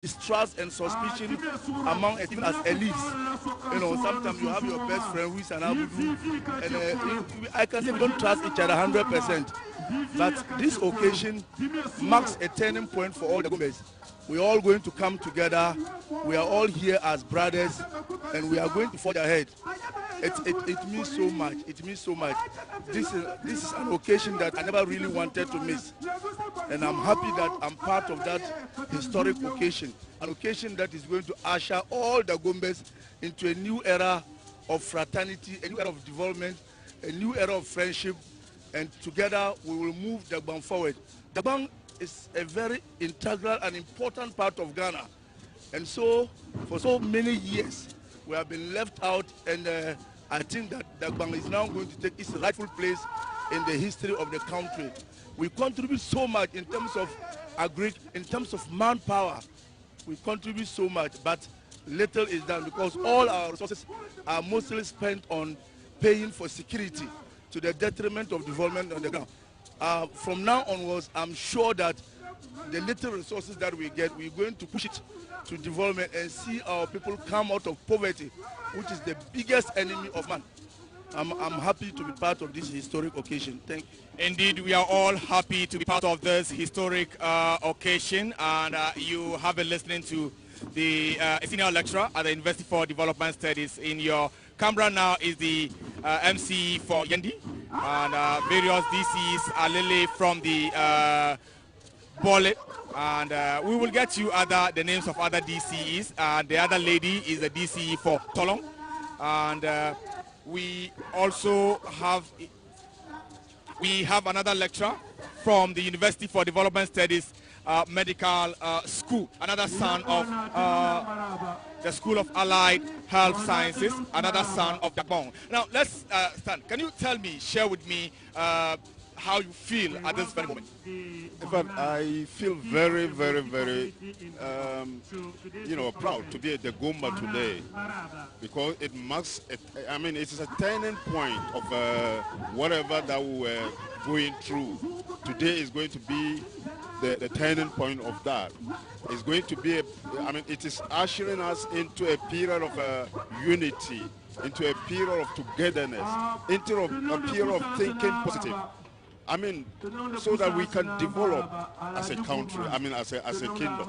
distrust and suspicion among even as elites. You know, sometimes you have your best friend who is an Abudu, and I can say we don't trust each other 100%. But this occasion marks a turning point for all the Gombes. We are all going to come together. We are all here as brothers, and we are going to forge ahead. It means so much. It means so much. This is an occasion that I never really wanted to miss, and I'm happy that I'm part of that historic occasion. An occasion that is going to usher all the Gombes into a new era of fraternity, a new era of development, a new era of friendship, and together we will move Dagbon forward. Dagbon is a very integral and important part of Ghana, and so for so many years we have been left out, and I think that Dagbon is now going to take its rightful place in the history of the country. We contribute so much in terms of agri, in terms of manpower. We contribute so much, but little is done because all our resources are mostly spent on paying for security to the detriment of development on the ground. From now onwards, I'm sure that the little resources that we get, we're going to push it to development and see our people come out of poverty, which is the biggest enemy of man. I'm happy to be part of this historic occasion. Thank you. Indeed, we are all happy to be part of this historic occasion, and you have been listening to the senior lecturer at the Investiture for Development Studies. In your camera now is the MC for Yendi, and various DCs are Lily from the Bole, and we will get you the names of other DCEs, and the other lady is the DCE for Tolong, and we also have another lecturer from the University for Development Studies Medical School, another son of the School of Allied Health Sciences, another son of Dagbon. Now let's stand. Can you tell me, share with me how you feel at this very moment? In fact, I feel very, very, very, proud to be at the Gomba today, because it marks, it is a turning point of whatever that we were going through. Today is going to be the turning point of that. It's going to be, it is ushering us into a period of unity, into a period of togetherness, into a period of thinking positive. So that we can develop as a country, as a kingdom.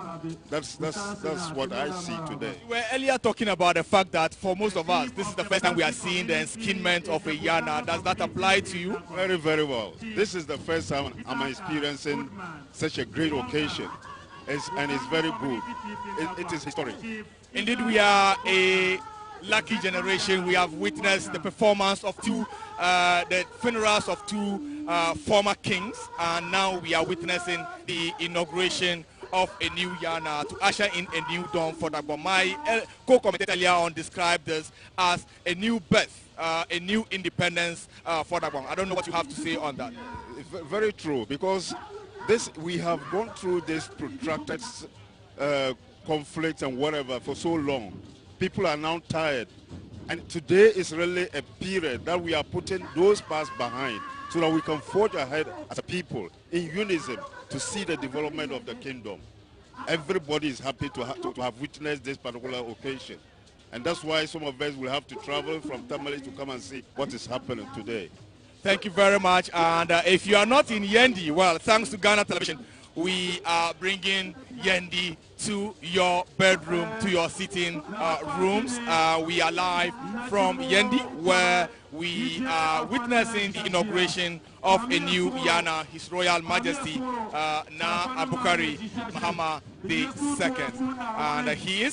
That's what I see today. We were earlier talking about the fact that for most of us, this is the first time we are seeing the enskinment of a Yana. Does that apply to you? Very, very well. This is the first time I'm experiencing such a great occasion, and it's very good. It is historic. Indeed, we are a lucky generation. We have witnessed the performance of the funerals of two former kings, and now we are witnessing the inauguration of a new Yana to usher in a new dawn for Dagbon. My co-commentator earlier on described this as a new birth, a new independence for Dagbon. I don't know what you have to say on that. Very true, because we have gone through this protracted conflict and whatever for so long. People are now tired, and today is really a period that we are putting those past behind so that we can forge ahead as a people in unison to see the development of the kingdom. Everybody is happy to have witnessed this particular occasion, and that's why some of us will have to travel from Tamale to come and see what is happening today. Thank you very much, and if you are not in Yendi, well, thanks to Ghana Television, we are bringing Yendi to your bedroom, to your sitting rooms. We are live from Yendi, where we are witnessing the inauguration of a new Yana, His Royal Majesty Na Abukari Mahama II. And he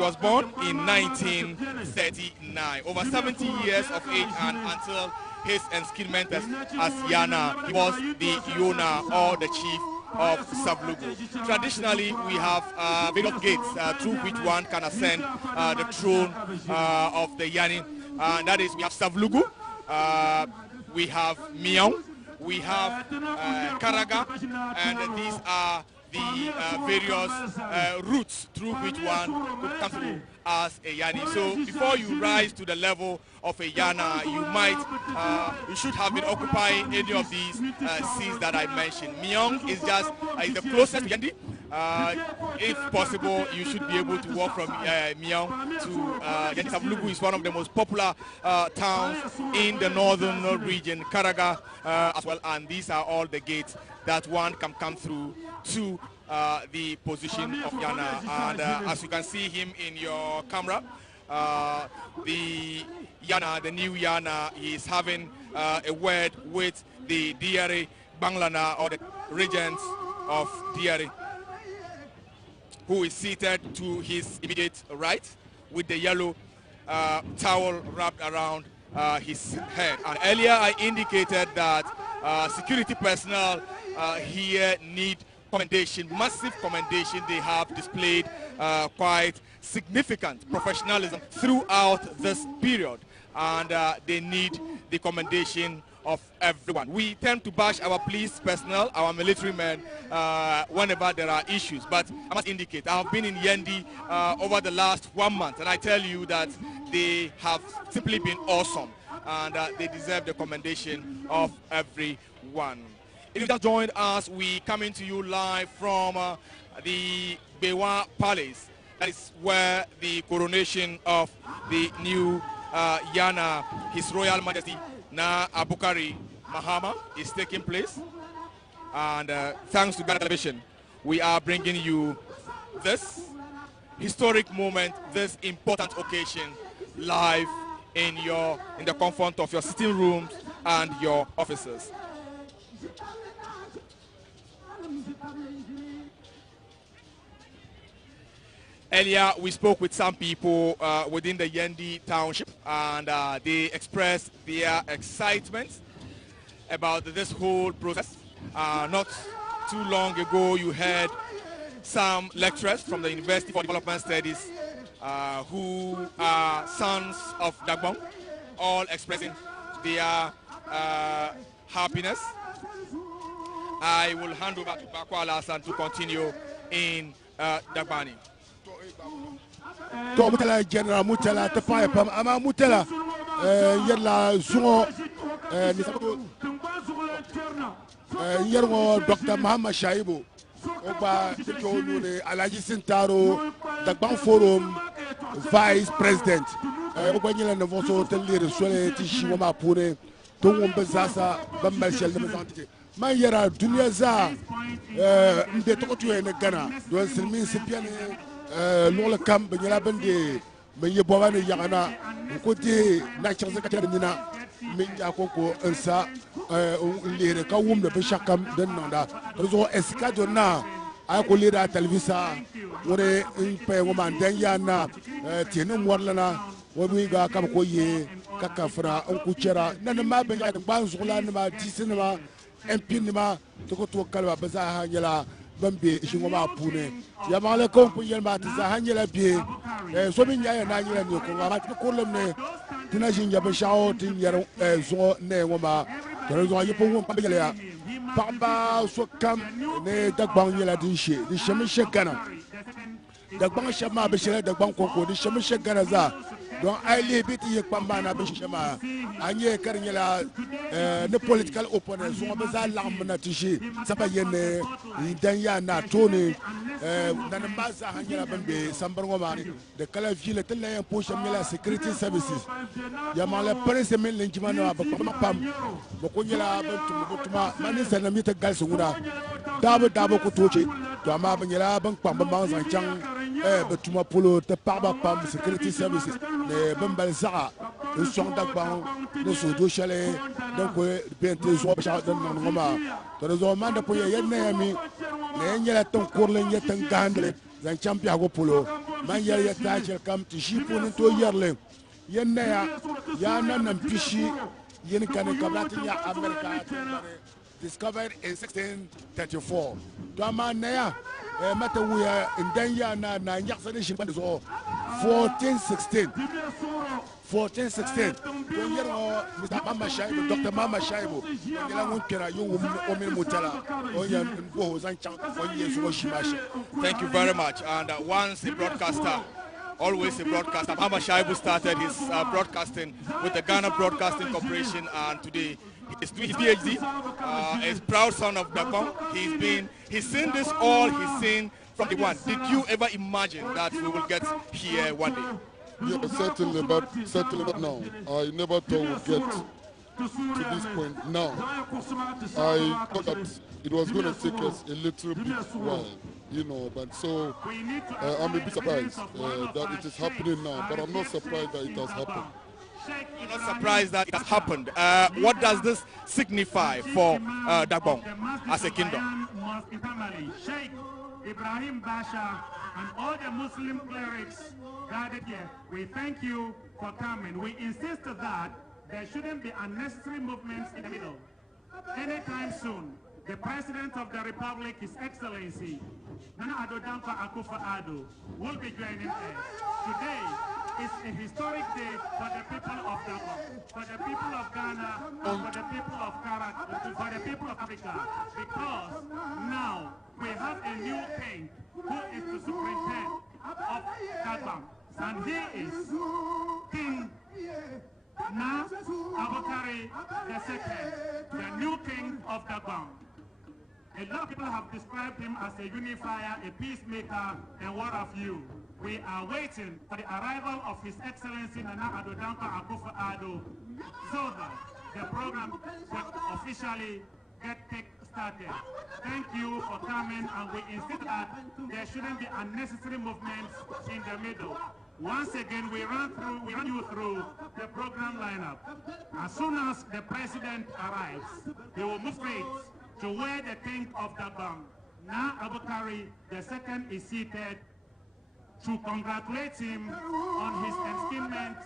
was born in 1939. Over 70 years of age, and until his enskinment as Yana, he was the Yona, or the chief of Savlugu. Traditionally, we have various gates through which one can ascend the throne of the Yani. That is, we have Savlugu, we have Miang, we have Karaga, and these are the various routes through which one could come through as a Yani. So before you rise to the level of a Yana, you should have been occupying any of these seats that I mentioned. Myong is just is the closest to Yendi, If possible, you should be able to walk from Miao to Yendi. Sabulugu is one of the most popular towns in the northern region, Karaga as well, and these are all the gates that one can come through to the position of Yana. And as you can see him in your camera, the new Yana, is having a word with the Diari Banglana, or the regents of Diari, who is seated to his immediate right with the yellow towel wrapped around his head. And earlier I indicated that security personnel here need commendation, massive commendation. They have displayed quite significant professionalism throughout this period, and they need the commendation of everyone. We tend to bash our police personnel, our military men, whenever there are issues. But I must indicate, I have been in Yendi over the last 1 month, and I tell you that they have simply been awesome, and they deserve the commendation of everyone. If you just joined us, we coming to you live from the Bewa Palace. That is where the coronation of the new Yana, His Royal Majesty Na Abukari Mahama, is taking place. And thanks to Ghana Television, we are bringing you this historic moment, this important occasion, live in the comfort of your sitting rooms and your offices. Earlier, we spoke with some people within the Yendi township, and they expressed their excitement about this whole process. Not too long ago, you heard some lecturers from the University for Development Studies who are sons of Dagbon, all expressing their happiness. I will hand over to Bakwa Alasan to continue in Dagbani. To mutala general mutala tafaya pam ama mutala yalla zungo yergo Dr. Muhammad Shaibu oba to nune Alaji Sintaro Dagbon Forum Vice President oba nyela ne voso telire sole tishi wama pune to ngombe sasa bambal shel ne bezantike man yara dunia za mbe to to ne Ghana do silmin sipiane lola kam be nyala bande me yeboba ne yagana ko te na chance ka tere nina min ja ko ensa lere ka wum de be shakam den nanda rezo eskado na ay ko lera televisa wore in pe ngoma den ya na tiene morlana wobi ga kam ko ye kaka fra on ku chera nan ma be ga ban zula na ma tisina ma empin ma to ko to kalba ba za ha nyala bambe shingoma pune ya male ko punyel ma tisa hanyela bie so bi nya na nyela ni ko ma ko lemne tina jinja be shao tin yero zo ne ngoma to zo yipo ngom pa bele ya pamba so kam ne Dagbon nyela din she di shemi she Ghana Dagbon shema be shele Dagbon konko di shemi she Ghana za donc ay li biti yek pamba na be shema anye kar nyela ne political opponent so be za lam na tishi saba yene dan ya na toni nan maza hanyela bambe sambar ngoma de kala ville tella en poche mela security services ya mala presse men lenjima na ba pam ba ko nyela ba tuma mani sana mi ta gal sungura dabo ko toche to ama ba nyela ban pam ba ma zan chang ba tuma polo te parba pam security services de bambal za son Dagbon de so do chale donc bente so ba dan ngoma to zo manda po ye ne mi ne nyela ton kurle nyetan gandle zan champion go polo man yer ya tajel kam ti shipon to yerle yenne ya nan pishi yen kan kablati ya America discovered in 1634 to man ya mata wuya indan ya na nyaksa de shi so 1416 don yero Mr. Mama Shaibu Dr. Mama Shaibu ngela ngonkera yo omen mutala onya ngo zan chang onye so shimashi. Thank you very much. And once a broadcaster, always a broadcaster. Mama Shaibu started his broadcasting with the Ghana Broadcasting Corporation, and today He's doing his PhD. Is proud son of Dagbon. He's seen this all. He's seen from the one. Did you ever imagine that we will get here one day? Yeah, certainly not now. I never thought we'd get to this point now. I thought that it was going to take us a little bit while, you know, but so I'm a bit surprised that it is happening now, but I'm not surprised that it has happened. You're not surprised that it has happened. What does this signify for Dagbon as a kingdom? Ibrahim Basha and all the Muslim clerics gathered here, we thank you for coming. We insist that there shouldn't be unnecessary movements in the middle. Anytime soon, the President of the Republic, His Excellency, Nana Addo Dankwa Akufo-Addo, will be joining us. Today is a historic day for the people of Dagbon, for the people of Ghana, and for the people of Karak, for the people of Africa, because now we have a new king who is the superintendent of Dagbon, and he is King Abukari II, the new king of Dagbon. A lot of people have described him as a unifier, a peacemaker, and what of you. We are waiting for the arrival of His Excellency Nana Addo Dankwa Akufo-Addo so that the program will officially get started. Thank you for coming, and we insist that there shouldn't be unnecessary movements in the middle. Once again, we run you through the program lineup. As soon as the president arrives, he will move straight to where the king of Dagbon, now Abukari II, is seated, to congratulate him on his installment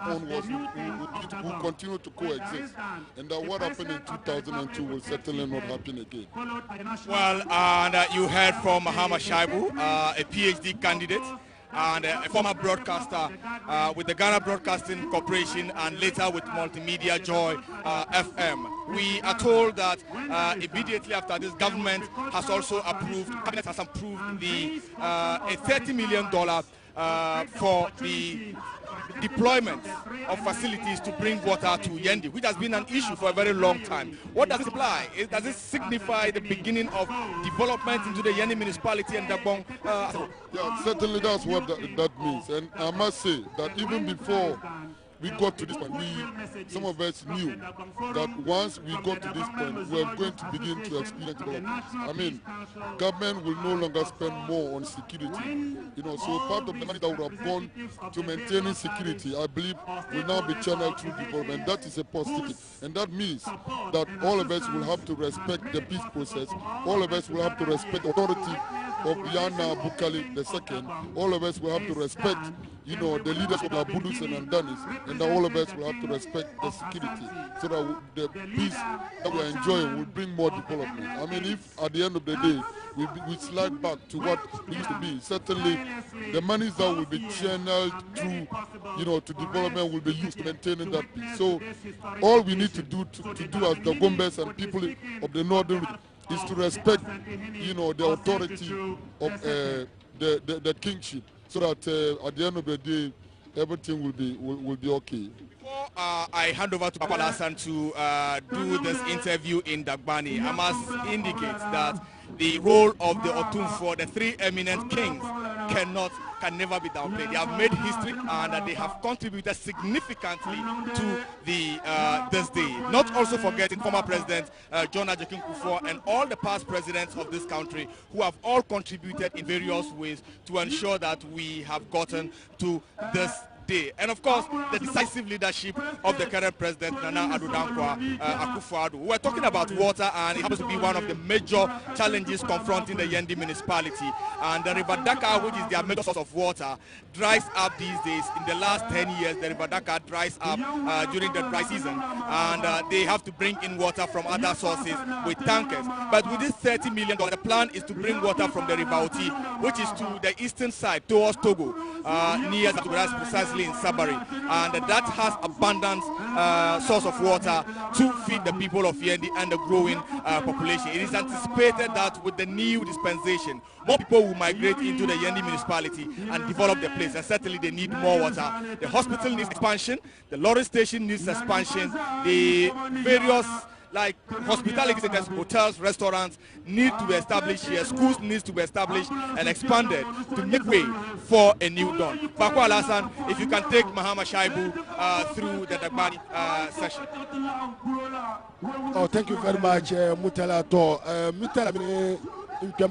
as the new king of Dagbon. Will continue to coexist, and that what happened in 2002 will certainly not happen again. Well, and you heard from Muhammad Shaibu, a PhD candidate and a former broadcaster with the Ghana Broadcasting Corporation and later with Multimedia Joy FM. We are told that immediately after this, government has also approved, cabinet has approved the a $30 million for the deployment of facilities to bring water to Yendi, which has been an issue for a very long time. What does it imply? Does it signify the beginning of development into the Yendi municipality and Dagbon? Yeah, certainly that's what that means. And I must say that even before we got to this point, some of us knew that once we got to this point, we were going to begin to experience development. I mean, government will no longer spend more on security. You know, so part of the money that would have gone to maintaining security, I believe, will now be channeled through development. That is a positive. And that means that all of us will have to respect the peace process. All of us will have to respect the authority of Abukari II. All of us will have to respect, you know, the leaders of Abudus and Andanis, and all of us will have to respect the security so that the peace that we're enjoying will bring more development. I mean, if at the end of the day we slide back to what it used to be, certainly the monies that will be channeled through, you know, to development will be used to maintaining that peace. So all we need to do as the Gombes and people of the northern region is to respect, you know, the authority of the kingship, so that at the end of the day, everything will be okay. Before I hand over to Papa Lassan to do this interview in Dagbani, I must indicate that the role of the Otumfo, the three eminent kings, can never be downplayed. They have made history and they have contributed significantly to the this day. Not also forgetting former President John Ajokin Kufuor and all the past presidents of this country who have all contributed in various ways to ensure that we have gotten to this day. And of course, the decisive leadership of the current president, Nana Addo Dankwa Akufo-Addo. We're talking about water, and it happens to be one of the major challenges confronting the Yendi municipality. And the River Dakar, which is their major source of water, dries up these days. In the last 10 years, the River Dakar dries up during the dry season, and they have to bring in water from other sources with tankers. But with this $30 million, the plan is to bring water from the River Oti, which is to the eastern side, towards Togo, near Zatugras, precisely especially in Sabari, and that has abundant source of water to feed the people of Yendi and the growing population. It is anticipated that with the new dispensation, more people will migrate into the Yendi municipality and develop the place, and certainly they need more water. The hospital needs expansion, the lorry station needs expansion, the various like hospitality centers, hotels, restaurants need to be established here, schools need to be established and expanded to make way for a new dawn. Bakwa Alasan, if you can take Mahama Shaibu through the Dagbon session. Oh, thank you very much, Mutala To. Mutala,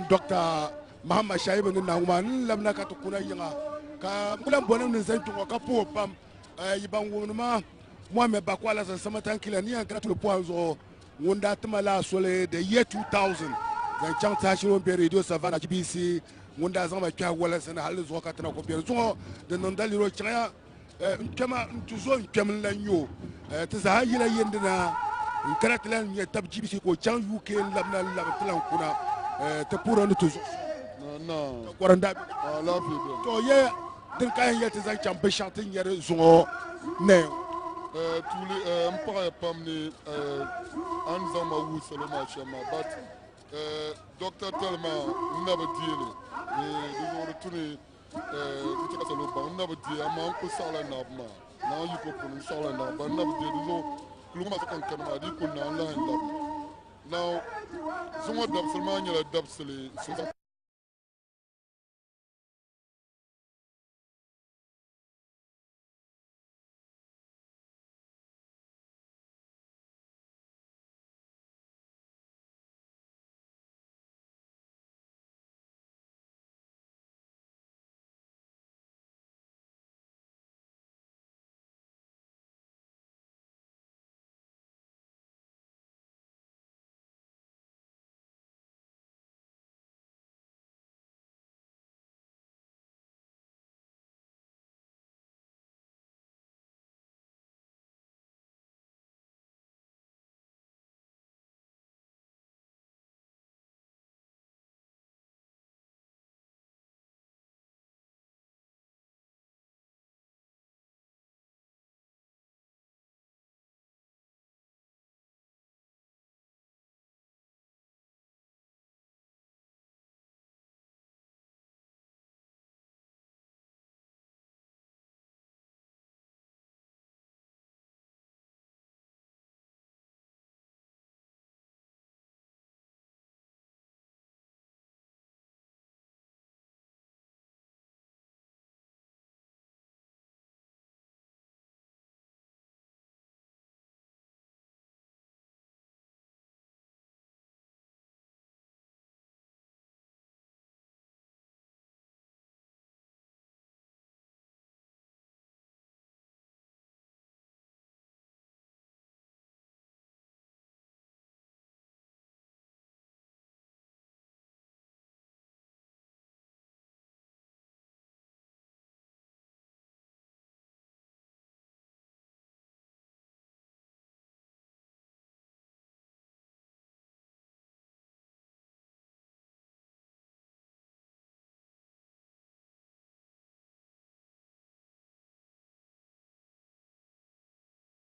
Dr. Mahama Shaibu, Nauman, Lamna Katukuna Yanga, Mulam Bonam Zentu, Kapu, Pam, Yibang Wunuma, Mohamed Bakwalas and Samatan Kilania, Gratu Poinzo. Wunda Tamala Sole, the year 2000, the Chantashu Radio Savannah GBC, Wunda Zama Wallace and Alice Walker Tanaco, the Nondaliro Chaya, Kama to Zone Kamelan you, Tazahila Yendina, in Karatalan, yet Tab GBC, Chan UK, Labna Lavatalan, to put on the Tuzo. No, Quaranda, I love you. so yeah, the guy yet is like champion shouting yet so name. Tous les empires parmi Anzama ou Saloma Chama, but Doctor Telma never did it. Nous avons retourné tout à Saloba, never did. I'm Uncle Salanabma. Now you go for Salanab, but never did. So, Luma can come out, you could not line up. Now, some of them Salmania Dubsely.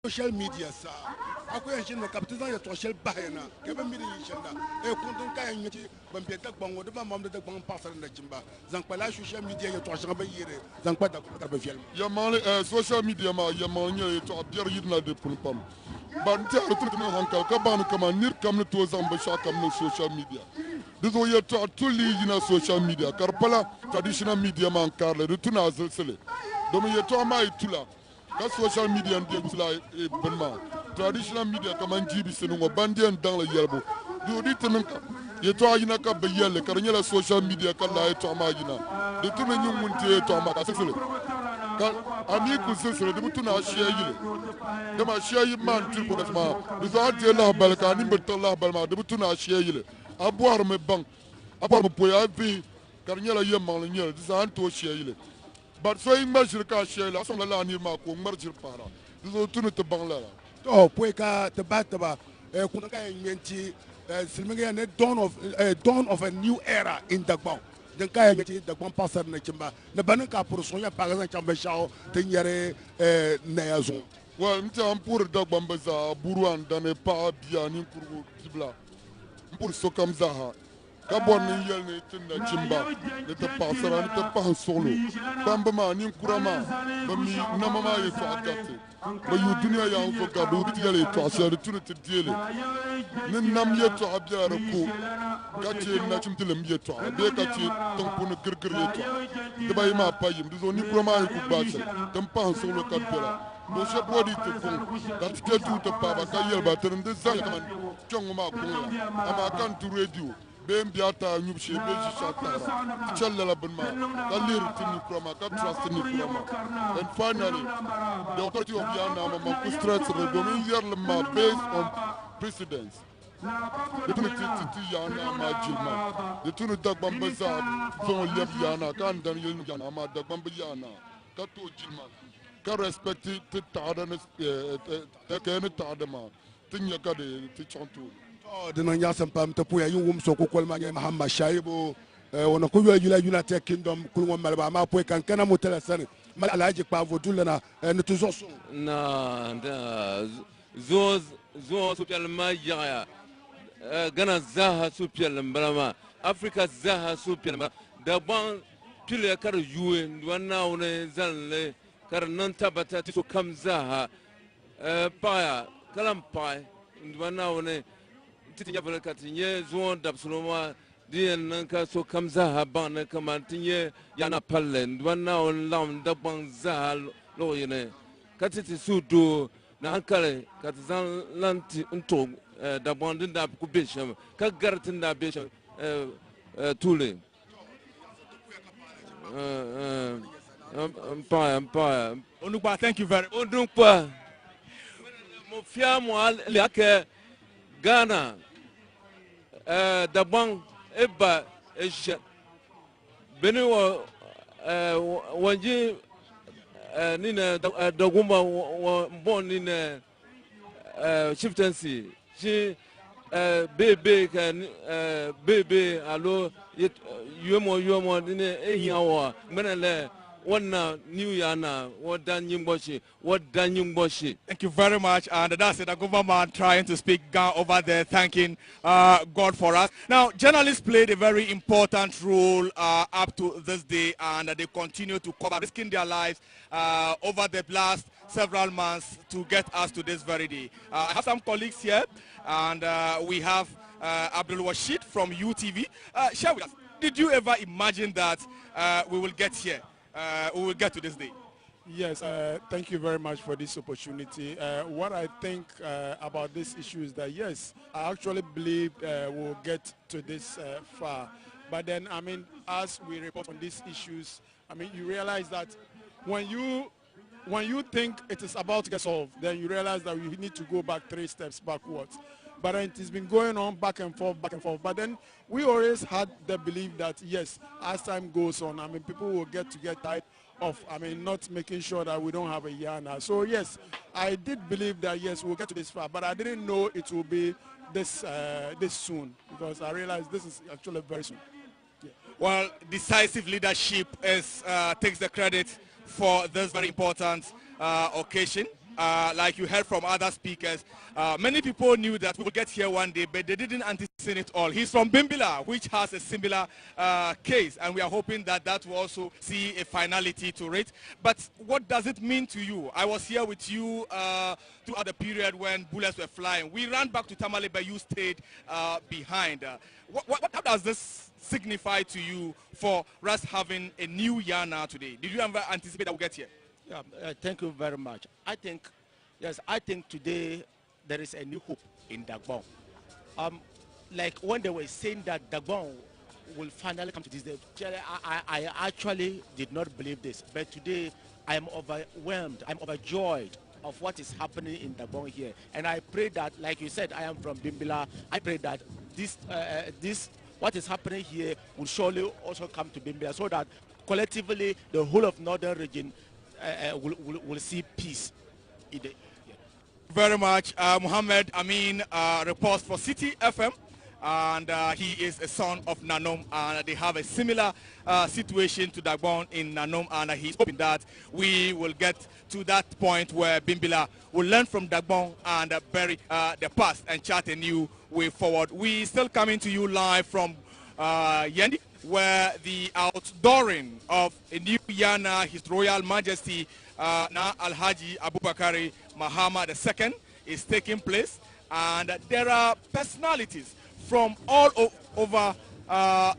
Social media sa akoya shinna kapitizan ya social bahena kebe miri shinna e kundun kayan yaci ban be Dagbon wodi ba mam Dagbon pasar na jimba zan kwala social media ya to ba yire zan kwada ko ba film ya mali social media ma ya mali to abiyar yidna de pulpam ban ta rutu na hankal ka ban kama nir kam to zamba sha kam no social media dizo ya to tuli yina social media karpala traditional media man karle rutuna zelsele domin ya to ma itula ka social media ndi tula benma traditional media kama njibi senungo bandian dans le yelbo do ditenen ka ye to ayina ka be yelle karnya la social media ka la to ma yina de tunu nyumunte to ma ka sesele ka ami ku sesele de mutuna share yile de ma share yi man til ko ma de so ade la balka ni be to la balma de mutuna share yile aboar me bang aboar me poya bi karnya la yemma la nyel de sa anto share yile but so in measure ka share la so la ni ma ko marjir para de so tunu te bang la to poeka te bataba kuna ka yenti silminga ne dawn of a new era in Dagbon den ka yati Dagbon passer na chimba na banin ka pour son ya par exemple chamba chao te nyare na yazo Well, I'm pour Dagbon baza buruan dane pa bia ni kuru kibla. Pour so comme ça. Kabon ni yel ni tinna chimba. Ne te passera ni te pas solo. Bamba ma ni kurama. Bami na mama ye fa akate. Ba yu dunia ya on so kadu ti yele to asya de tunu te diele. Ni nam ye to abia ko. Kachi na chimtile mye to. Be kachi ton pour ne gurgur ye to. De ba ma payim. Dizo ni kurama ye ku base. Tem pas solo kadbela. Monsieur Bodi te font, quand tu te tout pas, quand il va te rendre des ans, Chongoma, Amakan to radio, Bembiata, Nubshi, Beji Shatara, Chella Bunma, Kalir Tini Krama, Katrastini Krama. And finally, the authority of Yana Makustrats Redomin Yerlama based on precedence. The Trinity Yana Majilma, the Tunu Dagbambaza, Zon Lev Yana, Kandan Yana, Dagbamba Yana, Kato Jilma. Respecti te tadanes te kene tadama tinya kade ti chantu de no nya sampam te puya yum so ko kolma nya Muhammad Shaibu wona ko yula United Kingdom kulmo malba ma poy kan kana mutala sane mal alaji pa vodulana ne toujours so na zo social media gana zaha social mbrama Africa zaha social Dagbon tule kar yuwe wana one zanle kar nan tabata to kam zaha paya kalam pai ndwana one titi jabal katinye zuon dabsuloma dien nan ka so kam zaha ban kama tinye yana palle ndwana on lam Dagbon zaha lo yene katiti sudo na hankale katizan lanti nto Dagbon din da ku bisham ka gartin da bisham tule Empire. Onukpa, thank you very much. Onukpa, mo fia mo aliake Ghana, Dagbon eba esha. Beni wanji nina Dagumba born nina chieftaincy. She bebe alo yumo nina ehiawa menele. Thank you very much. And that's it. The government trying to speak over there, thanking God for us. Now, journalists played a very important role up to this day, and they continue to cover, risking their lives over the last several months to get us to this very day. I have some colleagues here, and we have Abdul Washid from UTV. Share with us. Did you ever imagine that we will get here? We will get to this day. Yes, thank you very much for this opportunity. What I think about this issue is that, yes, I actually believe we'll get to this far. But then, I mean, as we report on these issues, I mean, you realize that when you think it is about to get solved, then you realize that we need to go back 3 steps backwards. But it has been going on back and forth. But then we always had the belief that, yes, as time goes on, I mean, people will get tired of, I mean, not making sure that we don't have a Yana. So, yes, I did believe that, yes, we'll get to this far. But I didn't know it will be this soon, because I realized this is actually very soon. Yeah. Well, decisive leadership takes the credit for this very important occasion. Like you heard from other speakers, many people knew that we would get here one day, but they didn't anticipate it all. He's from Bimbilla, which has a similar case, and we are hoping that that will also see a finality to it. But what does it mean to you? I was here with you throughout the period when bullets were flying. We ran back to Tamale, but you stayed behind. How does this signify to you for us having a new Yana today? Did you ever anticipate that we'll get here? Yeah, thank you very much. I think today there is a new hope in Dagbon. Like when they were saying that Dagbon will finally come to this day, I actually did not believe this. But today I am overwhelmed, I'm overjoyed of what is happening in Dagbon here. And I pray that, like you said, I am from Bimbilla, I pray that this what is happening here will surely also come to Bimbilla, so that collectively the whole of northern region will see peace. Very much. Muhammad Amin reports for City FM. and he is a son of Nanom, and they have a similar situation to Dagbon in Nanom, and he's hoping that we will get to that point where Bimbila will learn from Dagbon and bury the past and chart a new way forward. We still coming to you live from Yendi, where the outdooring of a new Yana, His Royal Majesty Na Alhaji Abukari Mahama II is taking place, and there are personalities from all over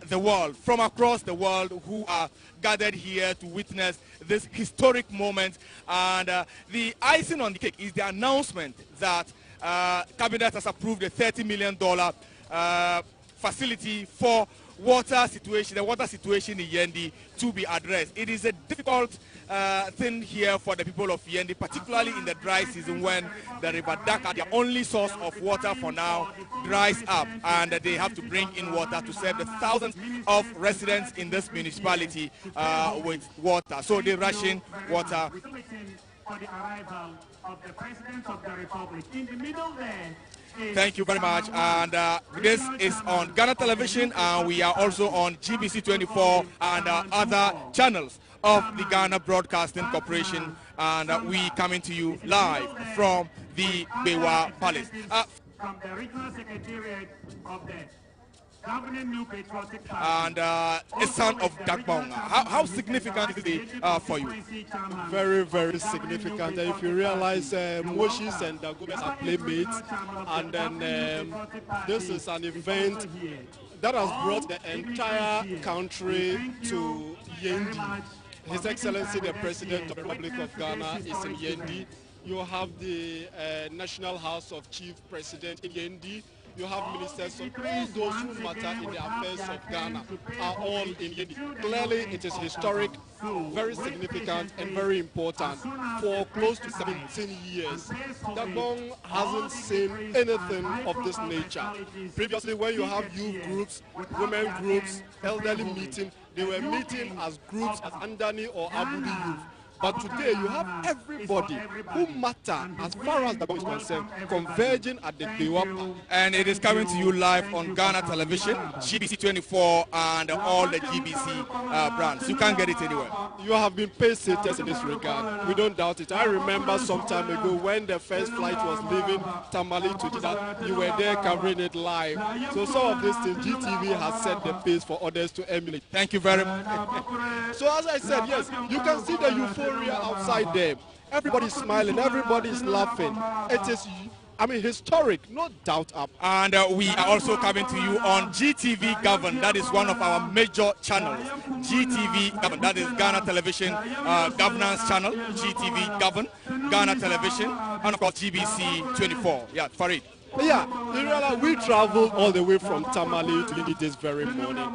the world, from across the world, who are gathered here to witness this historic moment. And the icing on the cake is the announcement that Cabinet has approved a $30 million facility for the water situation in Yendi to be addressed. It is a difficult thing here for the people of Yendi, particularly in the dry season when the River Daka, their only source of water for now, dries up, and they have to bring in water to serve the thousands of residents in this municipality with water. So they're rushing water. For the arrival of the President of the Republic. In the middle there, thank you very much. And this is on Ghana Television, and we are also on GBC 24 and other channels of the Ghana Broadcasting Corporation, and we coming to you live from the Bewa Palace. From the regional secretariat of the governing New Patriotic Party. And a son of Dagbon. How significant is it for you? Very, very significant. If you realize Moses and Dagbon are playmates, and then this is an event that has brought the entire country to Yendi. His Excellency the President of the Republic of Ghana is in Yendi. You have the National House of Chief President in Yendi. You have ministers, so all those who matter in the affairs of Ghana are all in Yendi. Clearly, it is historic, very significant, and very important. For close to 17 years, Dagbon hasn't seen anything of this nature. Previously, when you have youth groups, women groups, elderly meeting, they were meeting as groups as Andani or Abudu Youth. But today you have everybody who matter as far as Dagbon is concerned converging at the Bewa. And it is coming to you live on Ghana Television, GBC 24 and all the GBC brands. You can't get it anywhere. You have been paid status in this regard. We don't doubt it. I remember some time ago when the first flight was leaving Tamale to Jeddah, you were there covering it live. So some of these things, GTV has set the pace for others to emulate. Thank you very much. So as I said, yes, you can see the euphoria outside there. Everybody's smiling, everybody's laughing. It is, I mean, historic, no doubt up. And we are also coming to you on GTV Govern. That is one of our major channels. GTV Govern, that is Ghana Television Governance Channel. GTV Govern, Ghana Television, and of course GBC 24. Yeah, Farid. Yeah, we traveled all the way from Tamale to Yendi this very morning.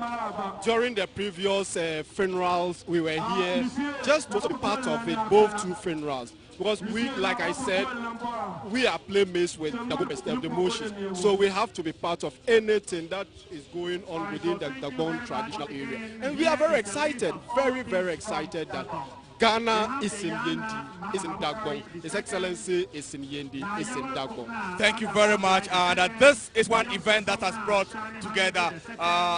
During the previous funerals, we were here just to be part of it, both two funerals. Because we, like I said, we are playmates with the Moshes. So we have to be part of anything that is going on within the Dagbon traditional area. And we are very excited, very, very excited that Ghana is in Yendi, is in Dagbon. His Excellency is in Yendi, is in Dagbon. Thank you very much. And this is one event that has brought together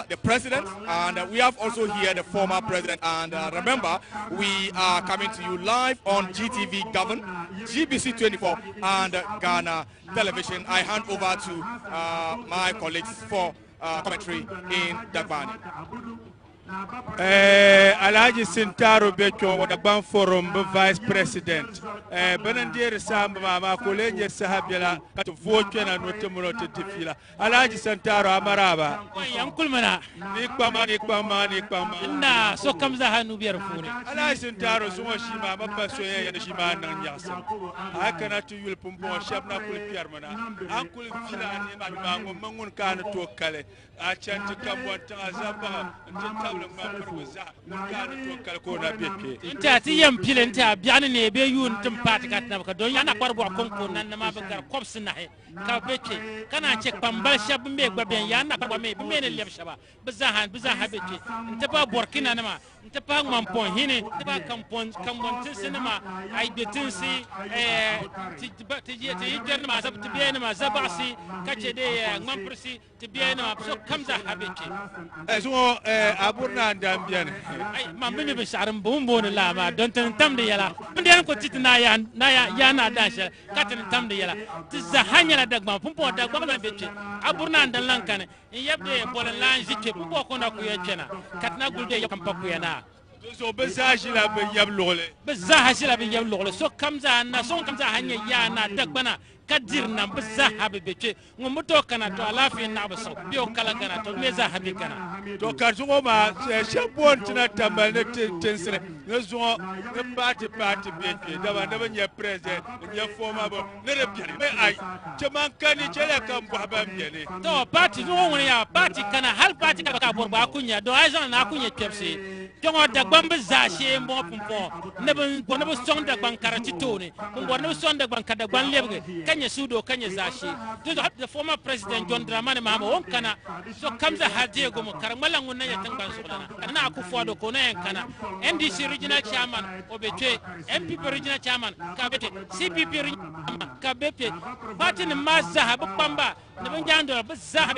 the president, and we have also here the former president. And remember, we are coming to you live on GTV Govern, GBC 24, and Ghana Television. I hand over to my colleagues for commentary in Dagbani. Alhaji Sintaro Becho Dagbon Forum Vice President Benandir Samba ma Kolenje Sahabela kat voke na notemuno tetefila Alhaji Sintaro Amaraba yankulmana ni kwama na so kamza hanu biyar fure Alhaji Sintaro sumo shima mabba soye ya shima nan yasa haka tu yul pumpo shabna kul piermana ankul fila ni ma mangun kan to kale a chanti kamwa ta azaba nta ti yam pile nta biane ne be yun tum pati kat na ka don yana kwarbo konko nan na ma ba gar kops na he ka beke kana che pambal shab me gba ben yana kwarbo me be ne lem shaba bizahan beke nta ba borkina na ma nta pa mampon hine nta ba kampon tinsinama ay betinsi ti jerna ma zab tibiyana ma zabasi kace de ngamprisi tibiyana ma so kamza habeke so aburna ndambiane ay mambe be sharam bombo ne la ma don tan tamde yalanden ko titna ya na dasha katin tamde yala ti zahanya la dagba pumpo dagba ma bece aburna ndan lankane yebde bolan lan jike pumpo ko na ku yekena katna gulde yakam paku yana so bezaji la be yablole bezaji la be yablole so kamza na so kamza hanya ya na dagbana kadir na bezahabe bece ngomuto kana to alafi na baso biyo kala kana to bezahabe kana to karjungo ma shabon tina tambal ne tensere ne zo ne party beke daba ne banya president ne former bo ne re biare me ai chaman kani chele kam bo habam yene to party zo woni ya party kana hal party ka borba kunya do azan na kunya kepsi jongo dagbam bezashe mo pumpo ne bo song dagban karati tone mo ne song dagban kadagban lebge kanya sudo kanya zashi the former president John Dramani Mahama won kana so kamza hadiye go mo karamala ngonna ya tangban sokana kana akufo ko na kana NDC regional chairman obeche MPP regional chairman kabete CPP regional kabete batin mazahab bamba ne banjando bazahab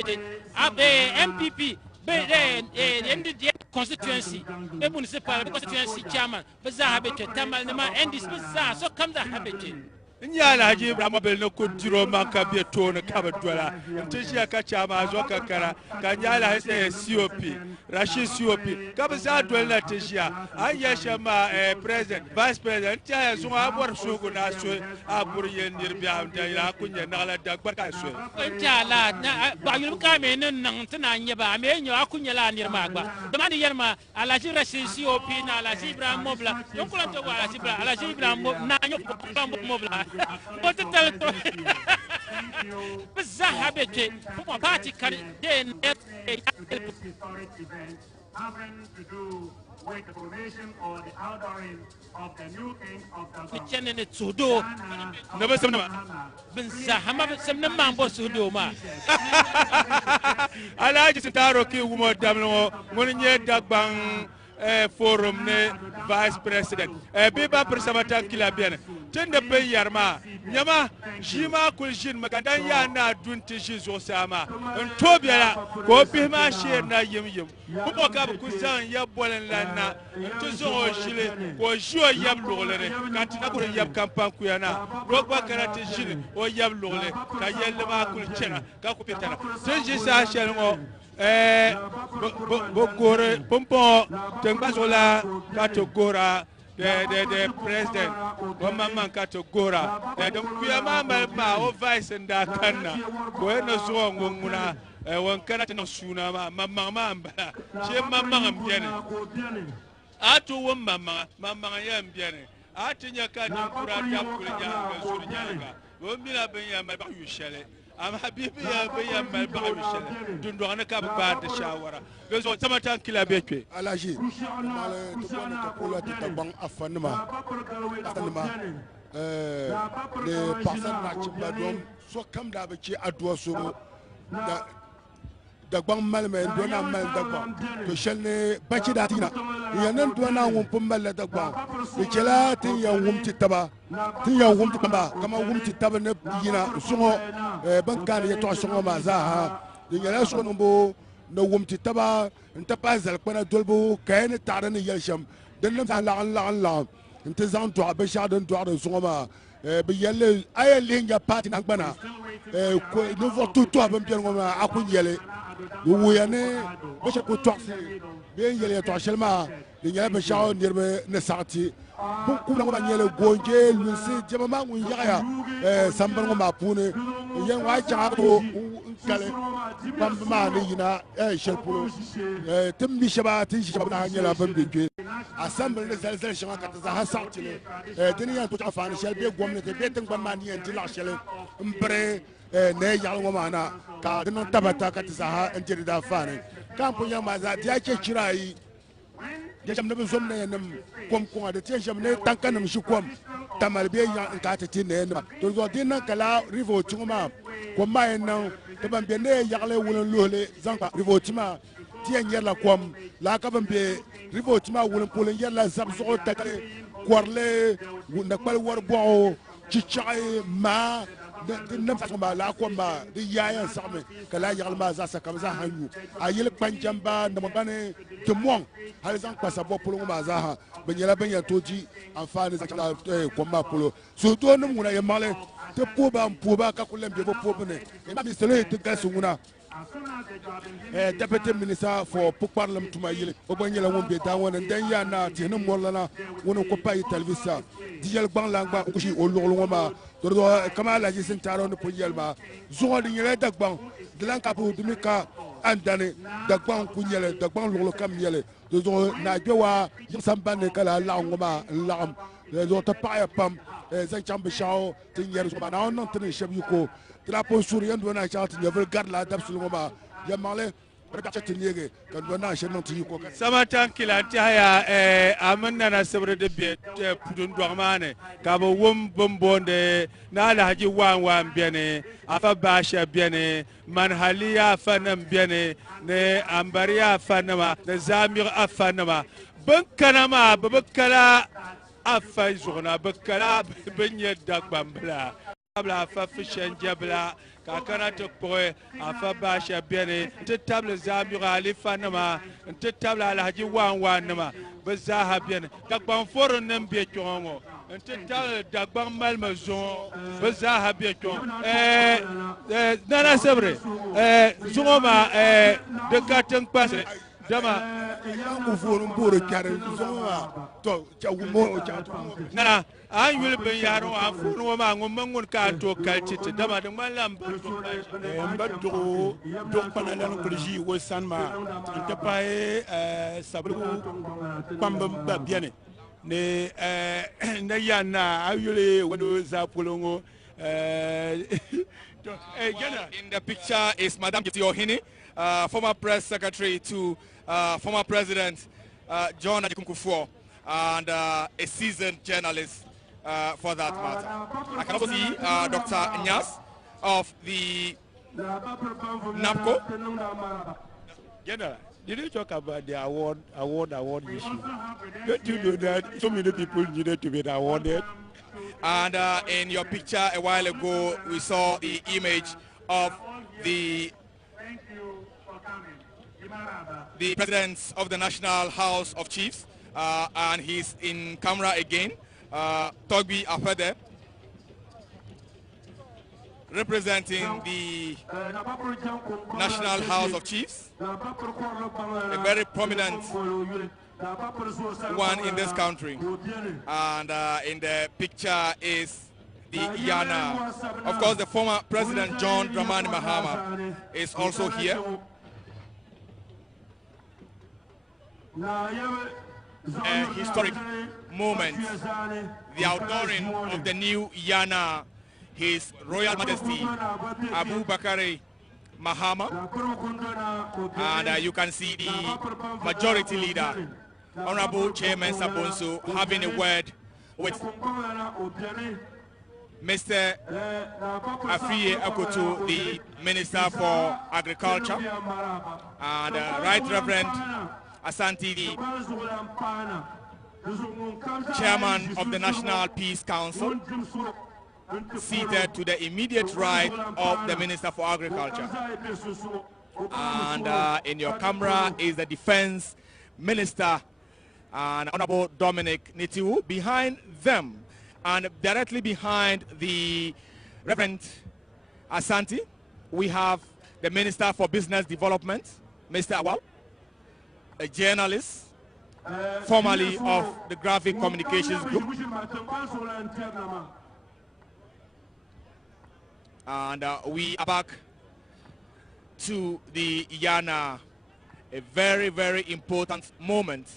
abe MPP NDC constituency be municipal constituency chairman bazahab tamal ne ma NDC bazah so kamza habete nyala haji ibrahim bel no ko diro manka be to no kaba dola ntishi ka chama zo kakara ka nyala hase COP Rashid COP kaba za dola tishia anya shama president vice president ya so abor sugo na so abur yendir bi am da ila kunya nala dagbar ka so njala ba yul ka me nan tana nya ba me nyo akunya la nir magba domani yerma alaji Rashid COP na alaji ibrahim mobla don kula to alaji ibrahim na nyo mobla but the Zahabete, party can then having to do with the formation or the outdooring of the new king of the Chen and Sudo. Never some Zahama some mambo Sudo ma. I like to Taro Ki Wumo Damno, when you Dagbon forum ne vice president. Biba Presamata Kilabian. Tende pe yarma nyama jima kulshin makadan ya na dunti jizo sama ntobia ko bi ma she na yim ko ka ku san ya bolen lana to zo jile ko jo yab lolere katina ko yab kampan ku yana ro ba karate jile o yab lolere ka yelle ma kulchena ka ku pitana tenji sa shel ngo gore pompo tengba sola ka to gora the president mama kato gora the kuyama ma o vice nda kana ko eno zo ngunguna won kana no suna mama amba che mama ambiene atu wo mama ya ambiene atinya ka ni kura ta kulnya ga surnya ga wo mina ben ya ma ba yushele am habibi ya ben ya ma ba yushele dundo ana ka ba da shawara lezo tamata kila bekwe alaji male to bona to kula ti tabang afanma le personne na ci badom so kam da be ci adwa so da gbang mal me dona mal da gbang to shelne baci da tina yanan dona won pum mal da gbang be cela tin ya wum ti taba tin ya wum ti taba kama wum ti taba ne yina sungo ban kan ya to sungo ma za ha yina so no bo no wum ti taba nta pa zal kwana dolbo kayen taare ne yelsham den lam sa la nta zan to be sha den to ar sungo ma be yelle ay linga party na gbana ko no voto to abam bien ngoma akun yele wuyane be ko toxi be yele to shelma de yele be sha nirbe ne sarti bu ku na ba yele gonje lusi jama ma ngun yaya sambar ngoma pune yen wa cha ko kale bamba ni yina shelpulo timmi shaba tin shaba na yela bambe assemble ne zelzel shama ka ta ha sarti le diniya to ta fa ni shelbe gomnati be tin bamba ni en la shele mpre ne yal ngoma na ka dinon tabata ka ta ha en da fa ne kampu ya ma za ti ake kirai jam ne be zom ne nem kom ko de tie jam ne tanka nem shi kom tamal be ya ka te ne ne to zo din na kala rivo chuma ko mai na to ban be ne yagle wulon lole zanka rivo chuma tie nyer la kom la ka ban be rivo chuma wulon polen yer la zam zo ta kwarle na kwal war bo ci chai ma de nem façon ba la kom ba de yaaya saxme kala yagle ma za sa kam za hanyu ayel panjamba na mabane te mon hal zan pasa bo polo ma za ha benyala benya toji afani za kala komba polo so do no muna ye male te poba ka kulem be bo pobne e ma bi sele te gasunguna deputy minister for Pukparlam to my yele obanyela won be down and then ya na ti no molana wono ko pay televisa dijel bang lang ba ko shi ololo ma do kama la jisin taro no ponyel ma zo di yele Dagbon dilan ka pu dimika andane Dagbon ku yele Dagbon lolo kam yele do na jowa yimsambane kala la ngoma lam do ta pa pam zan chambe shaw tin yer so ba na non tin shebu ko drapeau souriant do na chati ne regarde la dab sur ma ya male reka tiniege kan do na shenon ti ko sama tankila ti haya amanna na sabre de be pudun do amane ka bo wom bombonde na la haji wan biene afa basha biene manhaliya fanam biene ne ambariya fanama ne zamir afanama bankanama babakala afa zona bakala benye Dagbambla abla fa fishen jabla ka kana to poe afa basha biene te table zamira ali fanama te table alhaji wan nama bazaha biene Dagbon foron nem be tongo te table Dagbon malmaison bazaha be ton nana sabre zongoma de katen passe dama yangu forum boro kare zoma to chawumo nana an yul ben yaro an funu ma ngom ka to kaltite dama de malam mbadro do panalan ko ji wo sanma te pae sabru pamba ba biene ne na yana ayule wodo za polongo in the picture is Madam Kitiohini, former press secretary to former President John Ajikunkufuor, and a seasoned journalist for that matter. I can also see Dr. Nyas of the NAPCO. General, did you talk about the award issue? Don't you know that so many people needed to be awarded? And in your picture a while ago, we saw the image of the President of the National House of Chiefs, and he's in camera again, Togbi Afede, representing the National House of Chiefs, a very prominent one in this country. And in the picture is the Yana. Of course, the former President John Dramani Mahama is also here. A historic moment, the outdooring of the new Yana, His Royal Majesty Abukari Mahama, and you can see the majority leader, Honorable Chairman Sabonso, having a word with Mr. Afriye Akoto, the Minister for Agriculture, and Right Reverend Asante, the Chairman of the National Peace Council, seated to the immediate right of the Minister for Agriculture. And in your camera is the Defense Minister and Honorable Dominic Nitiu. Behind them and directly behind the Reverend Asante, we have the Minister for Business Development, Mr. Awal, a journalist, formerly of the Graphic Communications Group. And we are back to the Yana, a very, very important moment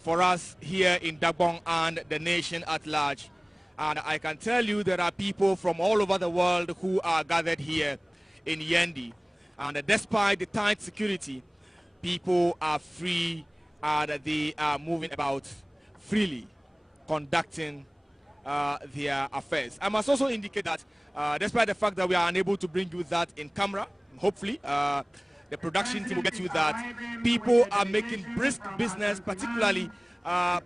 for us here in Dagbon and the nation at large. And I can tell you there are people from all over the world who are gathered here in Yendi. And despite the tight security, people are free and they are moving about freely, conducting their affairs. I must also indicate that despite the fact that we are unable to bring you that in camera, hopefully the production team will get you that. People are making brisk business, particularly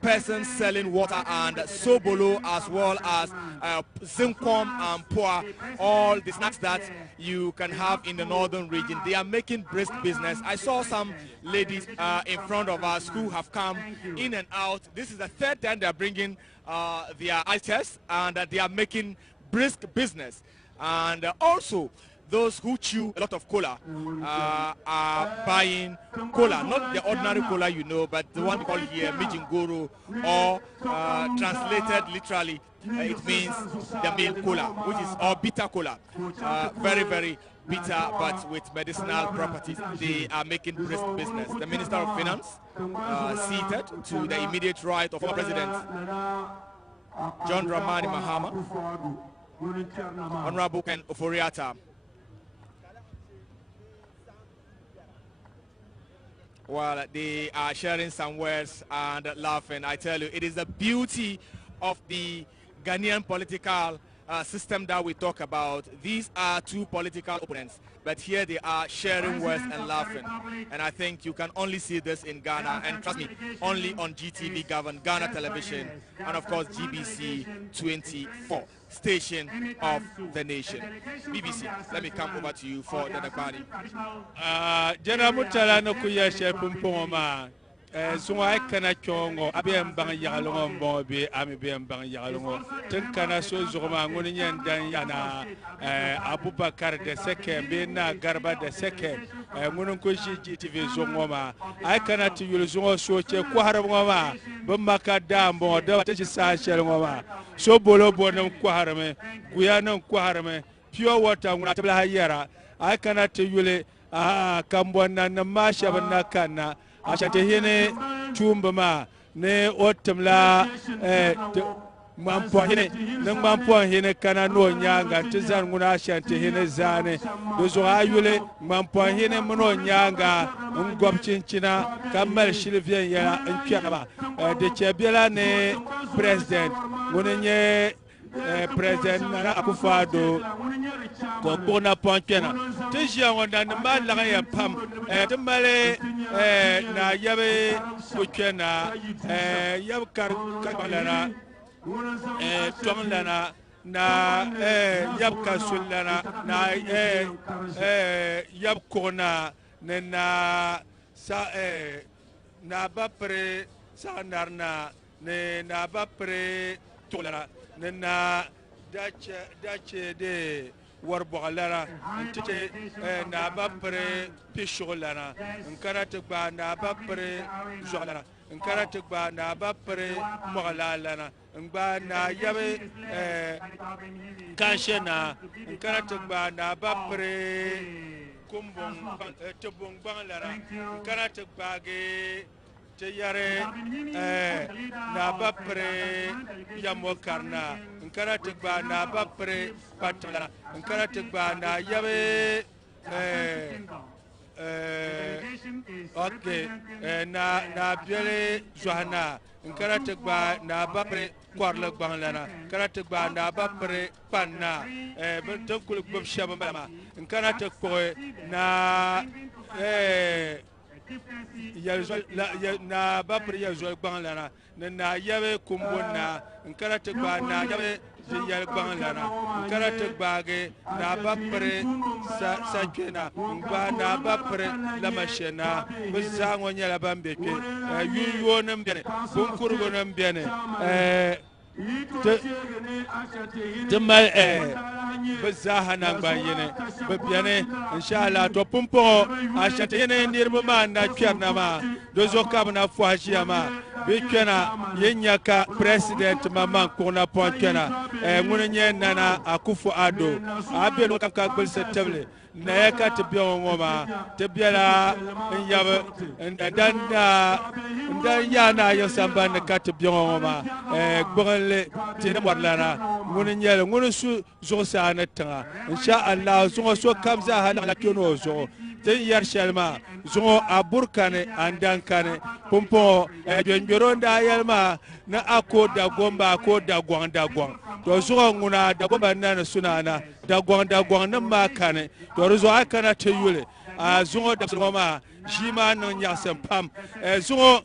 persons selling water and sobolo, as well as zinkom and poa, all the snacks that you can have in the northern region. They are making brisk business. I saw some ladies in front of us who have come in and out. This is the third time they are bringing their items, and they are making brisk business. And also, those who chew a lot of cola are buying cola, not the ordinary cola you know, but the one we call here Mijingoro, or translated literally, it means the milk cola, which is or bitter cola. Very, very bitter, but with medicinal properties. They are making brisk business. The Minister of Finance, seated to the immediate right of former President John Dramani Mahama, Honorable Ken Oforiatta. Well, they are sharing some words and laughing. I tell you, it is the beauty of the Ghanaian political system that we talk about. These are two political opponents, but here they are sharing words and laughing. And I think you can only see this in Ghana, and trust me, only on GTV Govern, Ghana Television, and of course GBC 24, station of the nation. BBC, let me come over to you for the Dagbani. Jana mutala no kuya shepumpoma. So I cannot chongo, Abiam Bang Yalong Bobby, Amibiam Bang Yalong, Tenkana so Zoma, Munian Danyana, Abukari the second, Bena Garba the second, Mununkushi GTV Zomoma. I cannot use Zomo Soche, Quaramoma, Bumaka Dambo, Dutchisa Shalomoma, so Bolo Bonum Quarame, Guianum Quarame, pure water, Watabla. I cannot use Kambwana Namasha Nakana. Ashate hene chumbama ne otamla mampo hene nang mampo hene kana no nyanga tizan nguna ashante hene zane dozo ayule mampo hene mono nyanga ngwab chinchina kamal shilvien ya nkyaba de chebela ne president ngunye president Nana Akufo-Addo ko bona ponkena tejia wonda ne malaga ya pam de male na yabe ponkena yab kar kabalana tonlana na yab kasulana na yab kona ne na sa na bapre sa narna ne na bapre tolara na dace de warbogalara ntite na bapre pisholara nkarate ba na bapre jolara nkarate ba na bapre mogalalana ngba na yabe kanshena nkarate ba na bapre kumbong tebong banglara nkarate ba ge yare na bapre yamokarna nkara tegba na bapre patala nkara tegba na yabe okay na biele johanna nkara tegba na bapre kwarla banglana nkara tegba na bapre panna ben kul bob shabama nkara tegko na na bapre ya zo banglana na yabe kumbona nkara tegba na yabe yal banglana nkara tegba ge na bapre sakena ngba na bapre la machena bezango nyala bambeke yuyo nambene bunkurgo nambene temal bezahana bayene bebiane inshallah to pumpo ashate yene ndirbo manda kierna ma dozo kabna fuashia ma bikena yenyaka president mama kona ponkena ngunye Nana Akufo-Addo abeno kaka gbel setable na yakati biyo ngoma tebiala nyabe ndan yana yosamba na kati biyo ngoma gbele tene warlana ngunye ngunu su zo sa na tanga inshallah zo kamza hala kyono zo tin yar shelma zugo aburkane andankane pumpo jonjoronda yelma na ako da gomba ko da gwang to zugo nguna da gomba nan sunana da gwang nan makane to ruzo akana te yule a zugo da goma jima nan yasen pam zugo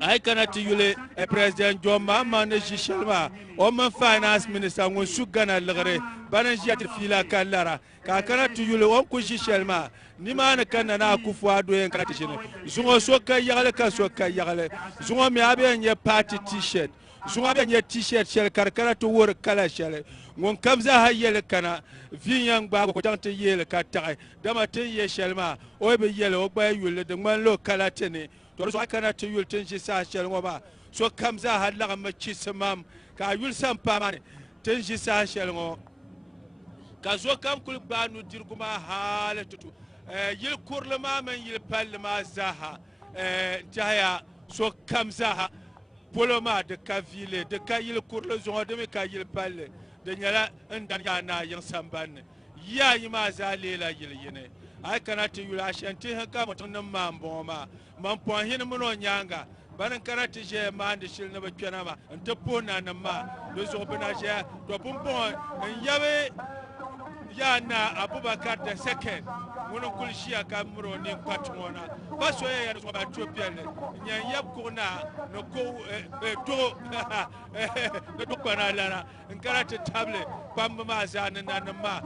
ay kana ti yule president John Mahama ne shishalma o man finance minister ngun sugana lagre banan jiat fila kallara ka kana ti yule on ku shishalma ni man kana na ku fuado en kana tishine zungo soka yagale ka soka yagale zungo mi abe nye party t-shirt zungo abe nye t-shirt shel karkara to wor kala shel ngun kamza hayele kana vinyang ba ko tante yele ka tay dama te ye shelma o be yele o ba yule de man lo kala tene to so kana to yul tin shi sa shel ngoba so kamza halla ma ci samam ka yul sam pamane tin shi sa shel ngo ka zo kam kul banu dirguma halatu yil kurlama man yil palma zaha jaya so kamza ha poloma de ka ville de ka yil kurlo zo de me ka yil palle de nyala ndan ya na yin samban ya yi ma zalela yil yine ay kana to yul ashanti ha ka mutun nan mamboma man pon hin muno nyanga banan karati je mande shil na bakena ma ntapo na ma do zo bana je to pumpon yabe ya na Abubakar the second muno kulshia ka muro ni patmona baso ya no ba tropiele nyan yab ko na no ko to no kwana lana nkarati table pamba ma zana na ma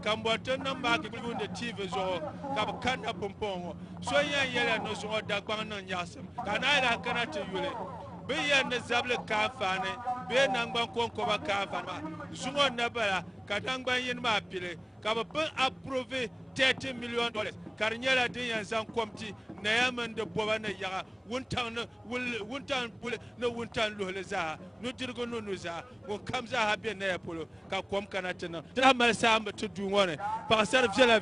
kamboton na ma ki bunde TV zo ka kana pompon so yan yele no zo Dagbon nan yasem kana ila karati yule be yan na zable ka fane be nan gban konko ba ka fane zungo na bala ka dan gban yin ma pile ka ba ban approve $30 million karnyela din yan zan komti na yaman da boba na yaga wuntan bule na wuntan lohle za no dirgo no no za ko kamza ha be na polo ka kom kanata na dra mal sam to du ngone passer viela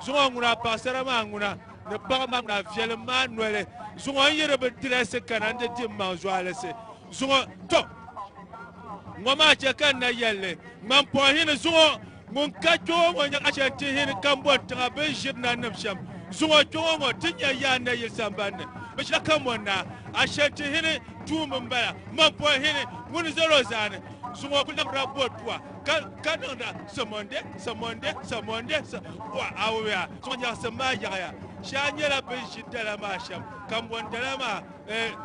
zungo nguna passer ma nguna ne ba ma na viela ma noele zungo yere be dresse kanande dim ma zoale se zungo to ngoma che kan na yelle man po hin zungo mun ka jo mo nya ka ti hin kambo tra be jirna nam sham zungo jo mo tinya ya na yil sambanne be shi kan monna a shanti hin tu mun bala man po hin mun zero zane zungo ku dabra botwa kan da samonde wa awya so nya sama ya shanyela be shi dala ma sham kambo dala ma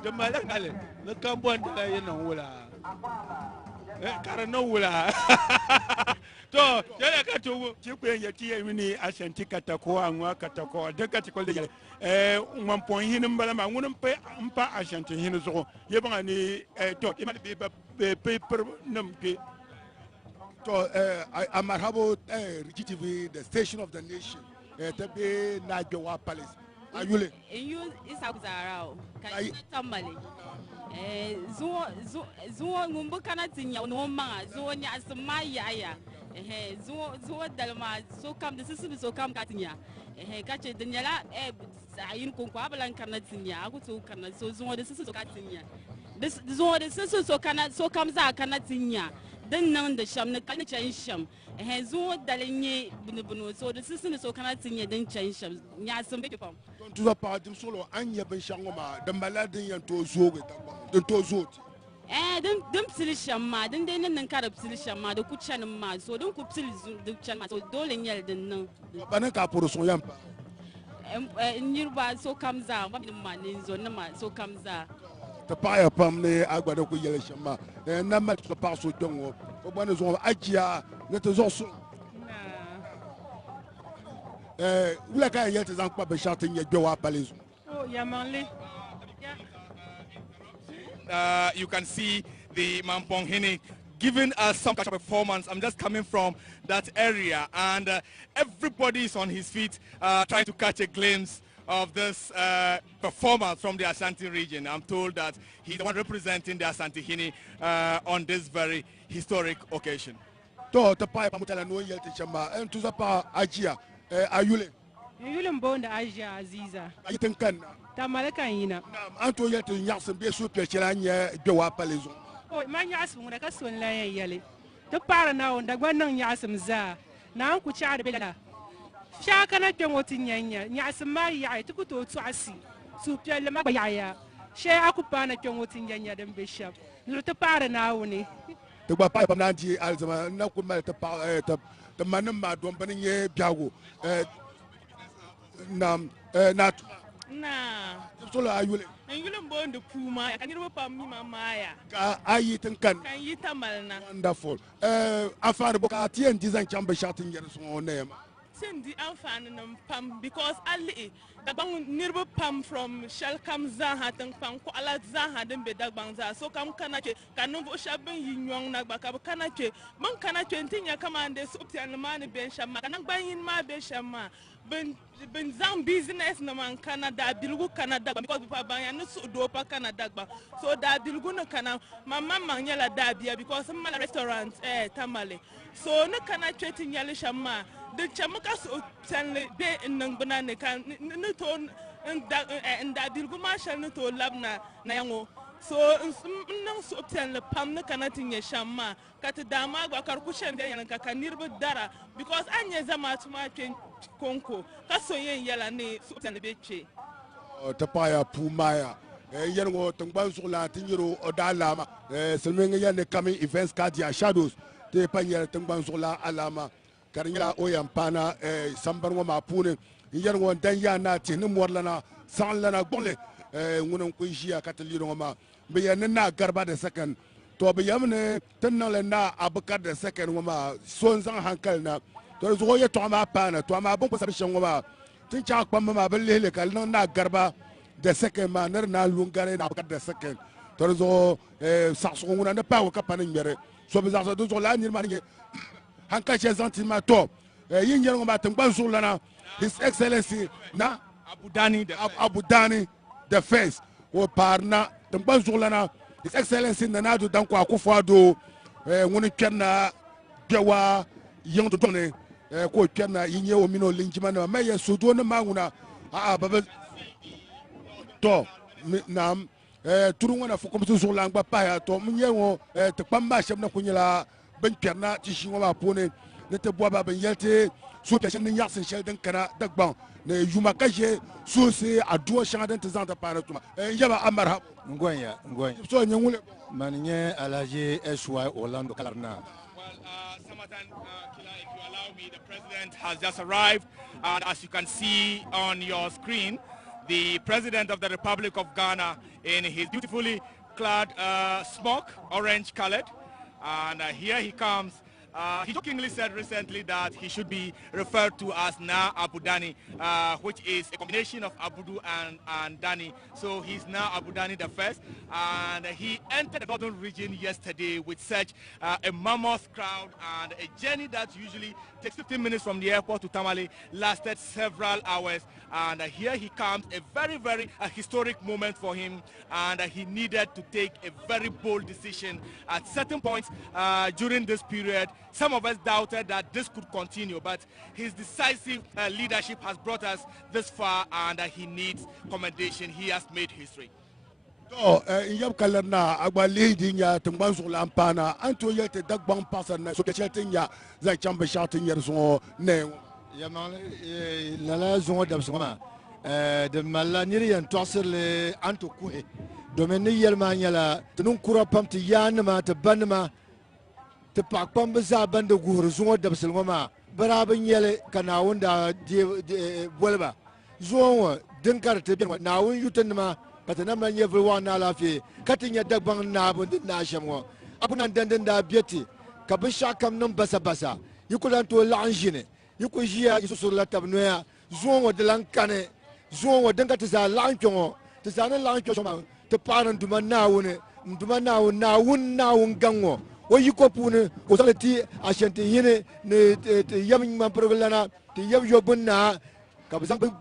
de malakale le kambo dala yin wula karano wula to yele ka to ti ko yati yini ashanti katako anwa katako de katiko de ngam pon hin mbala ma ngun mpa ashanti hin zo yeba ni to imali be paper nam ke to amarhabo GTV the station of the nation to be Najowa Palace ayule you is abzarao kai tamale zuwa ngumbu kana tinya no ma zuwa nya asma ya zuwa dalma so kam da sisi so kam katinya kace dinyala ayin kun kwa balan kana tinya aku to kana so zuwa da sisi so katinya zuwa da sisi so kana so kam za kana tinya dan nan da sham na kana can sham zuwa dalinye bunu so da sisi so kana tinya dan can sham nya sun be fam tu za pa dim solo anya ban shangoma da maladin yan to zo ga to zo dum psil shamma din dai nan ka da psil shamma da kuchan ma so din ku psil du chan ma so dole nyel din nan bana ka poro so yampa nyirba so kamza ba min ma nin zo na ma so kamza ta pa ya pam ne agba da ku yele shamma na ma to pa so tongo o bana zo ajia ne to zo so wula ka yel te zan pa be charte nye Najowa Palace oh ya manle. You can see the Mampong Hini giving us some kind of performance. I'm just coming from that area, and everybody is on his feet trying to catch a glimpse of this performance from the Ashanti region. I'm told that he's the one representing the Ashanti Hini on this very historic occasion. To pa pamutala no yel te chama en tu pa ajia ayule yule mbonda ajia aziza ayitenkan tamalaka yina anto yel te nyakse be so pe chela nya Najowa Palace o ma nyakse ngura ka son la yele to para na on Dagbon nan nyakse za na an ku chaade bela Shakana Jongotinya, Yasama Yai, took to Twasi, Supia Lamaya, share Akupana Jongotinya, the bishop. Little Paranawni. The Papa Nanti Alzama, Nakuma, the Manama, Dompany Piago, not. Nah. So are you? And you don't burn the Puma, and you don't me, Maya. I eat and can. Can you tamalna? Wonderful. I found a book at the end design chamber shouting your name. Send the Alphan Pam because Ali, the bang nearby Pam from Shell Kam Zahat and Pam Kuala Zahat and Bedagbanza. So come Kanache, Kanovo Shabin Young Nabaka Kanache, Mon Kanache and Tinya command the Supti and the money Benshama, and I'm buying my Benshama. Ben Zam business no man Canada, Bilgu Canada, because people buy and so dopa Canada. So that Bilguna Canada, my mama Yala Dabia, because some restaurants, Tamale. So no Canada treating Yalishama. The Chamakas send day in Nangbana can no tone and that Bilguma shall not to Labna Nayango. So no so tell the Pam no Canatin Shama, Catadama, Bakarkushan, and Kakanirba Dara, because Anyazama to my train. Conco, Cassoyen Yalane, Sultan Beche. Tapaya Pumaya, Yango, Tumbansola, Tinero, Odalama, Selminga, coming events, Kadia Shadows, the Panya, Tumbansola, Alama, Karina Oyampana, Sambanoma Pune, Yango, Danyana, Tinumorlana, Sanlana Bole, Mununquisia, Catalinoma, Bayanana Garba the second, Tobiamne, Tenalena, Abukari the second woman, Sonsan Hankalna. There is Roya Toma Pana, Toma Bompa, Tincha Pamma Belele, Kalona Garba, the second man, Nerna Lungare, the second. There is all Saxon and the power campaign. So, Bizarre, those all I need money. Hankaches Antimato, Yin Bansulana, His Excellency, Na Abu Dhani, the face, or Parna, the Bansulana, His Excellency Nanadu Danko Akufado, Wunikana, Jawa, Young to Tony. Ko kana yinye o mino linjimana maye sudo na mauna baba to nam turunga na fukomsu so langba pa ya to mnye wo te pamba shem na kunyela ben perna ti shinwa ba pone ne te boba ben yelte so te shen yaksen shel den kana Dagbon ne yuma kaje so se aduo shan den te zanta para tuma yaba amara ngonya so nyengule mannye alaje SY Orlando Kalarna. The president has just arrived, and as you can see on your screen, the president of the Republic of Ghana in his beautifully clad smock, orange colored, and here he comes. He jokingly said recently that he should be referred to as Na Abu Dhani, which is a combination of Abudu and Dhani. So he's now Abu Dhani the first, and he entered the northern region yesterday with such a mammoth crowd, and a journey that usually takes 15 minutes from the airport to Tamale lasted several hours. And here he comes, a very, very historic moment for him, and he needed to take a very bold decision. At certain points during this period, some of us doubted that this could continue, but his decisive leadership has brought us this far, and he needs commendation. He has made history. Yam Kalana, Agba leading ya Tumbanzo Lampana, Anto Yet Dagbon Passan, so Chatia, the chamber shouting years or name. Lala Zon d'Absoma, the Malanirian Tossel Antokue, Domini Yelmaniala, the Nunkura Pumpty Yanama, the Banama, the Pak Pambaza Bando Zon d'Absoma, Barabin Yele, Kanaunda, Welba, Zon, Dinkar, now you tenma. But the number everyone alafi cutting your Dagbon nab and the Nashamo. Upon Dendenda beauty, Kabisha come num basa. You could enter a lounge in it. You could hear you so let up near Zone or the Lancane, Zone or Denkatis a lancho, the Zana lancho, the parent to Manau, Dumana now, now, Gango. Where you copune, Osality, Ashanti, the Yamming Provolana, the Yabuna.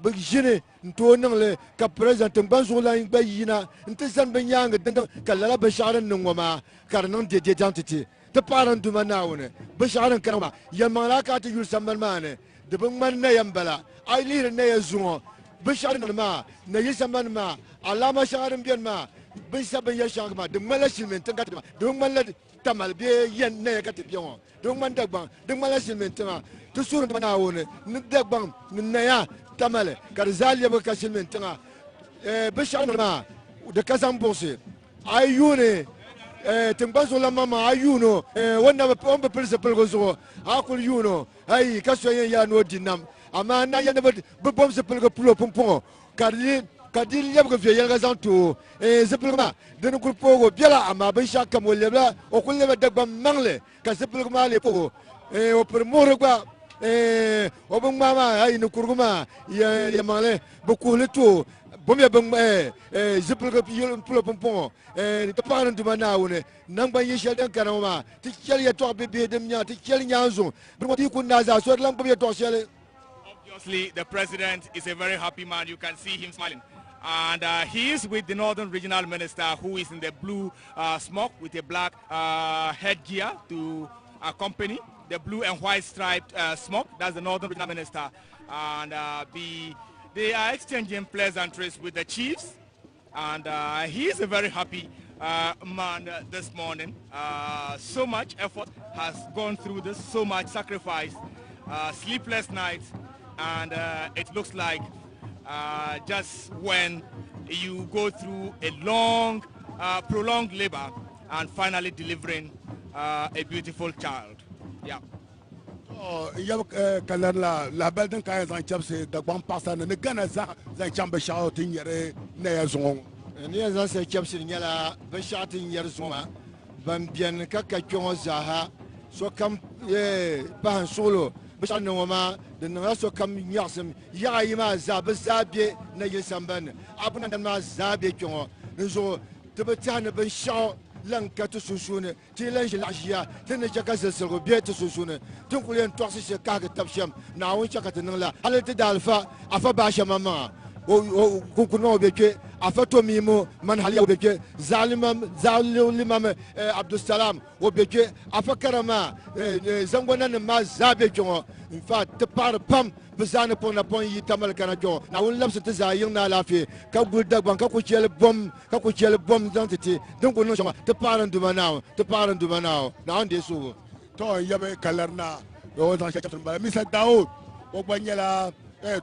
Big Gene, Tonale, Capresent and Banzola in Bayina, and Tissan Benyang, Kalala Basharan Nungoma, Carnon de Identity, the parent to Manaune, Basharan Karama, Yamaraka to use some man, the Bungman Nayambella, I lead a Naya Zuon, Basharan Ma, Nayisamanma, Alama Sharan Bianma, Bisaban Yashangma, the Malashiment, the Malet Tamal, Yen Negativion, the Mandagban, the Malashiment, to suru mana wone ni Dagbon ni naya tamale kar zaliya ba kasilmen tanga bishan ma da kasan bosse ayune tingbazo la mama ayuno wonna ba pombe principal gozo akul yuno ay kaso ya no dinam ama na ya ne ba bom se pelgo pulo pompon kadil yab go fiye ga zanto se pelgo ma de no kurpo go biela ama ba shaka mo lebla o kulle ba Dagbon mangle ka se pelgo ma le pogo o per moro gba o bang mama ay no kurguma ya mangle ba ko le to bom ya bang zipul ko pulo pompon te paran du manawune nang ban yeshel dan kanama ti kel ya to be dem nya ti kel nyanzo bro ti kun naza so lang bom ya to shele. Obviously, the president is a very happy man. You can see him smiling. And he is with the Northern Regional Minister, who is in the blue smock with a black headgear to accompany the blue and white striped smock. That's the Northern Regional Minister. And they are exchanging pleasantries with the chiefs. And he is a very happy man this morning. So much effort has gone through this, so much sacrifice, sleepless nights. And it looks like just when you go through a long, prolonged labor and finally delivering a beautiful child. Yeah. Yab kalar la belden kaya zan chapse Dagbon pasa ne gana za chambe shao tin yere ne ya zon ne zan se chapse nyala be shatin yer zuma ban bien ka ka kyon zaha so kam ban solo be shan no ma de no so kam nyasem ya yima za be zabie na yesamban abuna dan ma zabie kyon zo te be tan ben shao lanka to susune ti lange lajia tene jaka zesero biet to susune tun kulen toksi se kaga tapsham na won chaka tenla alete dalfa afa ba shamama o kukuno beke afa to mimo man haliya beke zalimam Abdul Salam o beke afa karama zangona ne ma zabe jongo in fact te par pam bezane pon na pon yi tamal kana jo na won labse te zayin na lafi ka gul Dagbon ka ku chele bom dantiti donc no chama te paran du manao na ande so to yabe kalarna o tan chapter bala Mr. Daoud o gbanyela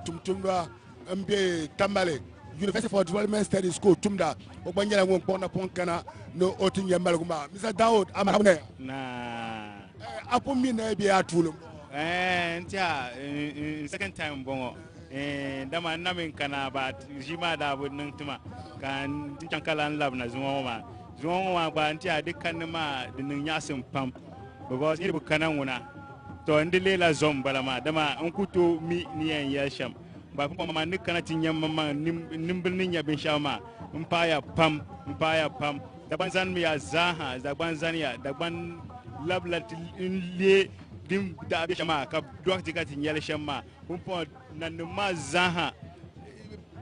tumtumba mbe tamale University for Development Studies School tumda o gbanyela won pon na pon kana no otin yamal guma Mr. Daoud amane na apo mi na bi atulum ntia second time bongo dama namin kana ba jima da bunun tuma kan tinkankalan lab na zuwa ba ntia dukkan ma dinin yasin pam because ibu kanan wuna to ndilela zom balama dama an kuto mi niyan yasham ba kuma ma nikana tinyan mama nimbilnin ya bin shama mpaya pam daban zan mi ya zaha daban zan ya daban lablat le dim da be shama ka dokti ka tinyal shama kumpo nan ma zaha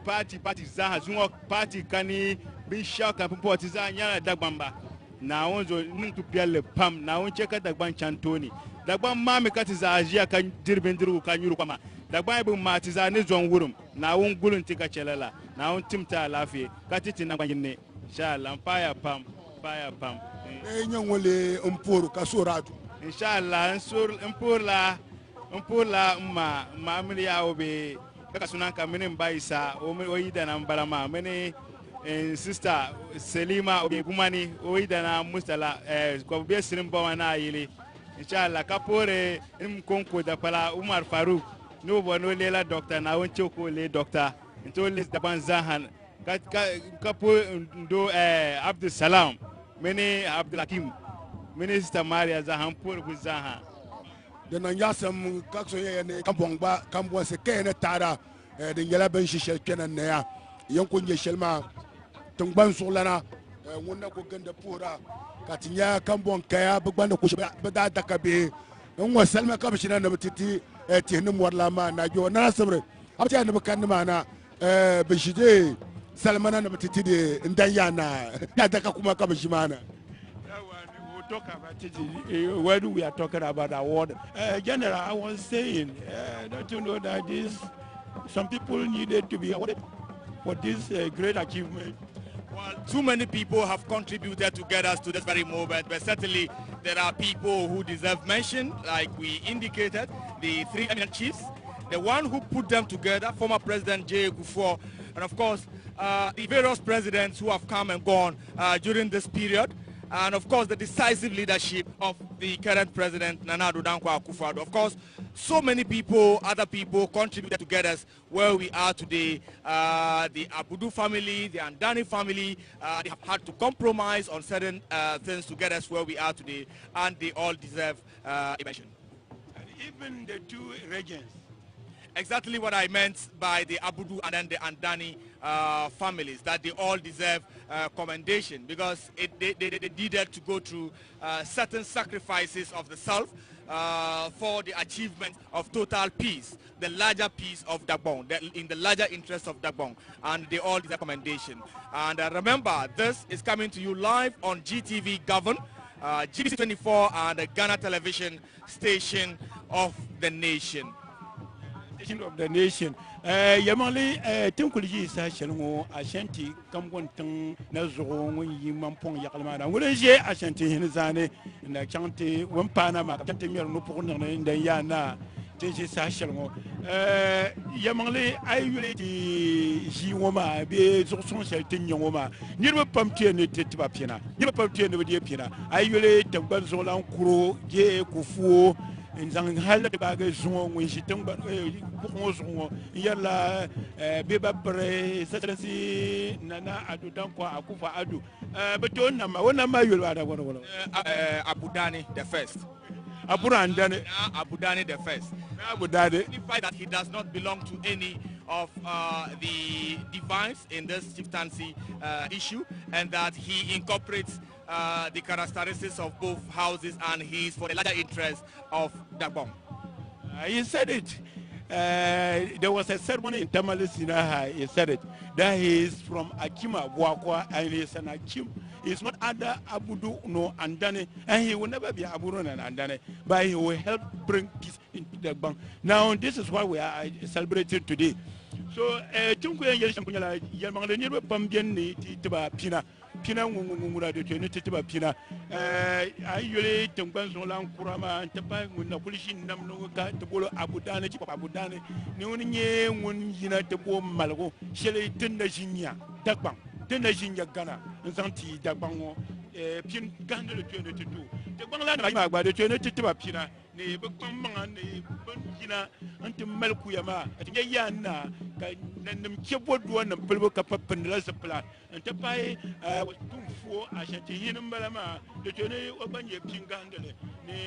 party zaha zuwa party kani bin shaka kumpo ti za nyana Dagbon ba na wonzo nintu piale pam na won cheka Dagbon chantoni Dagbon mami ka ti za ajia kan dirbin dirgu kan yuru kwama Dagbon bu ma ti za ne zon wurum na won gulun ti ka chelela na won timta lafi ka ti na gbanne inshallah paya pam nyongole mporo ka soratu inshallah mpurla ma amiliya obe kaka sunan ka minin baisa o yida na mbalama mini sister Selima obe gumani o yida na mustala ko be sirin bawa na yili inshallah kapore konko da pala Umar Faruk no bono lela doctor na won choko le doctor into le Dagbon zahan kapo ndo Abdul Salam mini Abdul Hakim Minister Maria Zahan pour Guzaha. De Nanyasam Kakso Kambongba, Kambwa Sekene Tara, the Yalaban Shishel Kenan Nea, Yonkun Yeshelma, Tungban Solana, Wunda Kuganda Pura, Katinya, Kambon Kaya, Buganda Kushba, Bada Kabi, and was Selma Kabishina Namatiti, Tinum Warlama, Najo, Nasamre, Abja Namakandamana, Bishide, Salmana Namatiti, and Diana, Natakuma Kabishimana. Talk about it when we are talking about award. General, I was saying, don't you know that some people needed to be awarded for this great achievement? Well, too many people have contributed to get us to this very moment, but certainly there are people who deserve mention, like we indicated. the three eminent chiefs, the one who put them together, former President J. Kufuor, and of course, the various presidents who have come and gone during this period, and of course, the decisive leadership of the current president, Nana Addo Dankwa Akufo-Addo. Of course, so many people, other people contributed to get us where we are today. The Abudu family, the Andani family, they have had to compromise on certain things to get us where we are today, and they all deserve a mention. Even the two regions. Exactly what I meant by the Abudu and then the Andani families, that they all deserve commendation, because they needed to go through certain sacrifices of the self for the achievement of total peace, the larger peace of Dagbon, in the larger interest of Dagbon, and they all deserve commendation. And remember, this is coming to you live on GTV Govern, GBC 24, and the Ghana Television Station of the Nation. Of the nation. Yamali Tinkulji Sashango, Ashanti, Kamgonton, Nazo, Yimampong Yakalmana. What is ye Ashanti Hinzane, and the Chanti, one Panama, Chantimir Nupon in the Yana, Tinsi Sashango. Yamali, I will the Jiwoma, be Zoson Shelton Yoma, never pumpkin Titapina, never pumpkin with the Pina. I will eat the Banzolan Kuro, Ye Kufu. In Zanghal the baggage when she tumbled Yalla Biba Pre, Satansi, Nana Addo Dankwa Akufo-Addo. But one number you are Abudani the first. Abudani the first. Abudani signifies that he does not belong to any of the divines in this chieftaincy issue, and that he incorporates the characteristics of both houses, and he is for the larger interest of Dagbon. He said it. There was a ceremony in Tamale Sinaha. He said it. That he is from Akima Buakwa, and he is an Akim. He's not under Abudu no Andane, and he will never be Abudu and Andane, but he will help bring peace into Dagbon. Now, this is what we are celebrating today. So, Pina Mumura de Titiba Pina. I usually Tumbanzolan Kurama and Tapan when the police Namuka, the Bolo Abudani, Abudani, Nuni, when Yina Tabo Malago, Shelley Tendajinia, Dagbang, Tendajinia Ghana, and Santi Dabango, Pin Ganda to do. The Bangla by the Titiba Pina, the Bukaman, the Bunjina, until Melkuyama, at Yayana, and them keyboard one and Pulboka Pendelasa plan. And Tapai was 2-4 Ashanti Hinambalama, the Tone Obanya Pingandale, the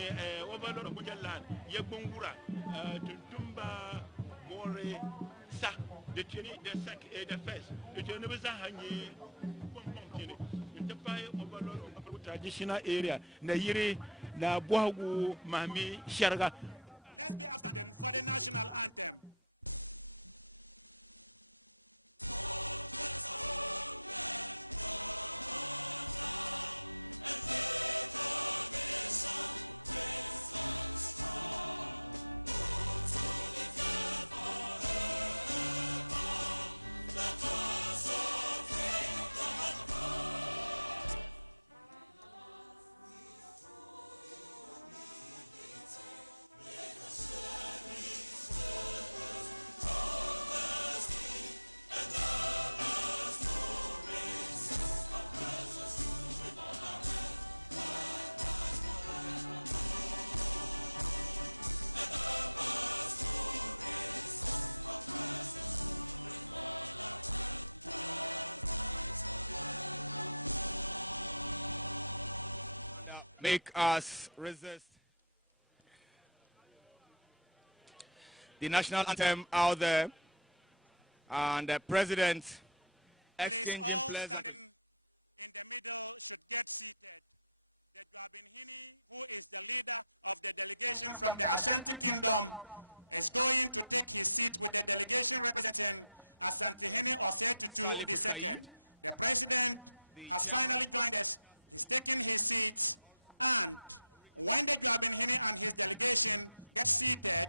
Overlord of Bujalan, Yabungura, Tumba, More, Sa, the Tuni, the Sack, the Fest, the Tunabazahani, the Tapai Overlord of traditional area, Nairi, Nabuagu, Mami, Sharga. Let's be after them for the national anthem. Make us resist the national anthem out there, and the president exchanging all pleasant. standing in the middle should get seated. The Dwabinhini, who is the leader of the delegation from the Ashanti Kingdom, is going to take his seat with the delegation representing Asantehene Osei Tutu II. The president has finally joined us. He's taking his seat. And when the Dwabinhini and his delegation get seated,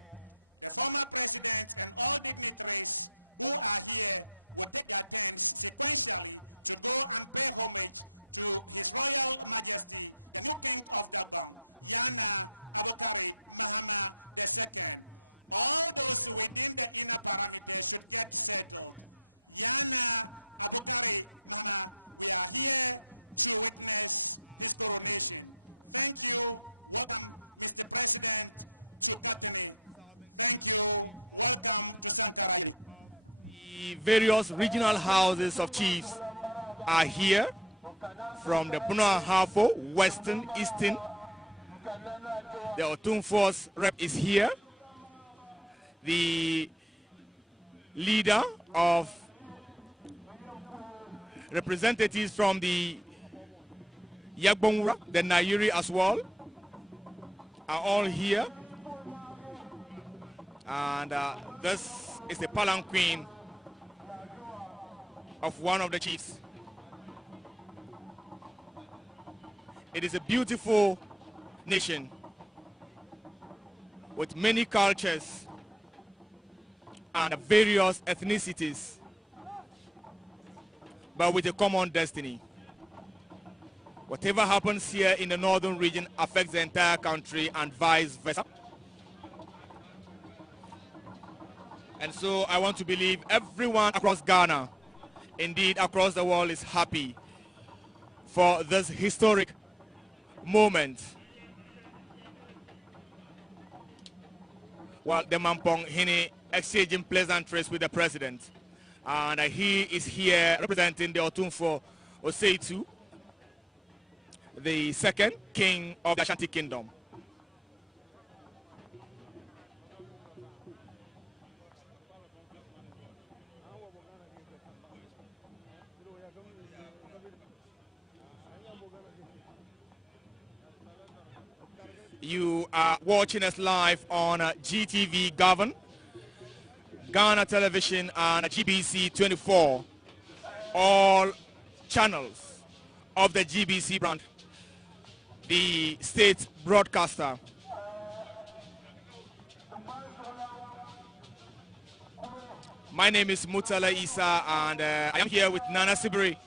the former president and all dignitaries who are here will take their turns sequentially to go and pay homage to His Royal Majesty, the new King of Dagbon, Yana Abukari Mahama II. all those within the inner parameters should get settled. Yana Abukari Nana, we are here to witness his coronation. Thank you. Welcome, Mr. President, to Katani. Thank you. Welcome to Sankara. The various regional houses of chiefs are here, from the Buna Hafo, Western, Eastern. The Otunfo's rep is here. The leader of representatives from the Yagbongra, the Nairi as well, are all here. And this is the palanquin of one of the chiefs. It is a beautiful nation with many cultures and various ethnicities, but with a common destiny. Whatever happens here in the northern region affects the entire country and vice versa. And so I want to believe everyone across Ghana, indeed across the world, is happy for this historic moment. While the Mampong Hini exchanging pleasantries with the president. And he is here representing the Otunfo Oseitu, the second king of the Ashanti Kingdom. You are watching us live on GTV Govern, Ghana Television, and GBC 24, all channels of the GBC brand, the state broadcaster. My name is Mutala Isa, and I am here with Nana Sibiri,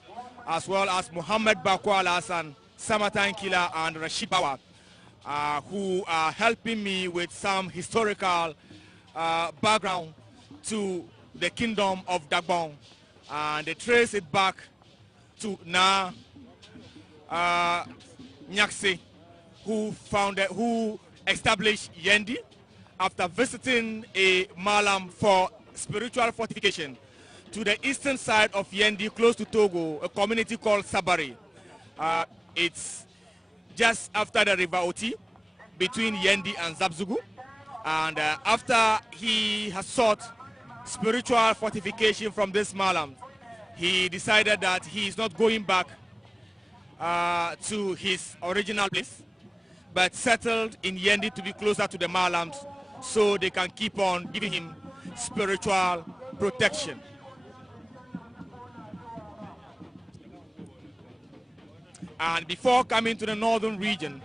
as well as Muhammad Bakwa Hassan, Samatan Kila, and Rashid Bawa, who are helping me with some historical background to the kingdom of Dagbon, and they trace it back to Nyakse, who established Yendi after visiting a Malam for spiritual fortification to the eastern side of Yendi, close to Togo, a community called Sabari. It's just after the River Oti, between Yendi and Zabzugu. And after he has sought spiritual fortification from this Malam, he decided that he is not going back to his original place, but settled in Yendi to be closer to the Malams so they can keep on giving him spiritual protection. And before coming to the northern region,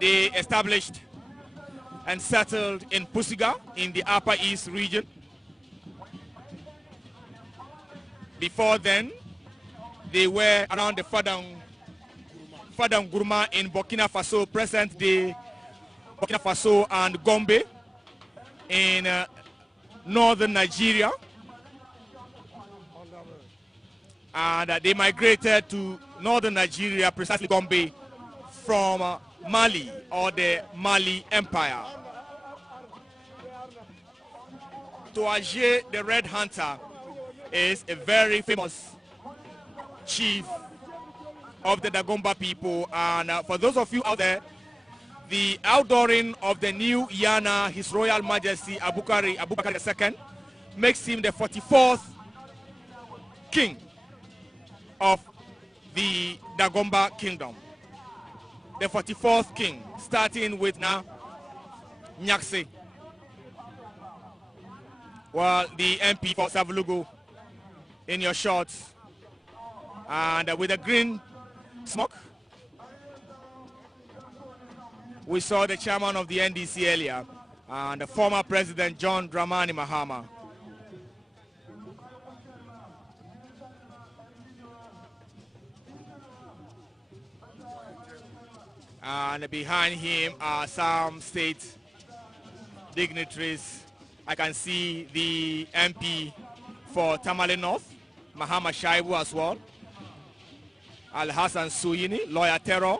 they established and settled in Pusiga in the Upper East region. Before then, they were around the Fadang Gurma in Burkina Faso, present day Burkina Faso, and Gombe in northern Nigeria. And they migrated to northern Nigeria, precisely Gombe, from Mali, or the Mali Empire. Toaje the Red Hunter is a very famous chief of the Dagomba people, and for those of you out there, the outdooring of the new Yana, His Royal Majesty Abukari II, makes him the 44th king of the Dagomba Kingdom. The 44th king, starting with now Nyakse. Well, the MP for Savulugu in your shorts, and with a green smoke. We saw the chairman of the NDC earlier, and the former president John Dramani Mahama. And behind him are some state dignitaries. I can see the MP for Tamale North, Mahama Shaibu as well. Al Hassan Suyini, Lawyer Terror.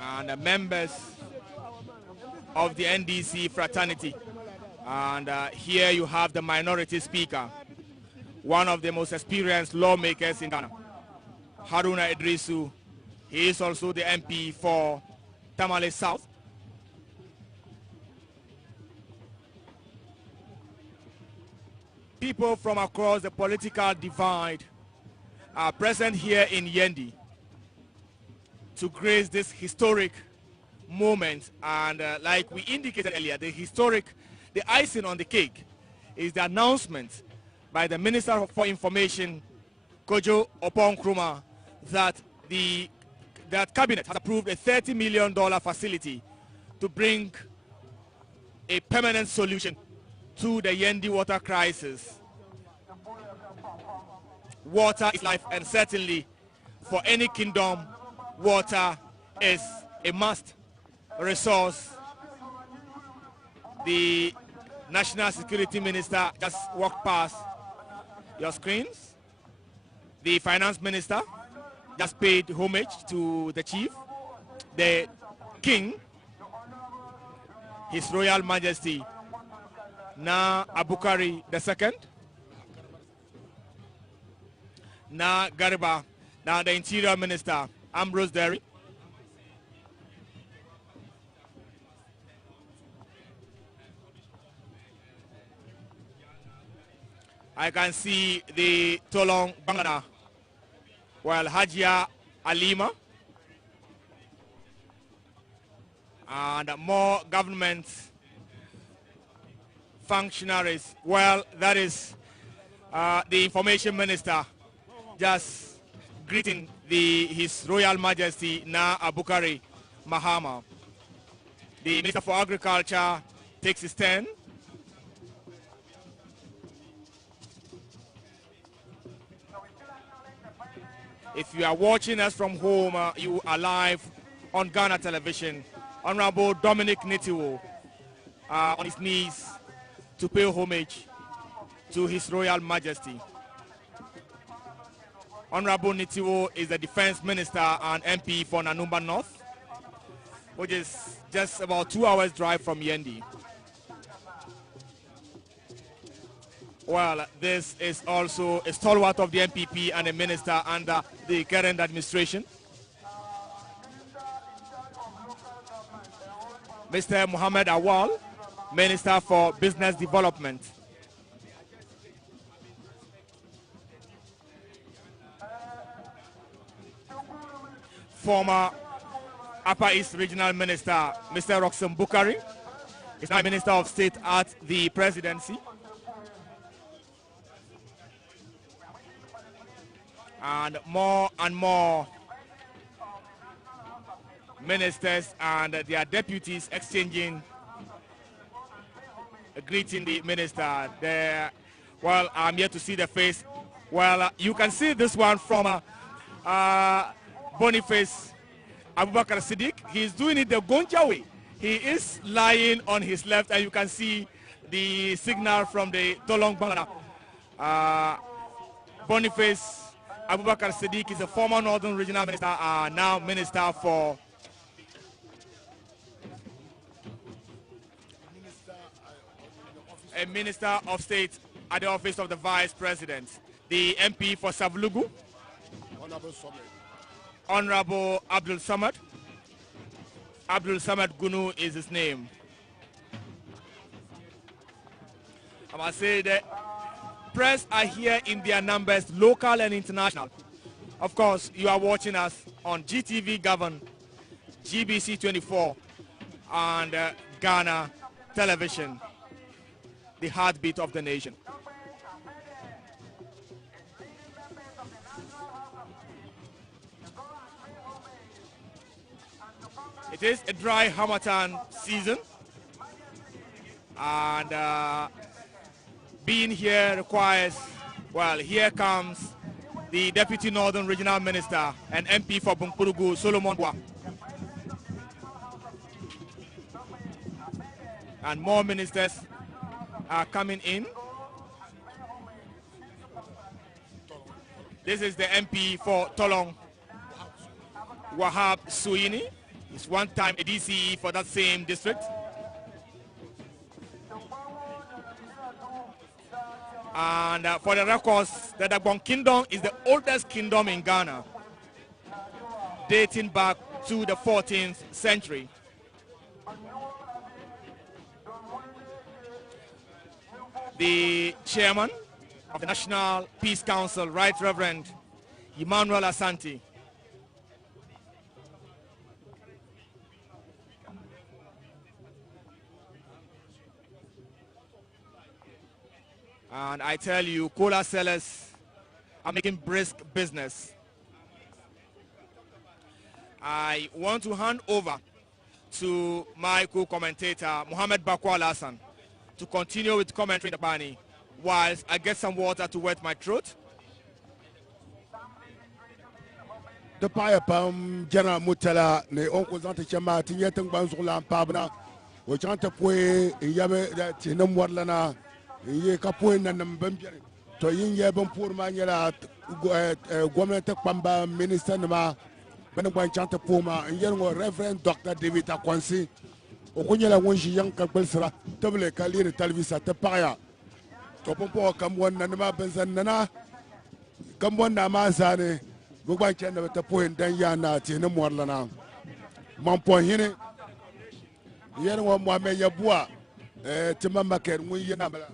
And the members of the NDC fraternity. And here you have the minority speaker, one of the most experienced lawmakers in Ghana, Haruna Idrisu. He is also the MP for Tamale South. People from across the political divide are present here in Yendi to grace this historic moment. And like we indicated earlier, the icing on the cake is the announcement by the Minister for Information, Kojo Opon-Nkrumah, that that cabinet has approved a $30 million facility to bring a permanent solution to the Yendi water crisis. Water is life, and certainly for any kingdom, water is a must resource. The National Security Minister just walked past your screens. The Finance Minister just paid homage to the chief, the King, His Royal Majesty Na Abukari II, Na Garba, now the Interior Minister Ambrose Derry, I can see the Tolong Bangana, while Hajia Alima, and more government functionaries. Well, that is the Information Minister just greeting His Royal Majesty Na Abukari Mahama. The Minister for Agriculture takes his turn. If you are watching us from home, you are live on Ghana Television. Honorable Dominic Nitiwo on his knees to pay homage to His Royal Majesty. Honorable Nitiwo is the Defense Minister and MP for Nanumba North, which is just about 2 hours drive from Yendi. Well, this is also a stalwart of the MPP and a minister under the current administration. Mr. Muhammad Awal, Minister for Business Development. Former Upper East Regional Minister, Mr. Roxanne Abukari, is now Minister of State at the Presidency. And more ministers and their deputies exchanging greeting the minister. Well, I'm here to see the face. Well, you can see this one from Boniface Abubakar Siddiq. He's doing it the Gonja way. He is lying on his left, and you can see the signal from the Tolong Bangana. Boniface Abubakar Siddiq is a former Northern Regional Minister, now Minister for a Minister of State at the Office of the Vice President. The MP for Savlugu, Honorable Abdul Samad. Abdul Samad Gunu is his name. I must say that press are here in their numbers, local and international. Of course, you are watching us on GTV Govern, GBC 24, and Ghana Television, the heartbeat of the nation. It is a dry Harmattan season, and being here requires, well, here comes the Deputy Northern Regional Minister and MP for Bumpurugu, Solomon Bua. And more ministers are coming in. This is the MP for Tolong, Wahab Suini. He's one time a DCE for that same district. And for the records, the Dagbon Kingdom is the oldest kingdom in Ghana, dating back to the 14th century. The chairman of the National Peace Council, Right Reverend Emmanuel Asante, and I tell you, cola sellers are making brisk business. I want to hand over to my co-commentator, Mohammed Bakwal Hassan, to continue with commentary in the Bani, whilst I get some water to wet my throat. The Paya Pam, General Mutala, the Uncle Zanta Chama, Tinyetan Banzula, Pabna, which Anta Pue, Yabe, that Tinum Wadlana, Ye Capuin and Mbembi, to Yin Yabon Poor Manila, Gwamnati Pamba, Minister Nama, Benaban Chanta Puma, and young Reverend Dr. David Akwansi, Okunyala Wunshi Young Kabelsra, Tablet Kalir Talvisa, Tapaya, Topopo, Kamwan Nanama Benzanana, Kamwan Namazane. Buba chenda bata point dan yana tene morlana mampo hine yene wa mwame yabua timamba ker mun yana bala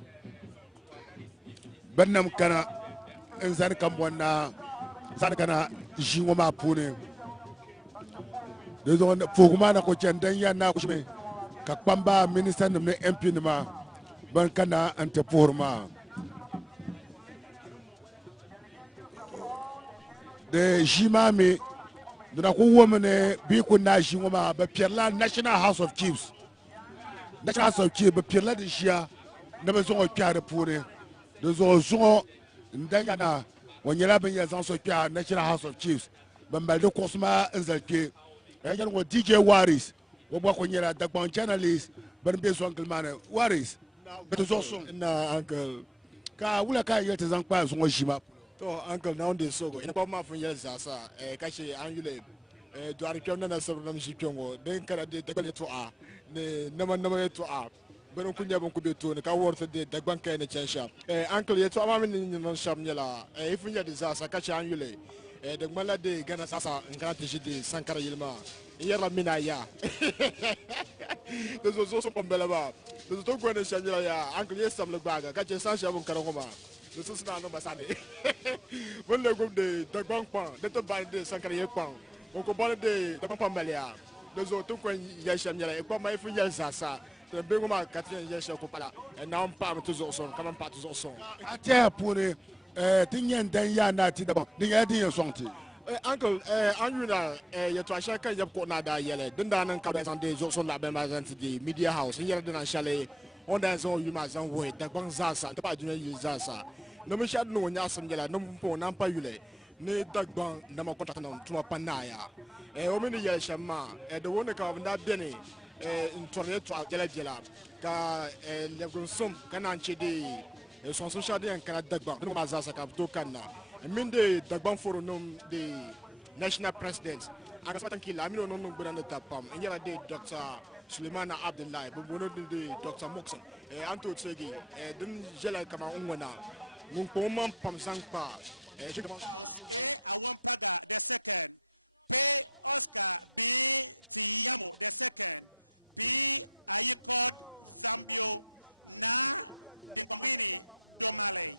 bannam kana enzar kambona sar kana jingo ma pune dezo foguma na ko chenda yana ko shime ka pamba minister ne MP ne ma ban kana ante pourma the Jimami, the woman, Bikuna Jimama, but Pierla, National House of Chiefs. National House of Chiefs, but Pierla this year, never saw a Pierre Pune. There's also in Dayana, when you're 11 years also Pierre, National House of Chiefs, but by the Cosma and Zalke, and then what DJ Waris, what work when you're at Dagbon journalist, but based on Uncle Man, Waris. But it's also, Uncle Kawulaka yet is Uncle Jima. To uncle now this so in about my from years as kashi anule do are kyon na so nam shikyon den kara de tagbale to a ne nama to a but kunya bon kube to ne ka worth de dagban kai ne chensha uncle ye to ama min non sham nyala if nya disaster kashi anule de mala de gana sasa ngana tishi de sankara yilma yera mina ya there's also from belaba there's to go ne shanyala ya uncle yes sam le baga kashi sansha bon karangoma. This is not no Masani. When they go the Dagbon Pang, they don't buy the Sankara Pang. Uncle Bonnet de Pambalia. Those are two coin Yasham Yala, a my free Yasasa, the big woman, Catherine Yashakopala, and now Pam to Zoson, come on, Pat to Zoson. I tell Pune, Tinyan Danyana Tidaba, the idea of something. Uncle, Andrew, your Twashaka Yapkona Yele, Dundan and Cabas on the Zoson Labemazan to the media house, here than Chalet, on that zone you must wait, the Bonzasa, the Paduna Zasa. No me shall know Yasam Yala, no po Nampa Yule, ne Dagbon, Namakotan, to Panaya. Omini Yashama, the one of that Denny, in Tornado Jela, Ka Legunsum, Cananche de son social day and Canadagbon, no Mazasa Captocana. And mean the Dagbon Forum, the national president. I got something kill, I mean, no good on the tapam, and yet I did Dr. Suleimana Abdullahi, but one of the Dr. Moxon, Anto Tsegi, then Jela Kamaungwana. A one paga the second, P Oscar B Tiamo the second, P Ayikod Zambio na Dinkwamini Domale,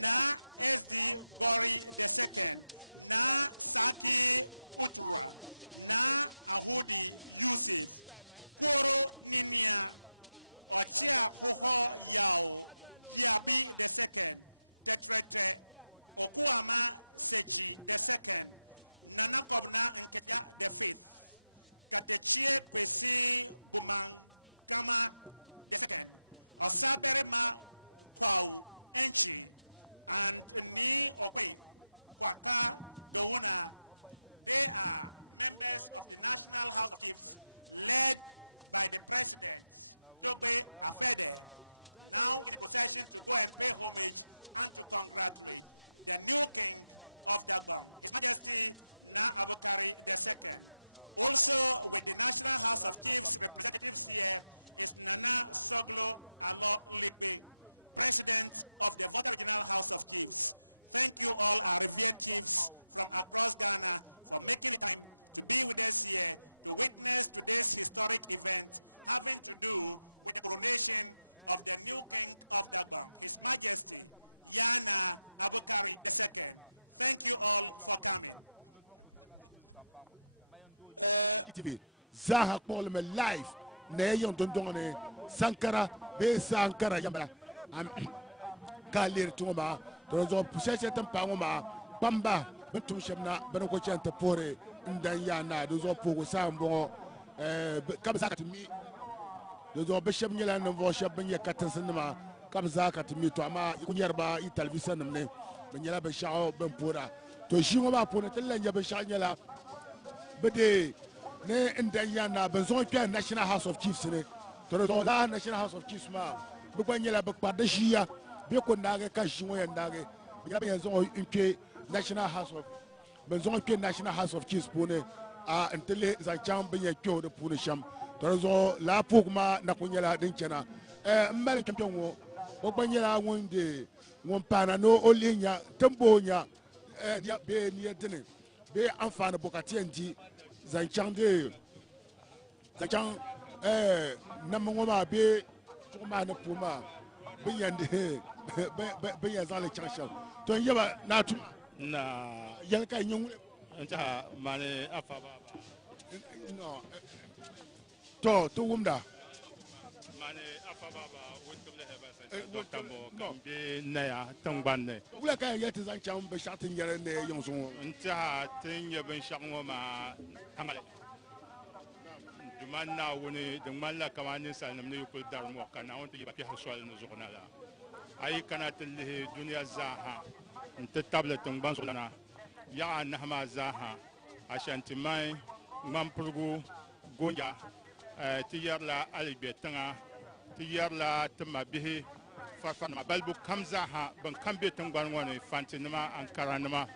na SD Gori the second, na Saki Utura, na Ahudi Yusuf, Koro Ninia, Ochia Hoho Yao, Yabi the second. Tetrete Okuama Sechi the second, Nana Kobna Nketa the fifth, Katechie Kwesi Bumang Kama the second, Osaberema Kwau Enchi, and Ni Okwe Kwaka Dowuna. They are members of the National House of Chiefs, led by the President, Dogbe Afede, now in a position to go and pay homage and to congratulate the new king of Dagbon, His Majesty Na Abukari II. Also with the National House of Chiefs representatives here is Nana Soglo Alo Likbe, President of the Volta Regional House of Chiefs. Thank you all our revered chiefs from across Ghana for making the time to be with us here to witness today's historic event having to do with the coronation of the new king of Dagbon, His Majesty Yana Abukari II. Thank you all for coming. Zaha Paul me live ne yon dondone Sankara be Sankara yambara am kalir tuma tozo pusese tampangoma bamba betum shemna benoko chante pore ndan yana dozo pogo sambo kabza katmi dozo beshem nyela no vo sheb nye katansinma kabza katmi to ama kunyarba i television ne nyela be shao ben pora to shingo ba pone tella nya be shao nyela bede ne ndanyana benzo pia National House of Chiefs ne to do la National House of Chiefs ma be kwanyela be kwade shia be ko ndage ka shingo ya ndage be benzo nke National House of benzo pia National House of Chiefs pone a ntele za chambe ye kyo de pone sham to do la pokuma na kunyela din chena mbele champion wo kwanyela wonde won pana no olinya tembonya dia be ni edene be amfana bokati enti zanchan namongoma be tuma na puma be yande be yazale chansha to yeba na tu na yanka nyung nta mane afaba no to wumda mane afaba wotum le heba wotambo kambe na ya tangbanne wula ka yete zanchan be shatin yare ne yonso nta tin yeben shangoma kamale dumanna woni dumalla kamani salnam ne yukul dar mo kana on tiba fi haswal no zona la ay kana tilhi dunya zaha nta tabla tangban solana ya nahma zaha ashanti mai mampurgu gonja tiyarla albetanga tiyarla tamabihi farfan balbu kamzaha ban kambe tangban woni fantinama ankaranama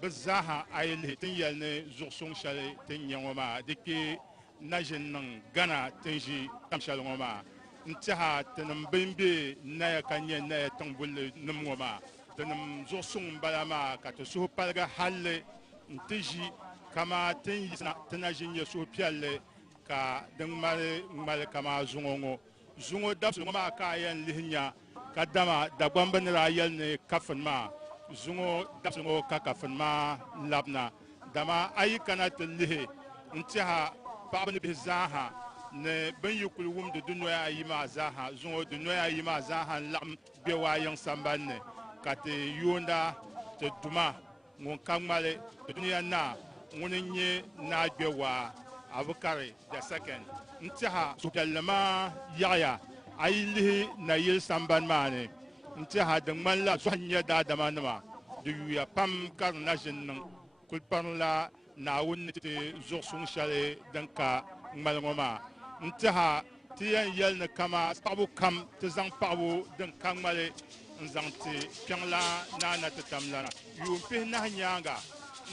bizaha ayil tin yalne zursung shale tin yangoma dike najin nan gana tin ji tamshal ngoma ntaha tin bimbe na kanye na tangbul numngoma tin zursung balama ka to su palga halle ntiji kama tin najin ya su pialle ka din mal kama zungongo zungo dabsu ngoma ka yan lihinya kadama Dagbon benra yalne kafin ma zungo dabsungo kakafin ma labna dama ayi kana tillihi ntiha paɣaba ni bihi zaaha ne bin yukul wumdi dunoya ayi maa zaaha zungo dunoya ayi maa zaaha laɣam be waa yiŋ sambanni ka ti yoonda ti duma ŋun ka ŋmali ti duniya na ŋuni nyɛ naa gbe waa Abukari II ntiha supiɛlli maa yaɣaya ayi lihi na yili sambani maa ni ntiha di ŋmanila zuɣu nyɛ daadama nima di yuya pam ka di na ʒini niŋ kuli parila Naawuni ni ti zuɣu suŋ shɛli din ka ŋmali ŋɔ maa ntiha ti yɛn yɛli ni kama paɣabu kam ti zaŋ paɣabu din ka ŋmali n zaŋ ti kpɛŋla naana ti tam lana yuun pihi nahi nyaanga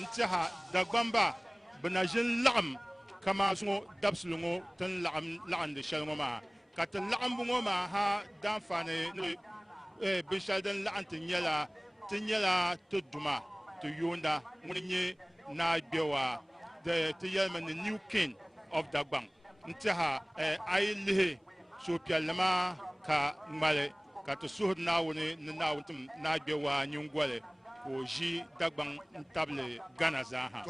ntiha Dagbamba bɛ na ʒini laɣim kama zuŋɔ dabsili ŋɔ tin laɣindi shɛli ŋɔ maa ka ti laɣimbu ŋɔ maa ha daanfani ni binshɛli din laɣim ti nyɛla ti duma ti yoonda ŋuni nyɛ naa gbewa ti yɛlimi ni new king of Dagbon ntiha ayi lihi suhupiɛlli maa ka ŋmali ka ti suhuri Naawuni ni Naawuni tim naa gbewa nyingoli ka o ʒi Dagbon n tabili Ghana zaaha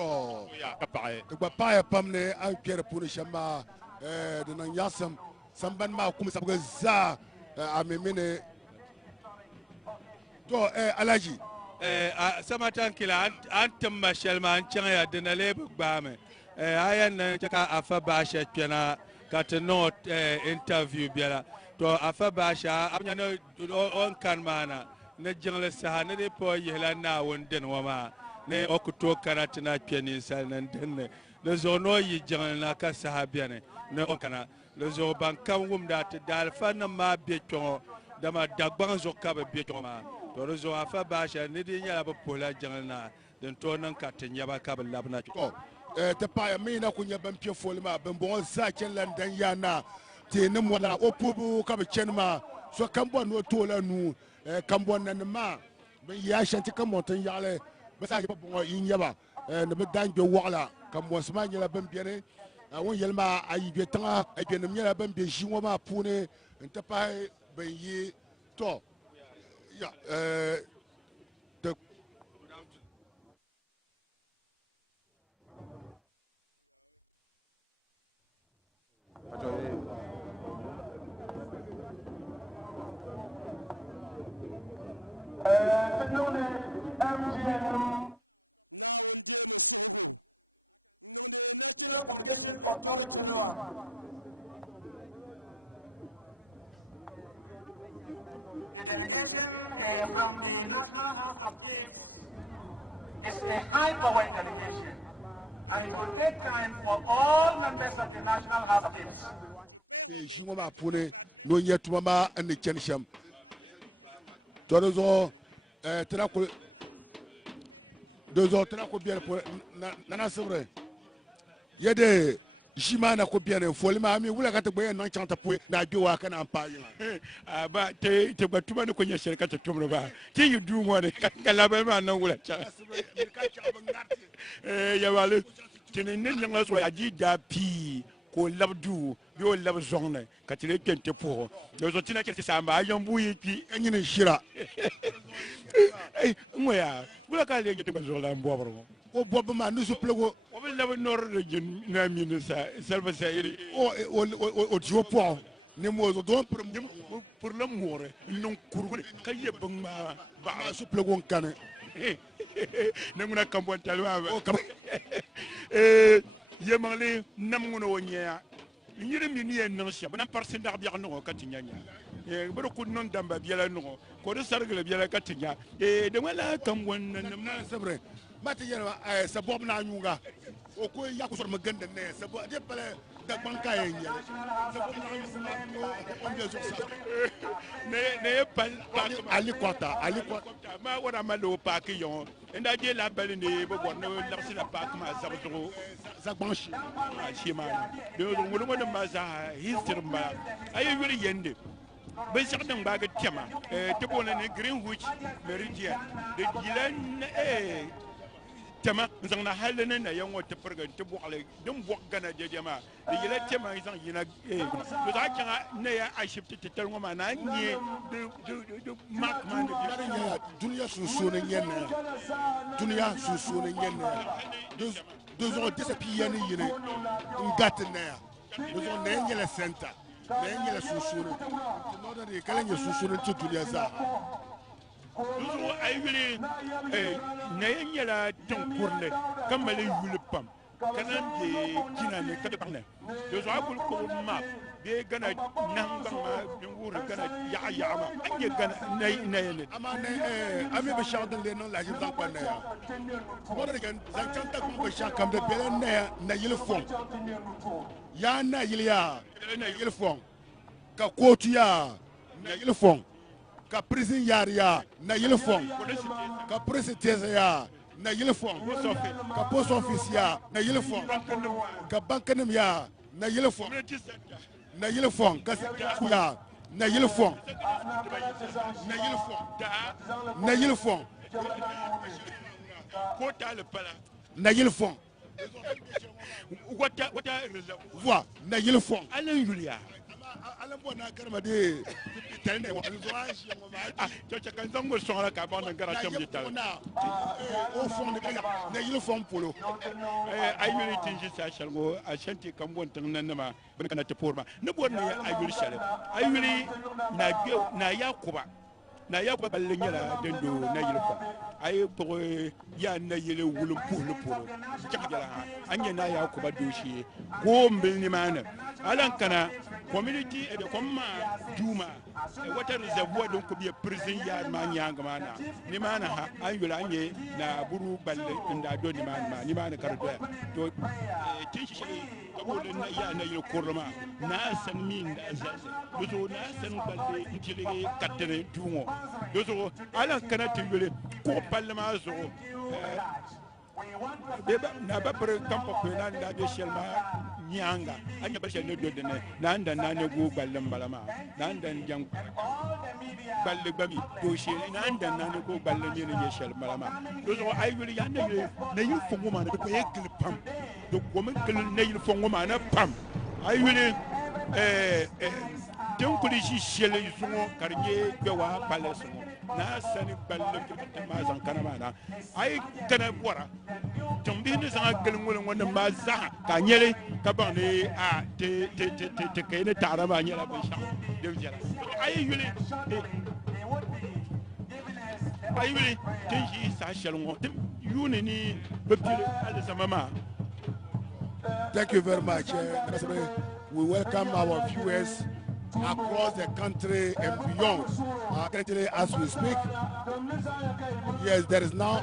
ka paɣi ti gba paɣaya pam ni an kpɛri puuni shɛm maa di niŋ yaɣasim sambani maa kum sabigi zaa a mi mini to Alaji samatan kila an timma shelma an changya dinale bugbaame ayan na ka afa basha kena ka to not interview biala to afa basha abnya no on kan mana na jingle saha ne de po yela na won den wama ne okuto karatina piani sal nan denne le zono yi jangna ka sahabiane ne okana le zo ban kam wum da te dal fa na ma be to dama Dagbon zo ka be to ma to le zo afa ba sha ne di nya ba pola jangna den to nan ka te nya ba ka ba labna to te pa mi na kunya ban pie folma ban bon sa ken lan dan ya na te ne mo la opubu ka be chen ma so kambo no to la nu kambo nan ma ben ya shanti kam montan ya le ba sa ba bon yin ya ba ne be dan jo wala kam mo sama nya la ban biere won yelma ayi be tanga ay be nem nya ban be jiwo ma pune te pa ben yi to ya de Now on dear Musuhu, no the National Communication Authority. The delegation from the National House of Chiefs is a high-powered delegation, and it will take time for all members of the National House of Chiefs to pay homage to no yet mama and the Chenisham. Todozo, Tenako, Dozo Tenako Bier Nana Sobre. Yede, Jimana Kobian and Folima, we got to wear no chant of that you are can empire. But te batuma no konya shirika te tumroba ti you do one kalaba no wala cha ya wale tini ne nyanga so aji da pi ko labdu bi o lab zonne ka tire kente po do so tina kete samba ayon buyi pi enyine shira eh ngoya bula ka le gete ko zola mbobro o bob ma nu suplego o be lab nor region na minisa selva sayri o jopo ne mo zo don pour l'amour non courbe kaye bangma ba suplego kane ne nguna kambo talwa yemale namngono wonya nyire mi ni en sia bana parsen da biya no katinya baro ko non damba biya no ko do sargale biya katinya de wala kam wonnan na sabre mata yelwa sabob na nyunga o ko yakko sor ma gande ne sabo de pale Dagbon kaye nyele sabob na nyunga on de so sa ne pal ali kota ma wara malo pa ki yon enda je la belle ne bo wonno la si la pa ma zabto Dagbon shi ma de ngolo mo ma za histirma ayi wuri yende ben certain baga tema te bona ne Greenwich Meridian de gilan tema zangna halene na yango te perga te bokale dum bok gana je jama de yela tema izang yina do da kanga ne ya ashipti te telngo ma na nye de mak man de dunya susu ne nyenne dunya susu ne nyenne deux ans disappear ne yine ngat ne deux ans ne nyele center ne nyele susu ne no da de kala nye susu ne te dunya za Nous ayuli nayela tonkurle kamale yulpam kanan de kinane kadakne do so akul ko ma be gana nangam ngur gana ya ma anje gana nayene amane ami be shawdan le non la jibdan ko ne ya mo de gan zan tanta ko be shakam de belen ne na yilfon ya na yilya na yilfon ka kotu ya na yilfon ka prison yariya na yilfon ka prison tese ya na yilfon ka post office ya na yilfon ka bankanim ya na yilfon ka ya na yilfon na yilfon ko tal pala na yilfon wata voix na yilfon alen yulia alan bona karma de tende wa alzoage to kan zango sora ka bon ngara cham di tal au fond de na yilfon polo ay yuri tinji sa shalgo a shanti kan bon tan nan ma ban kana te porma ne bon ne ay yuri shale ay yuri na yakuba na ya ko balle nyala dendo na yilfa ay to ya na yele wulum pulu pulu jagala anya na ya ko badoshi ko mbil ni mana alan kana community e komma juma e wata reservoir don ko biya prison ya ma nyanga mana ni mana ha an yula anye na buru balle inda do ni mana kardo to tin shi ko na ya na yele korma na san min da zaze do na san balle injile katene jumo do alan kana timbele ko balle ma zo beba na ba pre kampo ko na da be shelma nyanga anya ba shel ne do ne na nda na ne go balle mbalama na nda jang balle babi do she na nda na ne go balle ne ne shel mbalama do so ay wuli ya ne yu fongo ma ne ko yekil pam do ko men kel ne yu fongo ma na pam ay wuli den ko li shel yu songo karnye be wa balle songo na sani balle ke ma zan kana mana ay kana bora tumbi ni zan gal ngol wona ma za ka nyele ka ban ni a te ke ne tara ma nyela be sha de jela ay yuli tin ji sa shel ngo tim yuni ni be pile al zamama. Thank you very much. We welcome our viewers across the country and beyond. Currently, as we speak, yes, there is now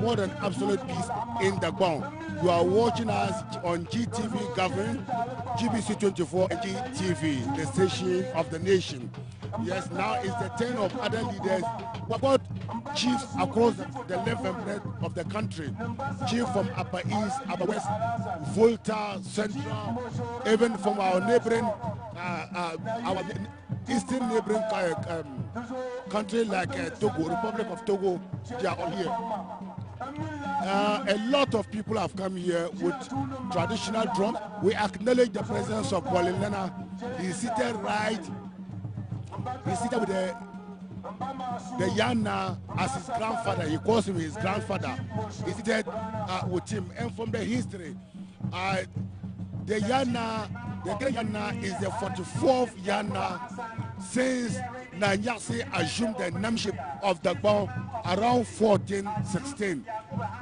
more than absolute peace in Dagbon. You are watching us on GTV Government, GBC 24 and GTV, the station of the nation. Yes, now is the turn of other leaders. What about chiefs across the length and breadth of the country? Chief from Upper East, Upper West, Volta, Central, even from our neighboring, our eastern neighboring country like Togo, Republic of Togo, they are all here. A lot of people have come here with traditional drum. We acknowledge the presence of Bolilena. He's seated with the Yana as his grandfather. He calls him his grandfather. He's seated with him. And from the history, the Yana, the great Yana is the 44th Yana since Nanyasi assumed the nameship of Dagbon around 1416.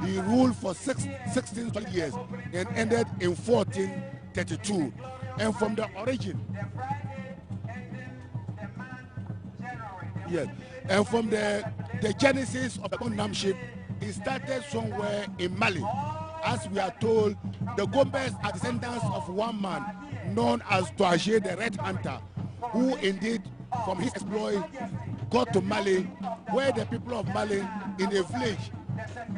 He ruled for 16 years and ended in 1432. And from the origin, yes, and from the genesis of the nameship, it started somewhere in Mali. As we are told, the Gombes are descendants of one man known as Toaje the Red Hunter, who indeed, from his exploit, got to Mali, where the people of Mali in a village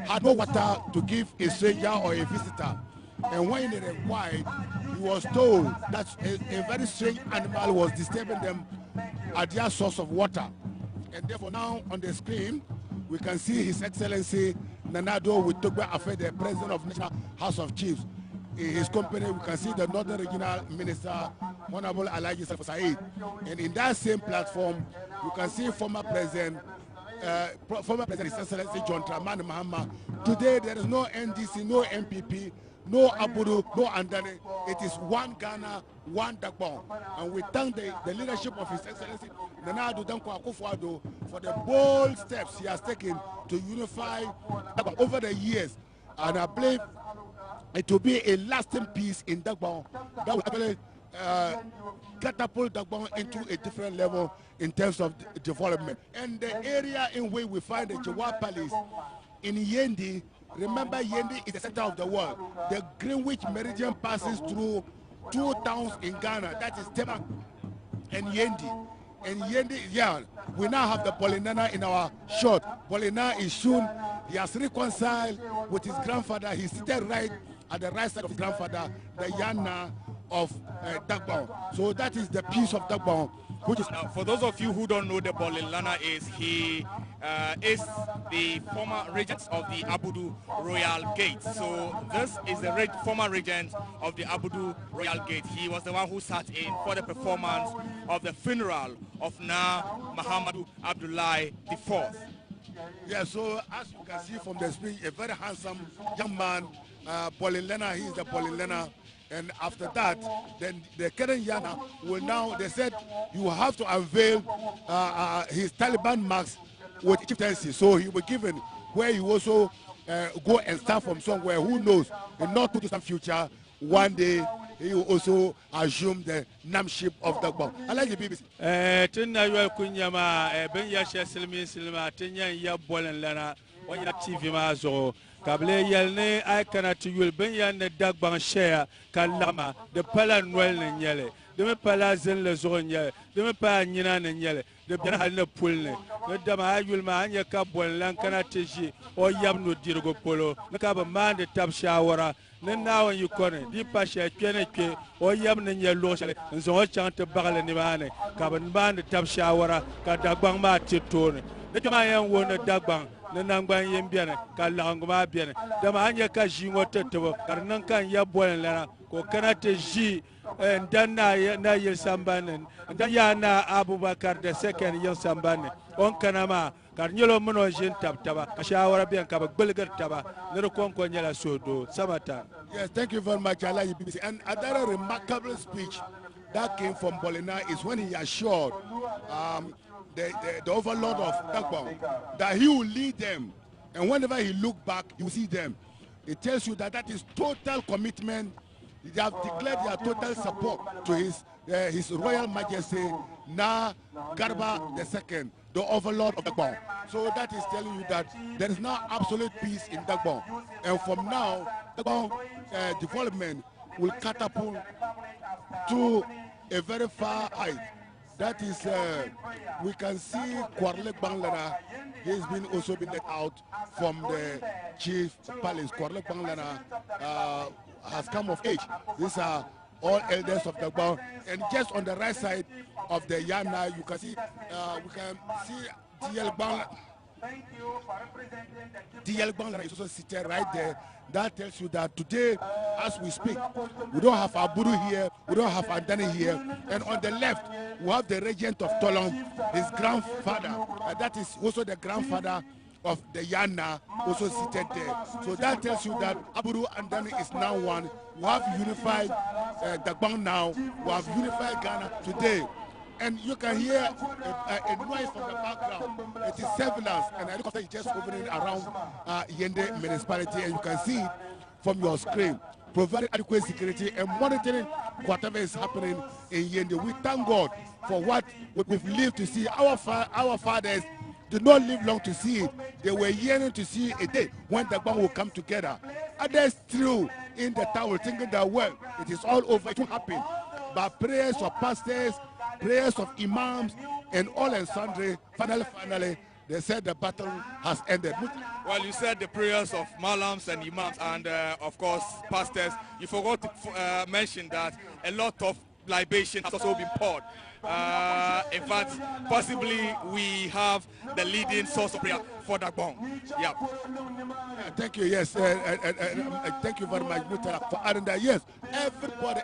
had no water to give a stranger or a visitor. And when they required, he was told that a very strange animal was disturbing them at their source of water. And therefore now on the screen, we can see His Excellency Nanado Witogba Afe, the President of National House of Chiefs. In his company, we can see the Northern Regional Minister, Honorable Alhaji Said. And in that same platform, you can see former President His Excellency John Dramani Mahama. Today, there is no NDC, no MPP, no Abudu, no Andane. It is one Ghana, one Dagbon. And we thank the leadership of His Excellency Nana Addo Dankwa Akufo-Addo for the bold steps he has taken to unify Dagbon over the years. And I believe it will be a lasting peace in Dagbon that will actually catapult Dagbon into a different level in terms of development. And the area in which we find the Jawar Palace in Yendi, remember Yendi is the center of the world. The Greenwich Meridian passes through two towns in Ghana, that is Tema and Yendi. And Yendi, yeah, we now have the Polinana in our shot. Polina is soon, he has reconciled with his grandfather. He's seated right at the right side of his grandfather, the Yana of Dagbon. So that is the peace of Dagbon. Which is for those of you who don't know, the Bolilana he is the former regent of the Abudu Royal Gate. So this is the former regent of the Abudu Royal Gate. He was the one who sat in for the performance of the funeral of Muhammadu Abdullahi IV. Yeah, so as you can see from the speech, a very handsome young man, Bolilena, he is the Bolilena. And after that, then the current Yana will now, they said, you have to unveil his Taliban marks with chieftaincy. So he will be given where you also go and start from somewhere. Who knows? In not too distant future, one day he will also assume the namship of Dagbon. I like the BBC. Tinna yua kunyama ben ya silma tinya ya bolen lana wanya TV ma zo kable yelne ay kana tuyul ben ya ne Dagbon share kalama de pala noel ne nyele de me pala zen le zo nyele de me pa nyina ne nyele de bien hal ne pulne ne dama ayul ma anya ka bolen lan kana teji o yam no dirgo polo ne ka ba mande tab shawara ne nawan yukone di pasha kene ke o yam ne nyelo shale nzo chante bagale ni bane ka ban bande tab shawara ka Dagbon ma titone ne tama yan wona Dagbon ne nangban yen biene ka lango ma biene dama anya ka jingo tetebo karnan kan ya bolen lana ko kana te ji ndan na yel sambanen ndan ya na Abubakar de second yel sambane on kana ma kar nyelo mono jin tab ka shawara bien ka ba belgar taba ne ko nyala sodo samata. Yes, thank you very much, Allah BBC. And another remarkable speech that came from Bolina is when he assured the overlord of Dagbon that he will lead them, and whenever he look back, you see them. It tells you that that is total commitment. They have declared their total support to his Royal Majesty Na Garba II, the overlord of Dagbon. So that is telling you that there is now absolute peace in Dagbon. And from now, Dagbon development will catapult to a very far height. That is, we can see Kwarlek Banglara, he's been also been let out from the chief palace. Kwarlek Banglara has come of age. These are all elders of Dagbon. And just on the right side of the Yana, you can see, we can see DL Banglara. DL Banglara is also seated right there. That tells you that today, as we speak, we don't have Aburu here, we don't have Andani here, and on the left, we have the regent of Tolong, his grandfather, and that is also the grandfather of the Yana, also seated there. So that tells you that Aburu Andani is now one. We have unified Dagbon now, we have unified Ghana today. And you can hear a noise from the background. It is surveillance, and I think it's just hovering around Yende municipality, and you can see it from your screen, providing adequate security and monitoring whatever is happening in Yende. We thank God for what we've lived to see. Our fathers did not live long to see it. They were yearning to see a day when Dagbon will come together. Others through in the town thinking that, well, it is all over, it will happen. But prayers of pastors, prayers of imams, and all and sundry, finally, they said the battle has ended. Well, you said the prayers of malams and imams and, of course, pastors. You forgot to mention that a lot of libation has also been poured. In fact, possibly we have the leading source of prayer for Dagbon. Yeah. Thank you. Yes, thank you very much, Mutara, for adding that. Yes, everybody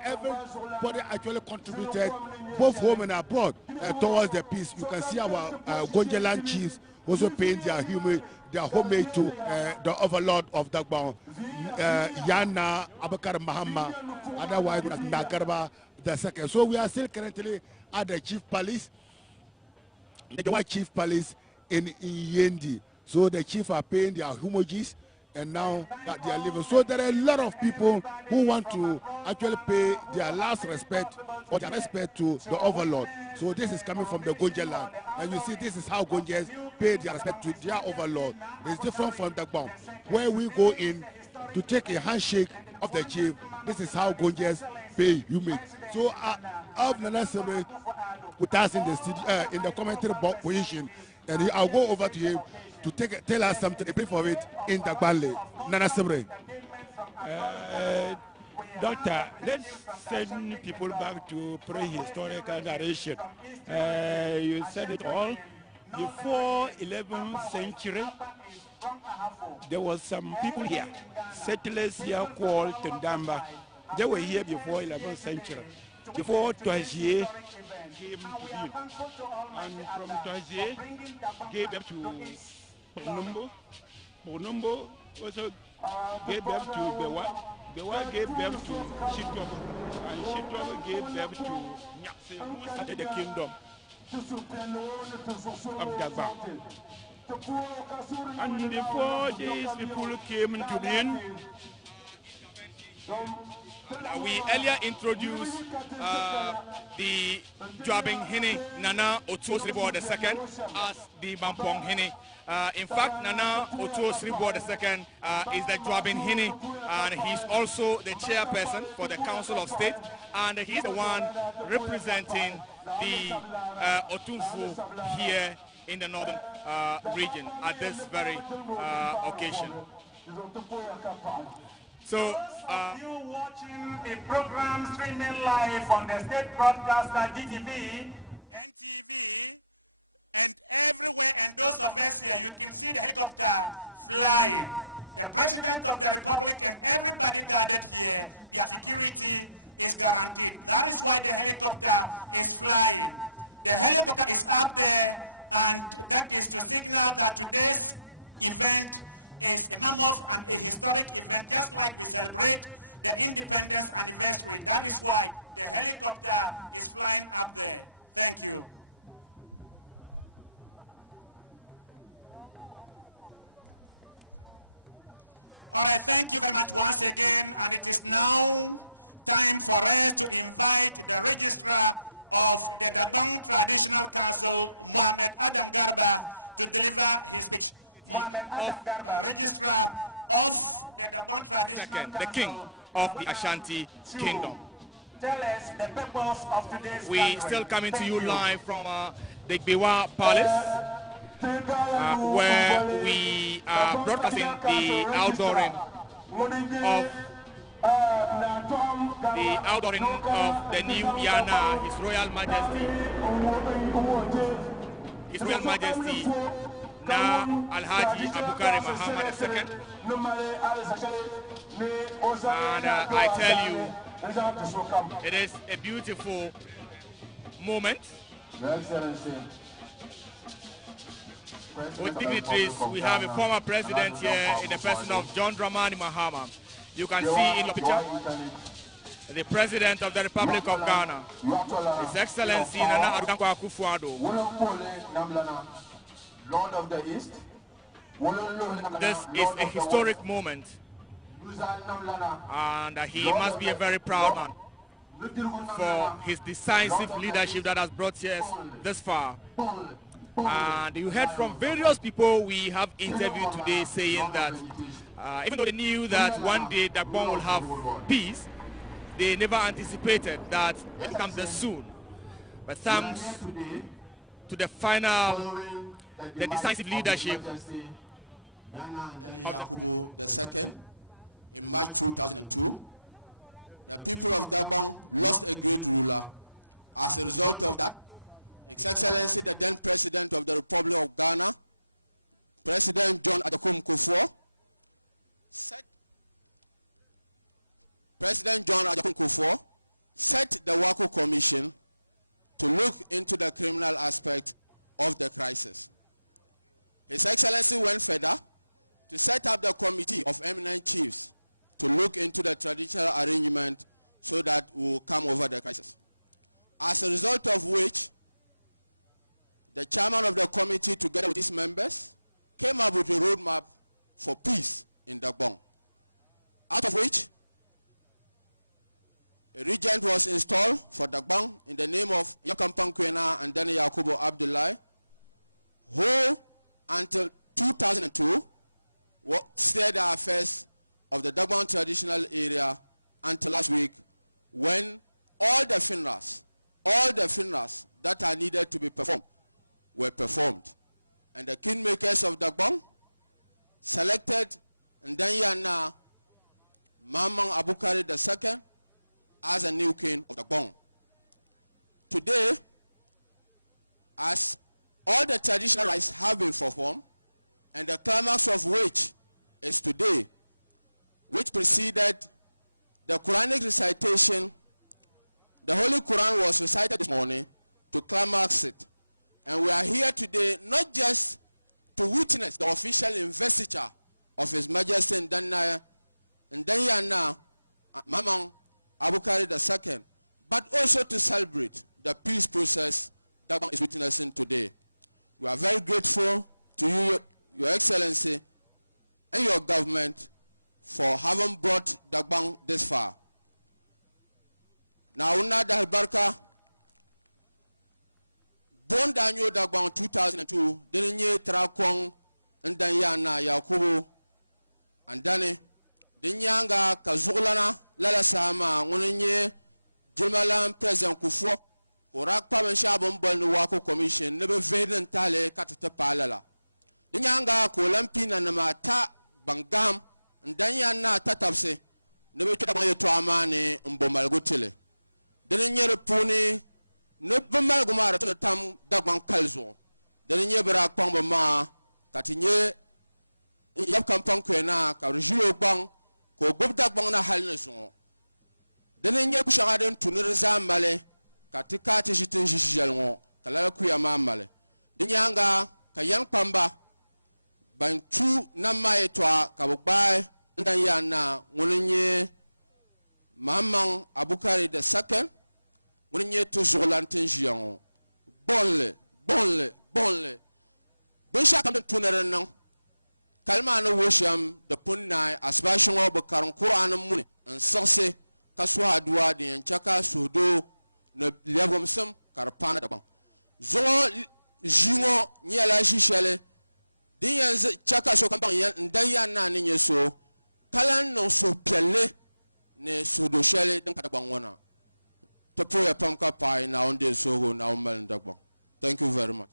actually contributed, both home and abroad, towards the peace. You can see our Gonjaland chiefs also paying their homage to the overlord of Dagbon, Yana Abukari Mahama, otherwise Nagarba II. So we are still currently at the chief palace, the white chief palace in Yendi. So the chief are paying their homages, and now that they are leaving. So there are a lot of people who want to actually pay their last respect or their respect to the overlord. So this is coming from the Gonja land. And you see, this is how Gonjas pay their respect to their overlord. It's different from Dagbon. Where we go in to take a handshake of the chief, this is how Gonjas pay humans. So I've Nana Sebre with us in the studio, in the commentary box position, and I'll go over to him to tell us something, a brief of it in Dagbon. Nana Sebre. Doctor, let's send people back to prehistorical narration. You said it all. Before 11th century, there was some people here, settlers here called Tundamba. They were here before 11th century, before Toisier came to be. And from Toisier gave up to Pornombo. Pornombo also gave up to Bewa. Bewa gave birth to Shitwam, and Shitwam gave birth to Nyakse, who started the kingdom of Dagbon. And before these people came into being, we earlier introduced the Joabing Hine Nana Otuo Sribo II as the Bampong Hine. In fact, Nana Otuo Sribo II is the Joabing Hine, and he's also the chairperson for the Council of State, and he's the one representing the Otunfu here in the northern region at this very occasion. So, you watching a program streaming live on the state broadcaster GTV, NTV, and everywhere, and those of us here, you can see the helicopter flying. The President of the Republic and everybody gathered here, their security is guaranteed. That is why the helicopter is flying. The helicopter is up there, and that is to signal that today's event is a mammoth and a historic event, just like we celebrate the independence anniversary. That is why the helicopter is flying up there. Thank you. All right, thank you very much once again, and it is now time for us to invite the registrar of the Dagbon Traditional Council, Mohammed Adam Garba, to deliver his speech. Mohammed Adam Garba, registrar of the Dagbon Traditional the king of the Ashanti Kingdom. Tell us the purpose of today's We still coming to you live from the Gbewa Palace, where we are broadcasting the outdooring of the new Yana, His Royal Majesty, now Alhaji Abukari Muhammad II. And I tell you, it is a beautiful moment. With dignitaries, we have a former president here in the person of John Dramani Mahama. You can see in your picture the President of the Republic of Ghana, His Excellency Nana Addo Akufo-Addo. Lord of the East. This is a historic moment, and he must be a very proud man for his decisive leadership that has brought us this far. And you heard from various people we have interviewed today saying that even though they knew that one day Dagbon will have peace, they never anticipated that it comes this soon. But thanks to the decisive leadership Yakubu II in March 2002, the people of Dagbon lost a great ruler. As a result of that, His Excellency, the then President of the Republic of Ghana, President John Addo Akufo, set the Wako Commission to look into the criminal aspect of the crisis. His Excellency went further to set up the committee of eminent chiefs to look into the traditional arrangement so that we will come over the crisis. As a result of which, the chairman of the committee, together with his members, came up with a roadmap for peace in Dagbon, out of which a regent was installed for Dagbon in the name of Yakampan Kwena and then Yakubu Abdullahi, who until 2002 steered the affairs of the Dagbon traditional area until last week, when all the funerals that are needed to be performed were performed. And the kingmakers of Dagbon selected Ndanyana Mamman Abukari II as a new king of Dagbon. Today, as all the traditional rites have been performed, and the climax of which is today, which preceded the Quranic recitation. The Holy Quran was recited this morning to climax it. And we are here today not just to witness the official investiture of His Majesty Ndanyana Mamang Abukari II, but also to celebrate the peace process Dagbon is witnessing today. We are very grateful to you, Your Excellency, and your government for having brought Dagbon this far. Now, una da barka bon danyo Dagbon 2002 denye trakong ndanyana Yakubu andane dinyanga kazulana lala sama ngunye Jumalan President Kufo orak pa shabon bol wako commission ne be veden tale katata palala dinyanga ko lampina na mata bangam ndanyana tatapse ne be tuba yeto amane mbomal gutile denye puni ne be mal gumara to tam Dagbon kalzo denye bra pambo ma katinye yap kampang kwena ka rejuo bang ko gob Dagbon na hal nezo denye ku shagaden tunir zamale katika tijitin jijalngo kala ku ya mamale dinyanga kayan pamba bantu nama etwa kabugbai ndanyana ngunye mamang Abukari II ngunye toujours lantinjiango bonle bisha kam tunere nan kalma na wosham da punna asbashin Abukar Qur'an mun an sakse kaswa adwa din chaka sudo na lebom sam karpana Dagbon zo jingo nyala shishale din yanzu chaka so kan ndan ya na ni yeso kalan no so pelle ne sudo shale din Dagbon wana to po ya pam ka pai na onde so go na umal Dagbon. Thank you very much.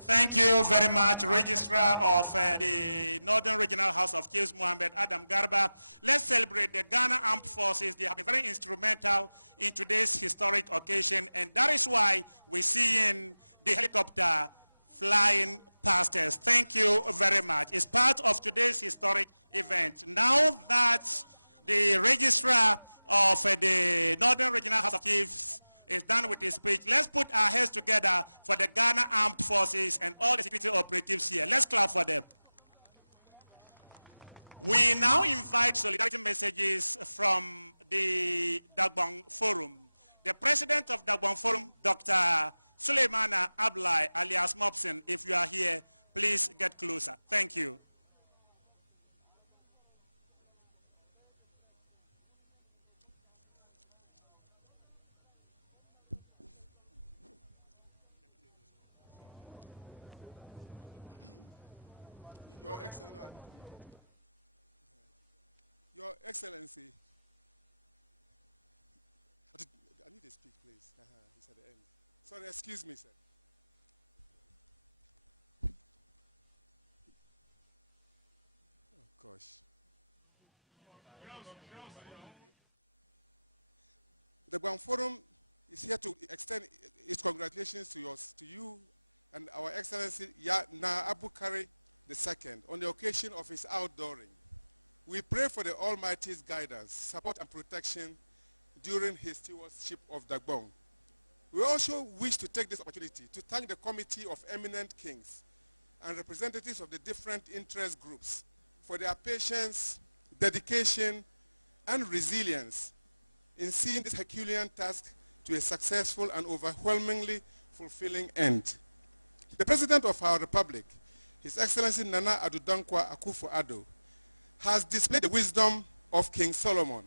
Thank you very much, Registrar of the Northern Regional House of Chiefs, Mohammed Adam Garba. Let's celebrate the Ghana Armed Forces. They have been very instrumental in today's historic occasion, and that is why we're seeing the helicopter flying past us. Thank you very much. It's part of today's historic event. Now that the Registrar of the Northern Regional House of Chiefs is done with his speech, let's put our heads together for the Ghana Armed Forces and all the security operatives here. Let's clap for them. We now invite solidarity messages from the Dagbon Forum. The president of Dagbon Forum, Dr. Suleimana Ablai, alias Mopsin, if you are here, please get closer. Thank you. Your Excellency, I need to speak, please. It's at the end. Sorry, excuse me, sir. Oh, gosh. The Dagbon Forum is here to extend its congratulations to you and our Excellency Na Abukari II on the occasion of his outdooring. We pray for the Almighty's guidance, support and protection during his stewardship of Dagbon. We also wish to take this opportunity to thank the Committee of Eminent Kings and representatives of the different interest groups for their patience, dedication, and resilience in seeing this Herculean task to a successful and overwhelmingly fulfilling end. The President of our Republic, His Excellency Nana Addo Dankwa Akufo-Addo, has displayed the wisdom of King Solomon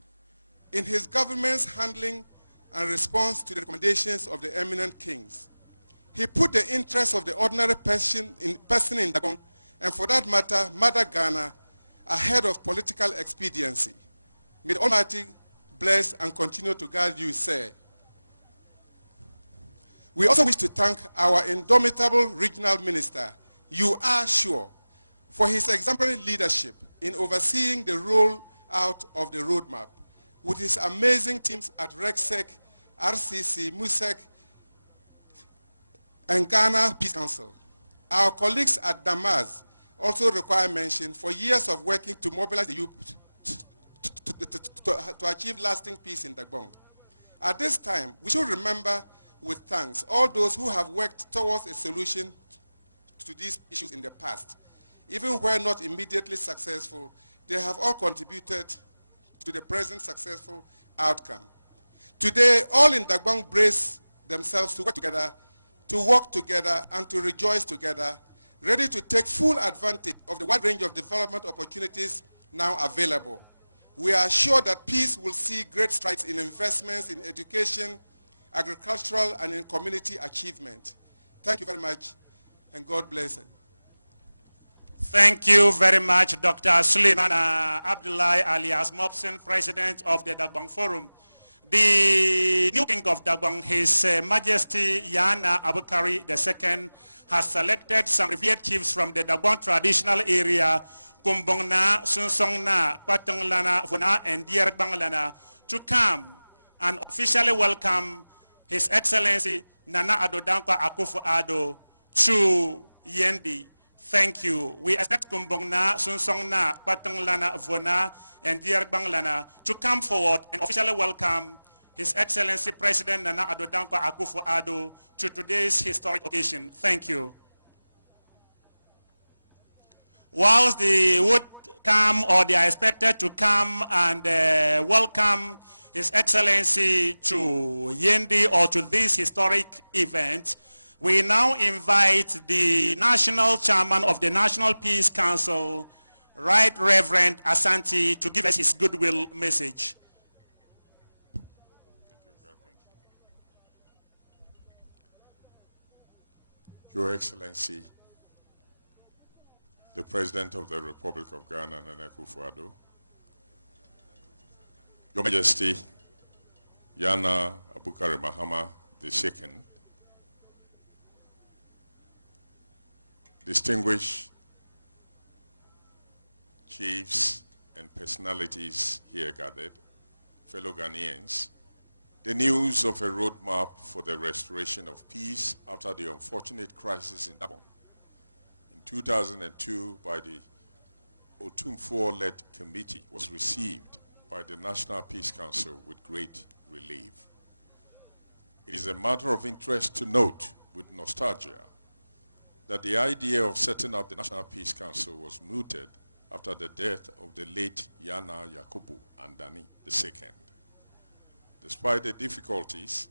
in his government's handling and response to the recommendations of the eminent kings. He put the interests of the ordinary person in Dagbon, and for that matter, Mother Ghana, ahead of political expediency. May the Almighty bless and continue to guide you, sir. We also wish to thank our indomitable regional minister, You Are Sure, for his exemplary leadership in overseeing the roll-out of the roadmap with his amazing teams at RECSEC, RCC, MUSEC, and Ghana Peace Council. Our colleagues at Damas also require mention for years of working to mobilize the youth to achieve lasting peace in Dagbon. At this time, we should remember with thanks all those who have worked towards a solution to these issues in the past, even where not immediately successful, They have all contributed to the present successful outcome. Today, all in Dagbon brace themselves to work together and to rejoice together, ready to take full advantage of the wide range of development opportunities now available. We are sure that peace will see great strides in investments in education, agricultural, and in community achievement. Thank you very much, and God bless you. Thank you very much, Dr. Suleiman Abdullahi alias Mopsin, President of the Dagbon Forum. The new king of Dagbon, His Majesty Yana Abukari II, has selected some revered chiefs from the Dagbon traditional area, Kumbongna, Sunsongna, Patonglana, Vuna, and Dierbanglana, to come and officially welcome His Excellency Nana Addo Dankwa Akufo-Addo to Yendi. Thank you. We expect Kumbongna, Sunsongna, Patonglana, Vuna, and Dierbanglana to come forward and officially welcome His Excellency President Nana Addo Dankwa Akufo-Addo to today's historic occasion. Thank you. Whilst they would come, or they are expected to come and welcome His Excellency to Yendi or to this historic event, we now invite the National Chairman of the National Peace Council, Right Reverend Asante, to give us his goodwill message. Your Excellency, the President of the Republic of Ghana, Nana Akufo-Addo, Your Majesty, Yana Abukari Mahama II, distinguished chiefs and personalities here gathered, fellow Ghanaians, the news of a roadmap for the restoration of peace after the unfortunate crisis in Dagbon in 2002 by the Otumfuo-led committee was received by the National Peace Council with great relief. It is a matter of interest to note with nostalgia that the idea of setting up the National Peace Council was mooted after the death of the late Yana Yakubu Andani II. Despite the difficulties,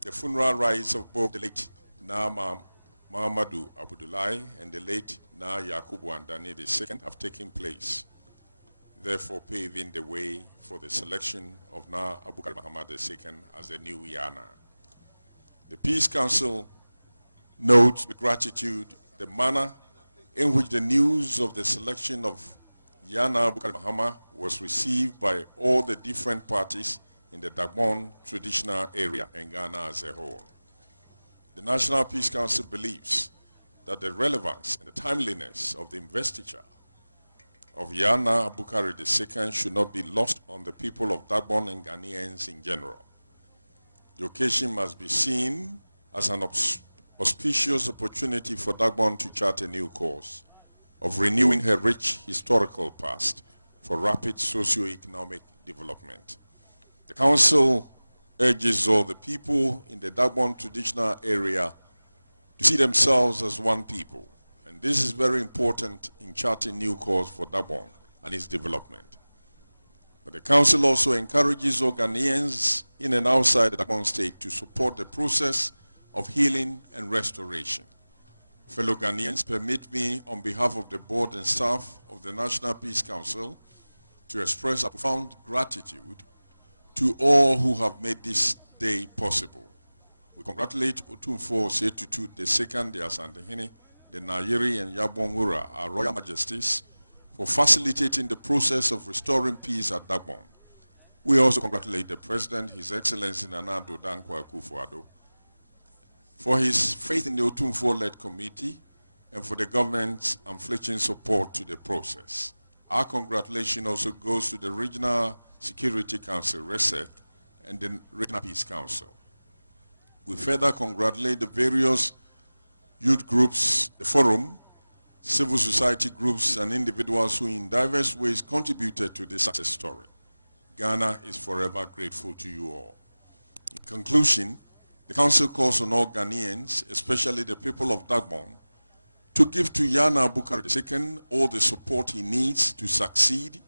the funeral rites of both the late Na Muhammadu Abdullahi and the late Na Yakubu Andani II have taken place, therefore paving the way for the selection of Na Abukari Muhammad II as the new Yana. The Peace Council notes with gratitude the manner in which the news of the selection of Yana Abukari Muhammad was received by all the different parties in the Dagbon traditional area and Ghana as a whole. The National Peace Council believes that the relevance and the timeliness of the investiture of Yana Abukari II should not be lost on the people of Dagbon and Ghanaians in general. The occasion must be seen as an auspicious opportunity for Dagbon to chart a new course of renewing her rich historical past for rapid socio-economic development. The Council urges all the people in the Dagbon traditional area to see themselves as one people, and this is very important in charting new course for Dagbon and its development. But the Council also encourages all Ghanaians in and outside the Dagbon state to support the process of healing and restoration. Fellow Ghanaians, permit me on behalf of the board and staff of the National Peace Council to express a profound gratitude to all who have made this day possible. We congratulate Otumfuo Setutu II, the Asantehene, the Nayeri and Yabonwura, our Royal Majesties, for facilitating the process of restoring peace at Dagbon. We also congratulate the President, His Excellency Nana Addo Dankwa Akufo-Addo, for his faith in the Otumfuo-led committee and for the government's unflinching support to the process. Our congratulations also goes to the Regional Security Council, RESEC, and the Regional Peace Council. We further congratulate the various youth groups, the forum, civil society groups, and individuals who in diverse ways contributed to this success story. Ghana is forever grateful to you all. In conclusion, the Council calls on all Ghanaians, especially the people of Dagbon, to give to Yana Abukari II all the support he needs to succeed,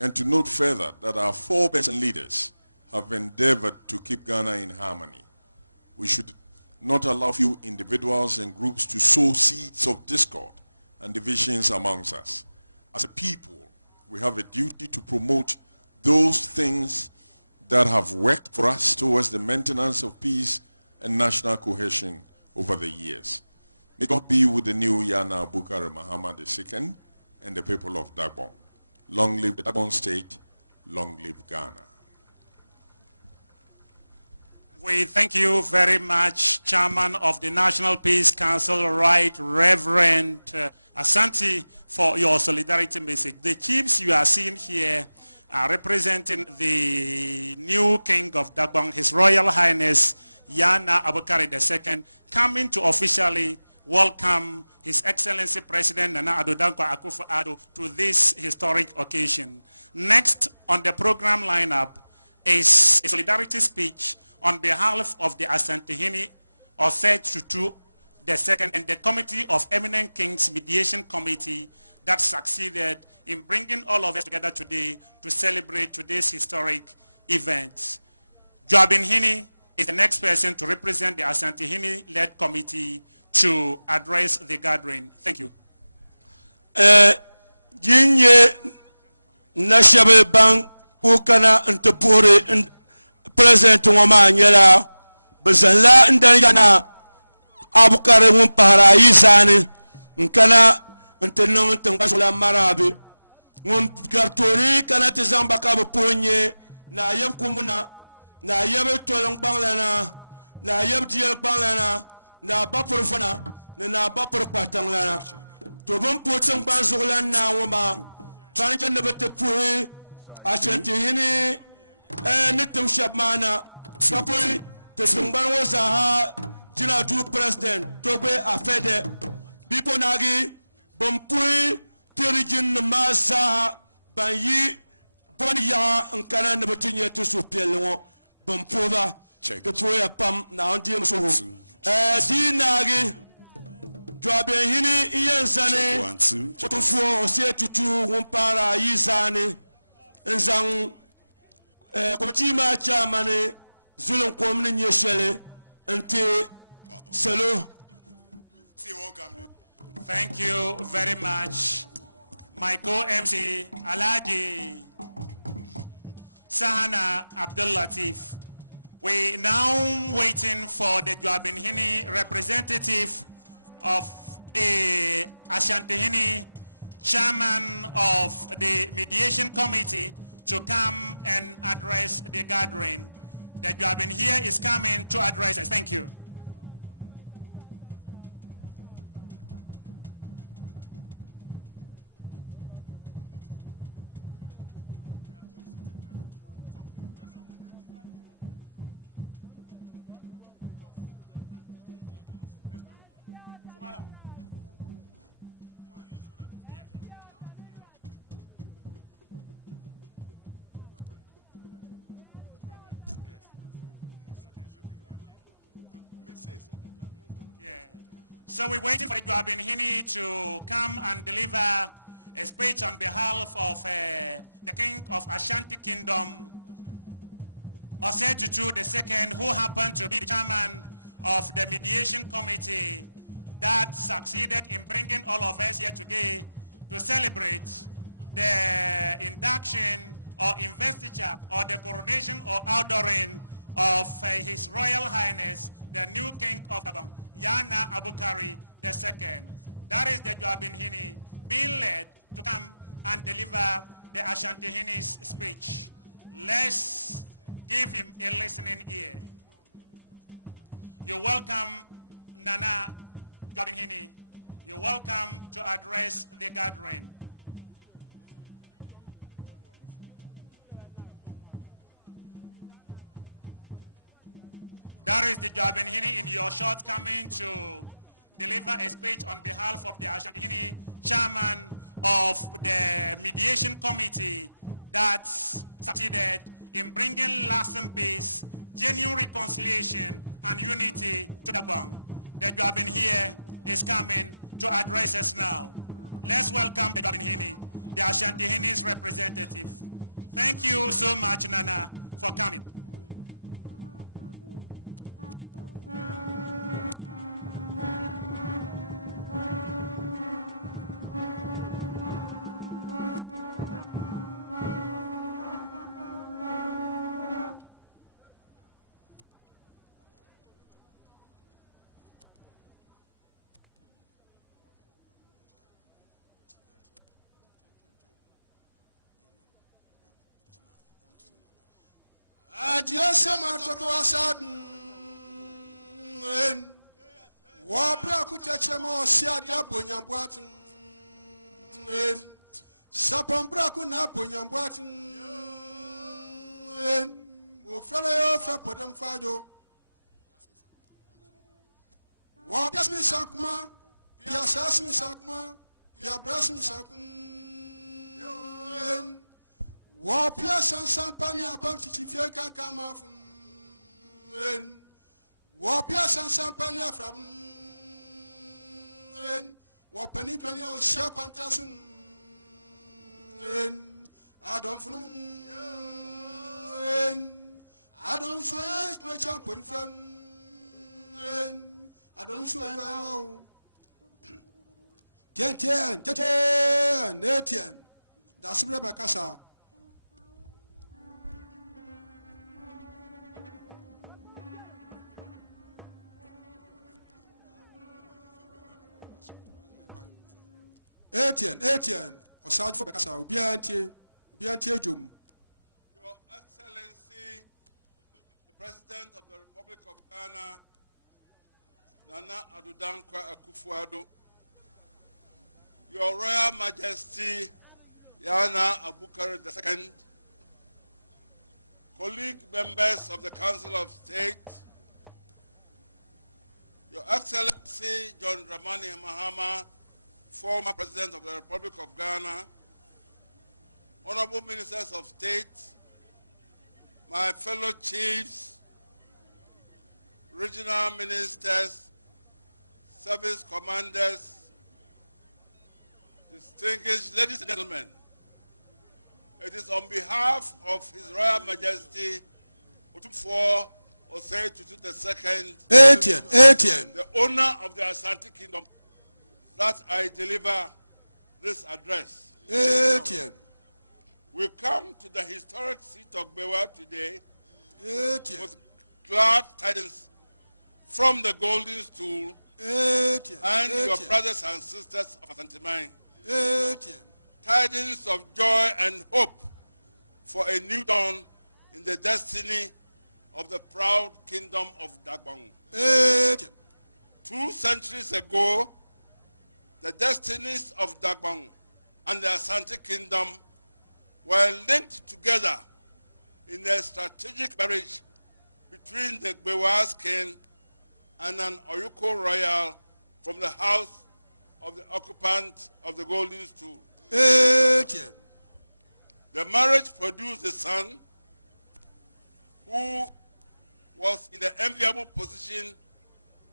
and to note further that our 4 best leaders have endeavored to keep Ghana in harmony. We should not allow few individuals and groups to sow seeds of discord and divisions amongst us. As a people, we have a duty to promote those things that have worked for us towards the maintenance of peace and national cohesion over the years. May God be with the new Yana Abukari Muhammad II and the people of Dagbon. Long live the Dagbon state, long live Ghana. We thank you very much, Chairman of the National Peace Council, Right Reverend Asante, for your solidarity message. The chiefs you are seeing here are representing the new King of Dagbon, His Royal Highness Yana Abukari II, coming to officially welcome His Excellency President Nana Addo Dankwa Akufo-Addo to this historic occasion. Next on the program lineup is a solidarity speech on behalf of the Asantehene Osei Tutu II and the Committee of Eminent Kings Mediation Committee that succeeded in bringing all of us together today to celebrate today's historic event. Joabin is the next person to represent the Asantehene-led committee to address the gathering. Thank you. Jinye Nashabe Bang Ukana Ntapuri President Wama Nyela Bazala Ndana Abukari Wumpara Izani Nkana Ntenong Tangbasola Marabi Wum Gartori Kana Tizamba Kabu Punye Na Yem Kumbuna Na Yem Tolong Banglana Na Yem Diel Banglana Na Bapur Fana Na Bapur Patanglana To Bum Putsang Bansolan Na Wama Banjan Nebete Puri Asantehene Nitum Shabmana Sapuri Tesumban was a Jina Du President Tobe Afede Biponagi Bumpui Tirijin Masa Banyi Bonya Nkana Nebetinya to Supelon Bumpova Kepoya Pam now Dim So Dinagi Joabin Yansane Tufu Ose Tutu Wumpara Yizane Nzang Committee Chairman Zulum Kwamni Nyeshele Nte Selo. Thank you very much, my co-MC Alaji Sahana Abdul Latif. We now waiting for the Joabin representative of the Asantehene, chairman of the mediation committee, to come and address the gathering. The Joabin is coming to address us. Thank you. So we're waiting for the Joabin to come and deliver a speech on behalf of the King of Ashanti Kingdom, Osei Tutu II, who happened to be the chairman of the mediation committee that succeeded in bringing all of us here today to celebrate the induction or investiture or the coronation or outdooring of His Royal Highness, the new King of Dagbon, Yana Abukari II. That is the Joabin being led to come and deliver the Ashantehene's speech. Let's give him a listening ear. You're welcome, Nana Joabin. You're welcome to address the gathering. That is the Joabin in your shortcoming to deliver a speech on behalf of the Ashanti chairman of the mediation committee that succeeded in bringing lasting peace, genuine reconciliation, and unity to Dagbon. The Joabin is coming to to address us now. Let's welcome the Hini, the Ashanti Hini's representative. Thank you so much, Nana, for coming. Adios, matoko asadun. Wabra kutachemo siada ponyambwatun. Sapambra kuna ponyambwatun. Wofela yo fa podem fado. Wabras mi sakma, piasas mi sakma, piabras mi sakma. Wapia sansampani apam chichifie kankama fun. Wapia sansampani afram. Wapani pani oshia kwantasun. Adam funum. Adam shoye me champon fam. Adam shoye amo. Tien, netien. Dasubra bakasa. Etienne, Osage for Bekasa, Bianti Jum. Your Excellency, the President of the Republic of Ghana, Nana Addo Dankwa Akufo-Addo, Your Royal Majesty, Yana Abukari II, colleague members of the Council of State, Your Excellency John Dramani Mahama, former President of the Republic of Ghana, Honorable Ministers of State, my fellow chiefs, regional ministers, service commanders, distinguished ladies and gentlemen, it is on behalf of His Royal Majesty Otumfuo Osei Tutu II, Etienne, the owner of the Asante Kingdom, that I deliver this address. Etienne. We come to the historic seat of Bewa today with glad tidings from the Golden Stool and your brothers and sisters of Asantemine. Tidings of joy and hope for a new dawn in the destiny of the proud kingdom of Dagbon. 2 centuries ago, the destinies of Dagbon and the Asante Kingdom were linked together in a strategic marriage between the Gbewas king and an Oyuko royal from the house of the occupant of the Golden Stool. The marriage produced a son who was in the enviable position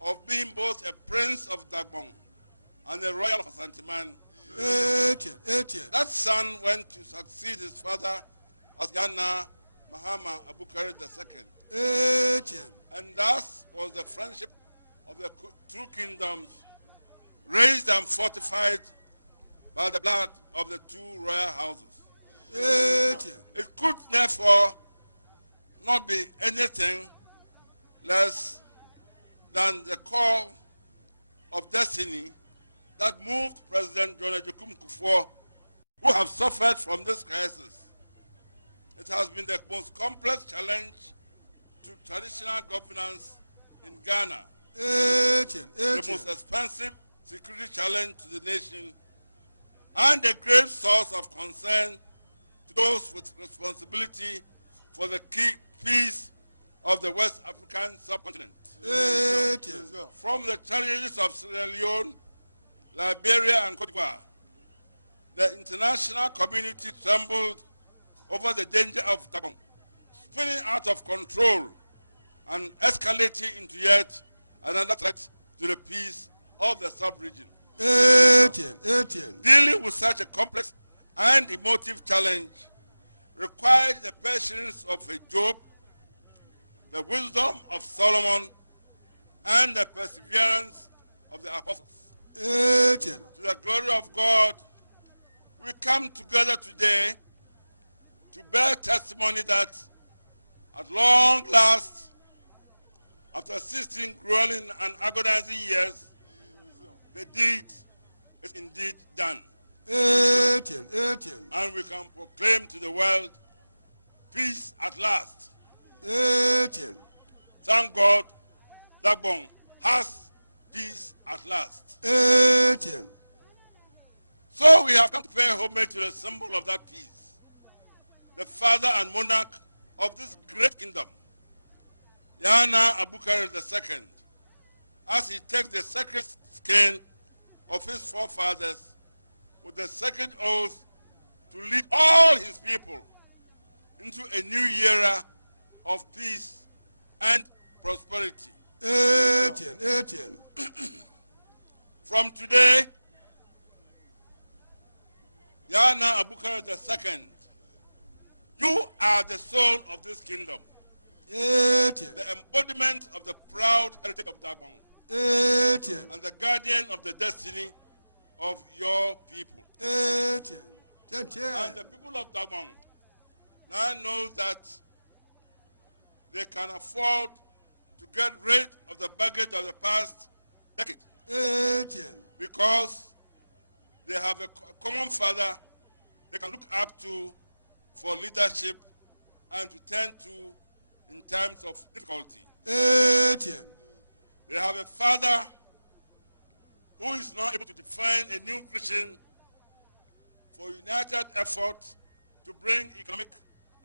of being both a prince of Dagbon and a royal of Asanteman. That son went to succeed his father as Yana Mahama Abukari II. And thus was the friendship of the 2 kingdoms raised and fortified by the blood of the 2 royal houses. It could therefore not be anything less than the call of destiny that moved President John Ejiokum Kufuor, who have suffered from this crisis. It has been the most complex challenge to traditional governance in Ghana, the most expensive security challenge to the nation, and a great source of concern to those with responsibility for the key peace of the West African subcontinent. From the challenges of Sierra Leone, Liberia, and Cote d'Ivoire, the international community trembled over the danger of Dagbon spinning out of control and escalating into yet another threat to the peace of the sub-region. Dealing with such a complex and emotive challenge requires the patience of a Job, the wisdom of Solomon, and the perseverance of the apostles. To the glory of God, we come together today to bear testimony that at long last, after 16 grueling and agonizing years, the deed is indeed done. And we can proclaim to the world, peace at last. Thank God, Dagbon has peace at last. So we have come to pay homage to the symbol of that peace, the father and monarch of this great kingdom, Yana Abukari II, as he takes the sacred skin of his forefathers with the sacred oath to lead all his people into a new era of peace and prosperity. From today, Yana Abukari II, you are the soul of this kingdom, the embodiment of the proud heritage of Dagbon, and the guardian of the destiny of your people. And the people of Dagbon now know that they can afford to get rid of the baggage of the past decade, because they have a common father they can look up to for leadership and to turn to in times of difficulty. They have a father who is now able to define a new vision for united effort to bring economic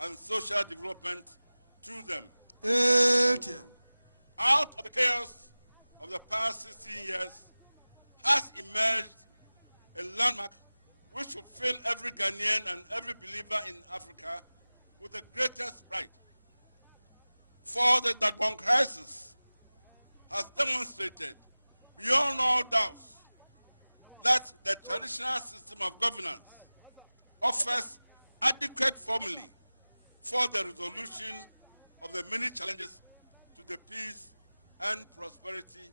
and social development to them. Out of the chaos of the past 16 years has emerged a landmark which should fill every Ghanaian and every believer in Africa with the greatest pride. For the Dagbon crisis has demonstrated beyond all doubts that the traditional system of governance offers adequate formulae for the resolution of the many challenges to the peace and prosperity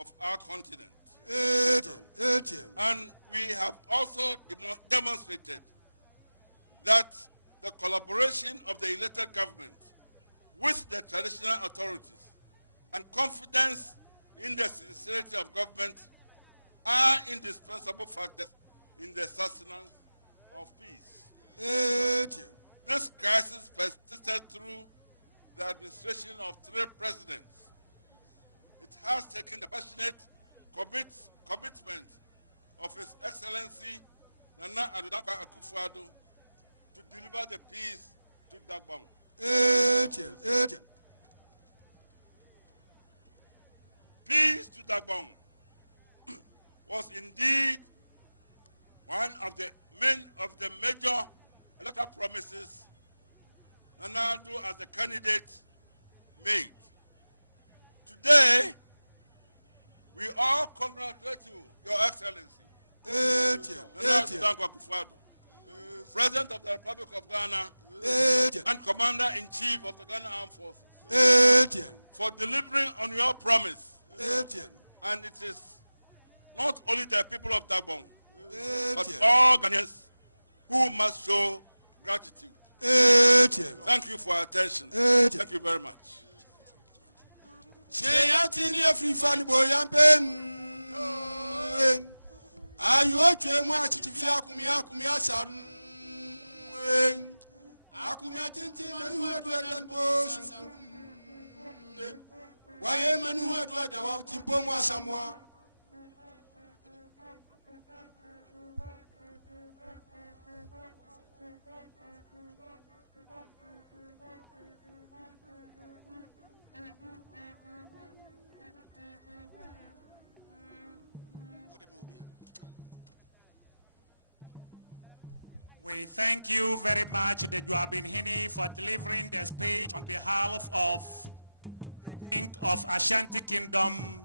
of our continent. And we have also demonstrated that the collaboration of the elected government with the traditional authorities and confidence in the sincerity of government are indispensable factors in the sustenance of peace. This crisis persisted through the administration of 3 presidents. It has taken the passionate commitment of His Excellency Nana Addo Akufo-Addo to deliver the peace to Dagbon. Peace to Dagbon was indeed one of the major electoral promises Nana Addo as the candidate made. Today, we all congratulate you, Your Excellency, President of the Republic of Ghana and Commander-in-Chief of the Ghana Armed Forces, for delivering on your promise. And it is not only the people of Dagbon, but all Ghanaians who must show gratitude. Thank you for your attention. Thank you very much. We thank you very much, the Joabin Hini, for delivering the speech on behalf of King of Ashanti Kingdom,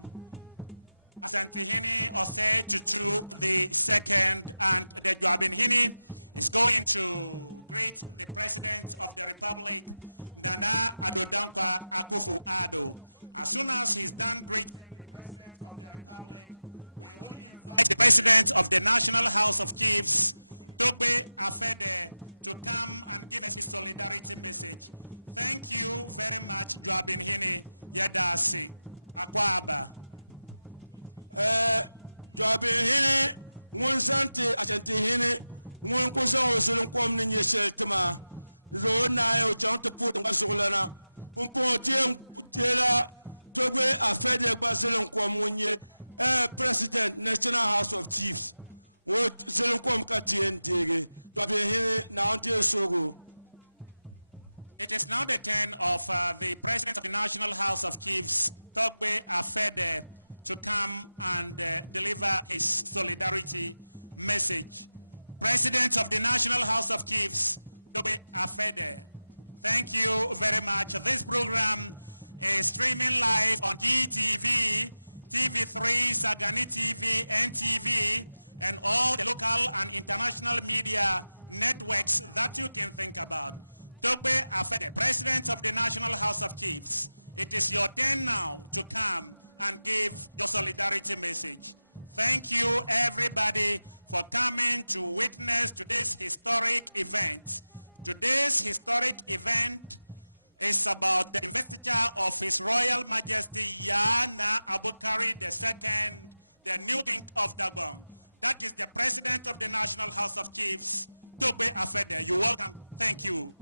Asantehene Ose Tutu the second, and the Joabinhini is going to greet the President of the Republic, Nana Addo Dankwa Akufo-Addo. As soon as he's done greeting the President of the National House of Chiefs, Togbe Afede, to come and give us his solidarity message. Thank you very much, Joabinhini Yadasi Akwaba. Joabinhini Munsante Asantehene Mun Kusan Zulunkom Ninye Sheltema. Zona yo chante put ngazolana. Pumpo tela Togbe Afede Bazulunkom Munye. President, National House of Chiefs. What Zelunkom Katien Dege, It is now the turn of the President of the National House of Chiefs, Togbe Afede, to come and deliver his solidarity message. President of the National House of Chiefs, Togbe Afede. Thank you very much. This program is streaming live on GTV, TV3, Sagani TV, NTV, and all the local and international media networks that you can think about. Togbe Afede, President of the National House of Chiefs, it is your turn now to come and give your solidarity message. Thank you, everybody, for coming to witness today's historic event. Today's historic event is about the investiture of His Royal Majesty Yana Abukari II, the new King of Dagbon. That is the President of the National House of Chiefs, Togbe Afede. You're welcome. Thank you.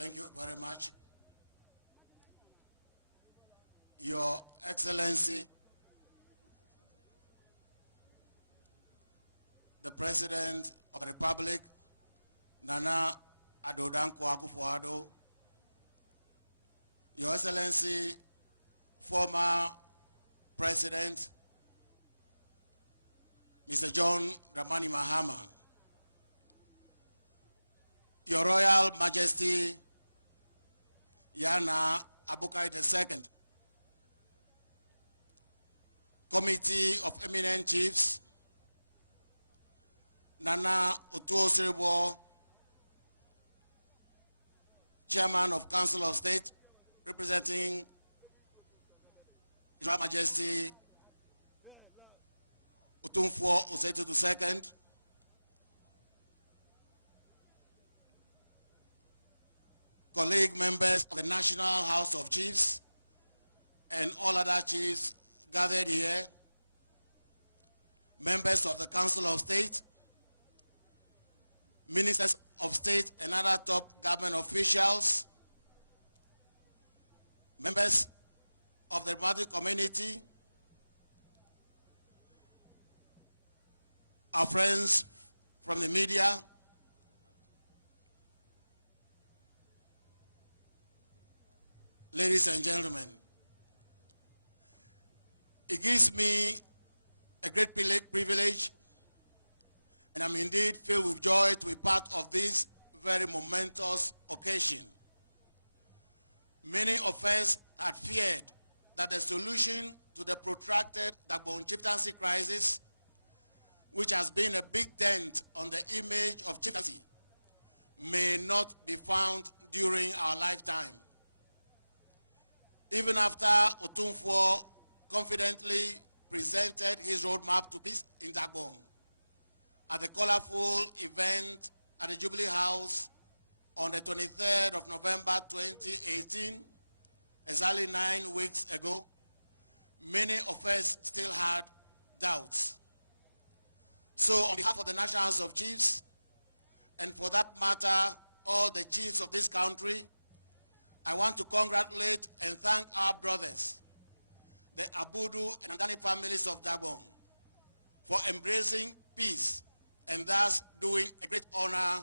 Thank you very much. Your Excellency, the President of the Republic, Nana Addo Dankwa Akufo-Addo, Your Excellency, former President, Mr. John Dramani Mahama, Your Royal Majesty, Yana Abukari II, Committee of Eminent Chiefs, Nana Otuo-Siriboe, Chairman of Council of State, representing His Royal Majesty Otumfuo Osei II, colleague members of the National House of Chiefs and all other chiefs gathered here, members of the Council of State, ministers of state and other top government officials, members of the diplomatic community, our friends from the media, ladies and gentlemen, it gives me a great privilege, and I'm indeed filled with joy to be part of this very momentous occasion. Many of us had feared that the solution to the protracted Dagbon chieftaincy crisis, which has been a big dent on the image of chieftaincy, may not be found during our lifetime. Even after Otumfuo confidently presented his roadmap to peace in Dagbon at the colorful event at the Jubilee House on the 23rd of November 2018, exactly 9 weeks ago, many of us still had doubts. So on behalf of the National House of Chiefs, and for that matter, all the chiefs of this country, I want to congratulate and thank our brothers, the Abudu and Andani families of Dagbon, for embracing peace and thus doing a great honor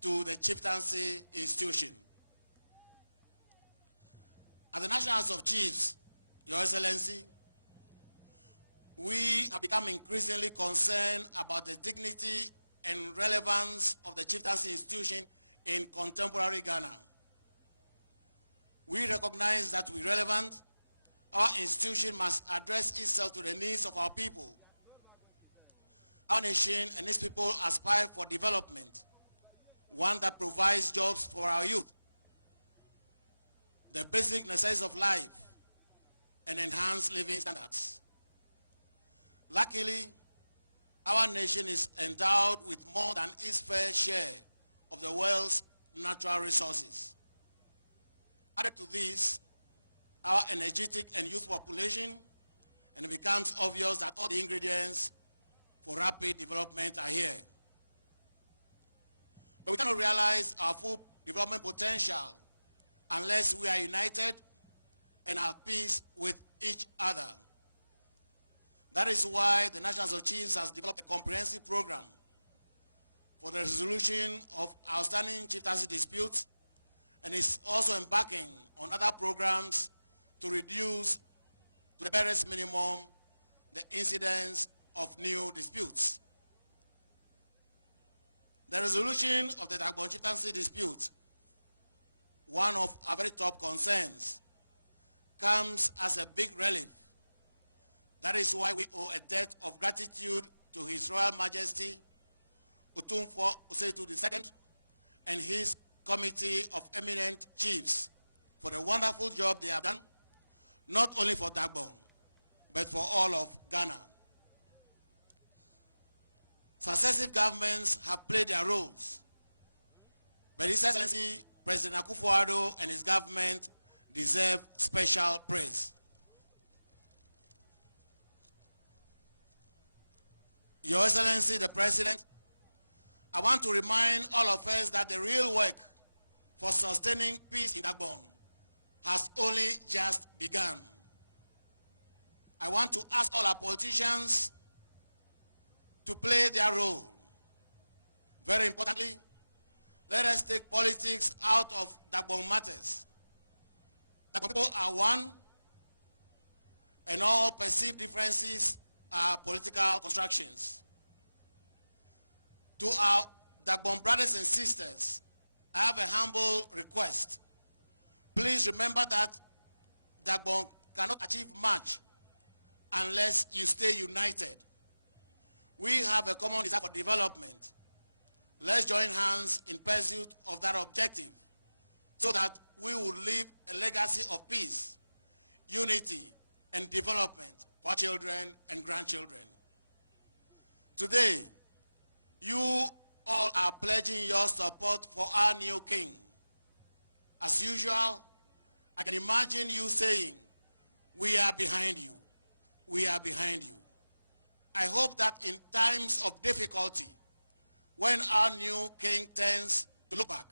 to the chieftaincy institution. At the National House of Chiefs, Your Excellency, we have become increasingly concerned about the dignity and relevance of the chieftaincy institution in contemporary Ghana. We recognize that we're relevant. Our institution must address itself to the needs of our people. Our nation and its people aspire for development, one that provides jobs for our youth, the basic necessities of life, and enhanced living standards. Luckily, our nation is endowed with more than its fair share of the world's natural resources. Added to this, our energetic and youth population, and it becomes obvious that all the ingredients for rapid development are here. But we cannot realize our full development potential unless we are united and at peace with each other. That is why the National House of Chiefs has developed a comprehensive program for the resolution of outstanding chieftaincy disputes, and is also embarking on other programs to reduce to the barest minimum the incidence of new disputes. The resolution of the Dagbon chieftaincy dispute, one of our very top concerns, comes as a big relief. That is why we owe a debt of gratitude to His Royal Majesty Otumfuo Oseitu II and his committee of eminent chiefs for the wonderful job they have done, not only for Dagbon, but for all of Ghana. Successive governments have played their roles, but His Excellency President Akufo-Addo and his government deserve special praise. Your Excellency the President, I want to remind all of us that the real work for sustaining peace in Dagbon has only just begun. I want to ask all our politicians to play their role. Very importantly, let us take politics out of Dagbon matters. Dagbon people are one, and all perceived differences are political constructions. To our Dagbon brothers and sisters, I have a humble request. Please remember that Dagbon cannot achieve much unless you stay united. We have a common desire for development. Let's join hands in pursuit of that objective so that we will leave a legacy of peace, unity, and development for our children and grandchildren. Today, you all are pledging your support for our new king. As usual, I can imagine you saying, "We are behind you. We are behind you." I hope that in times of difficulty, when our new king turns to look back,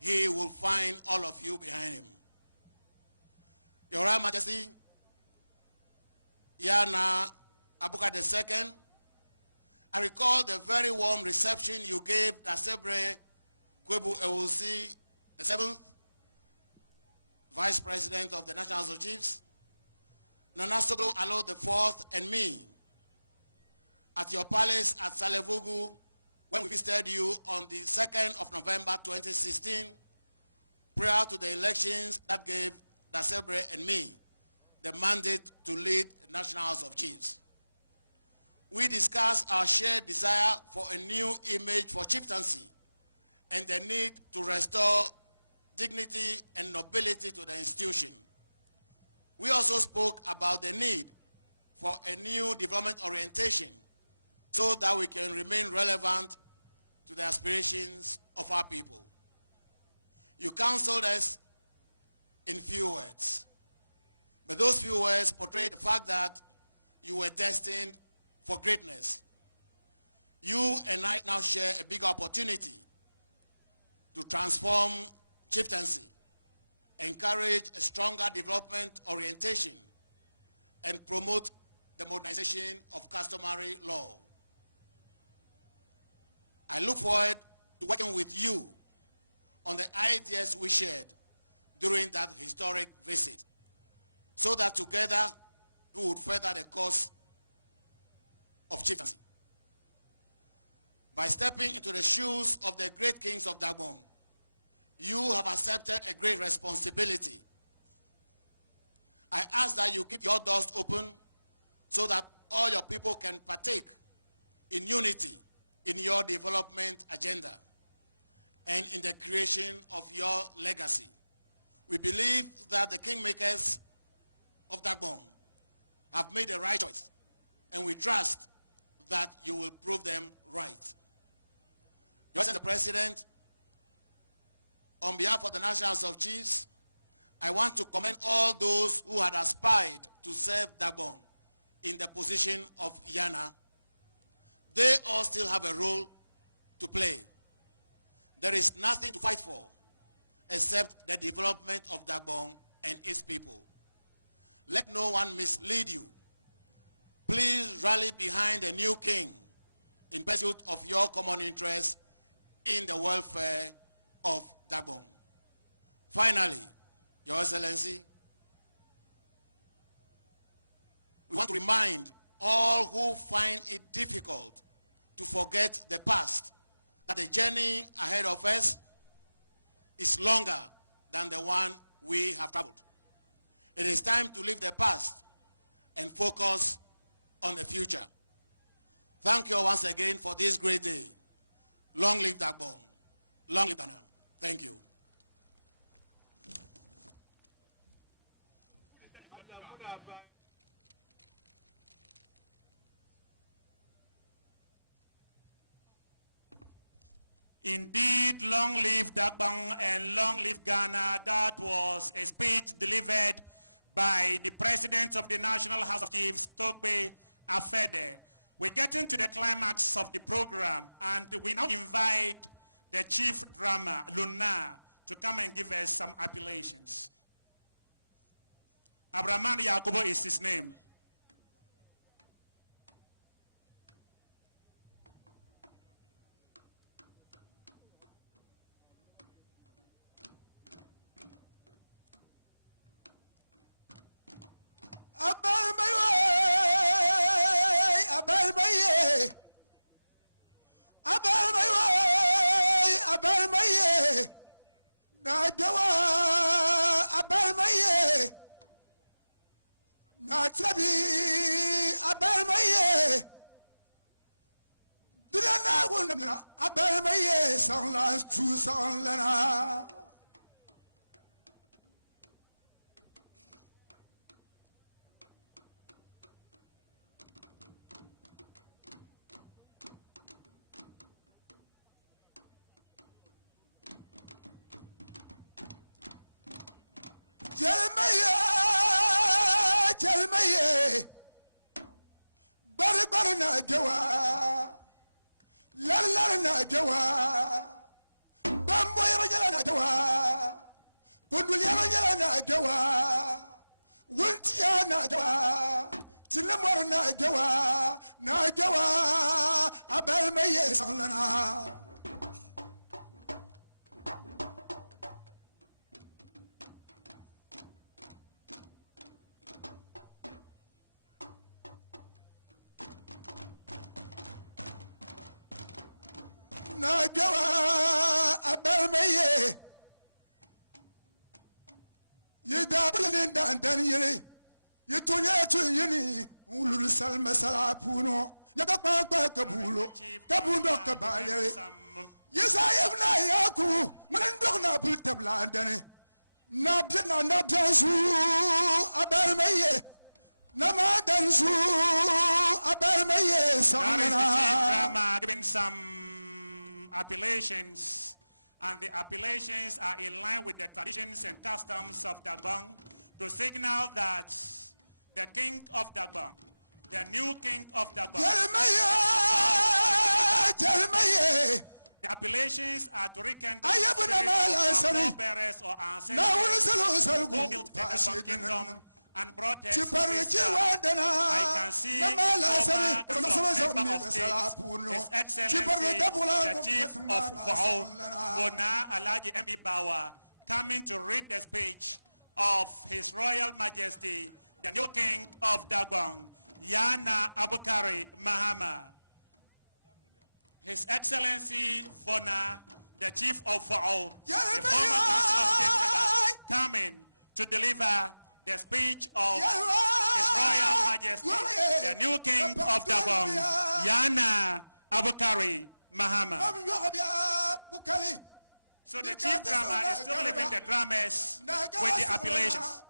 he will find all of you behind him. Your Royal Majesty, Yana Abukari II, I recall the very warm reception you gave Dasebre Kwebu Ewusi, the 7th Vice President of the National House of Chiefs, Nana Soglo Alo IV, and me at your palace at Salevugu when we visited you on the 2nd of November 2016, prior to the elections that gave Dasebre and me the mandate to lead the National House of Chiefs. We discussed our shared desire for a new image for chieftaincy and the need to restore dignity and nobility to the institution. We also spoke about the need for a new development orientation so that we can remain relevant to the aspirations of our people. You counseled us in few words. But those few words portray the fact that you were destined for greatness. You and I now share a big opportunity to transform chieftaincy, encourage a stronger development orientation, and promote the modernization of customary law. I look forward to working with you on the ideas we shared during that historic visit, so that together we would further the cause of chieftaincy. By stepping into the shoes of the great kings of Dagbon, you have accepted a great responsibility. I ask that you keep your doors open so that all your people can partake in unity in your development agenda and in the creation of your legacy. We believe that the kingmakers of Dagbon have made the right choice, and we trust that you will prove them right. Mr. President, on behalf of the National House of Chiefs, I want to commend all those who had aspired to serve Dagbon in the position of Yana. They all still have a role to play. There is nothing to fight for except the development of Dagbon and its people. Let no one mislead you. Please rally behind the new king in pursuit of your common interests in the welfare of Dagbon. Finally, Your Excellency, we want to remind all who find it difficult to forget the past that the journey ahead of us is longer than the one we have traveled. It is time to leave the past and focus on the future. Thank you once again for this great day. Long live Dagbon. Long live Ghana. Thank you. Indeed, long live Dagbon and long live Ghana. That was a speech delivered by the President of the National House of Chiefs, Togbe Afede. We're getting to the climax of the program, and we now invite the chief drummer, Luna, to come and give us some appellations. Abraman Yakubo is his name. That is the chief drama giving some appellations and the appellations are in line with the traditions and customs of Dagbon to signal that the king of Dagbon, the new king of Dagbon, the appellations are to rekindle the forebearers or ancestors who built the Dagbon kingdom and brought us to this time. I can see the former member of state, His Excellency, the Chief of Va'o, Bona Alaji M.B. Bawa, coming to read the speech of His Royal Majesty, the new King of Dagbon, Yana Abukari Mahama. His Excellency Bona, the Chief of Va'o, the former Council of State member, coming to deliver the speech of His Royal Majesty, the new King of Dagbon, Yana Abukari Mahama. So the chief drummer is still leaving the drummers with the appellations.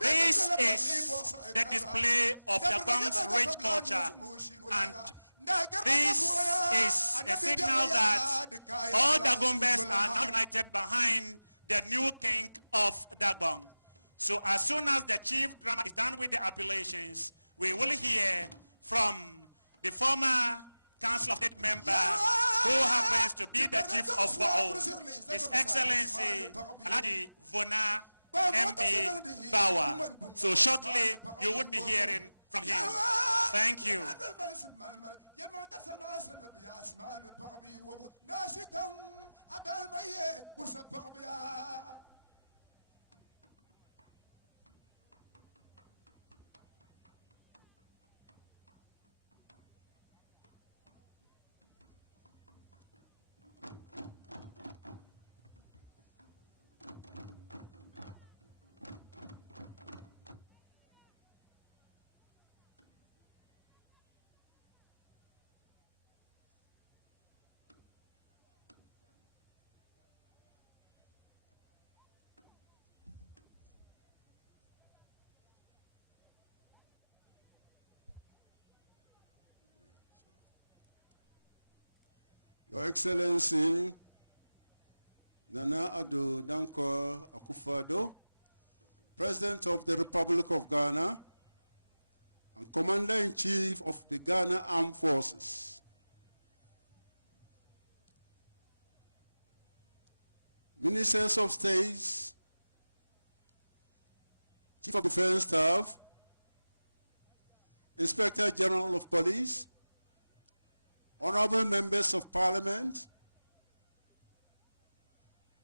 This is the display of Dagbon's rich culture, and this is a signal that all Dagombers are now united behind the new King of Dagbon. So as soon as the chief drummer is done with the appellations, we will hear from the former Council of State member who happens to be the chief of Va'o, His Excellency Alhaji Vona M.B. Bawa. So shortly you would be hearing from him. Thank you. Your Excellency, Nana Addo Dankwa Akufo-Addo, President of the Republic of Ghana and Commander-in-Chief of the Ghana Armed Forces, Ministers of States, Chief of Defense Staff, Inspector General of Police, Honorable Members of Parliament,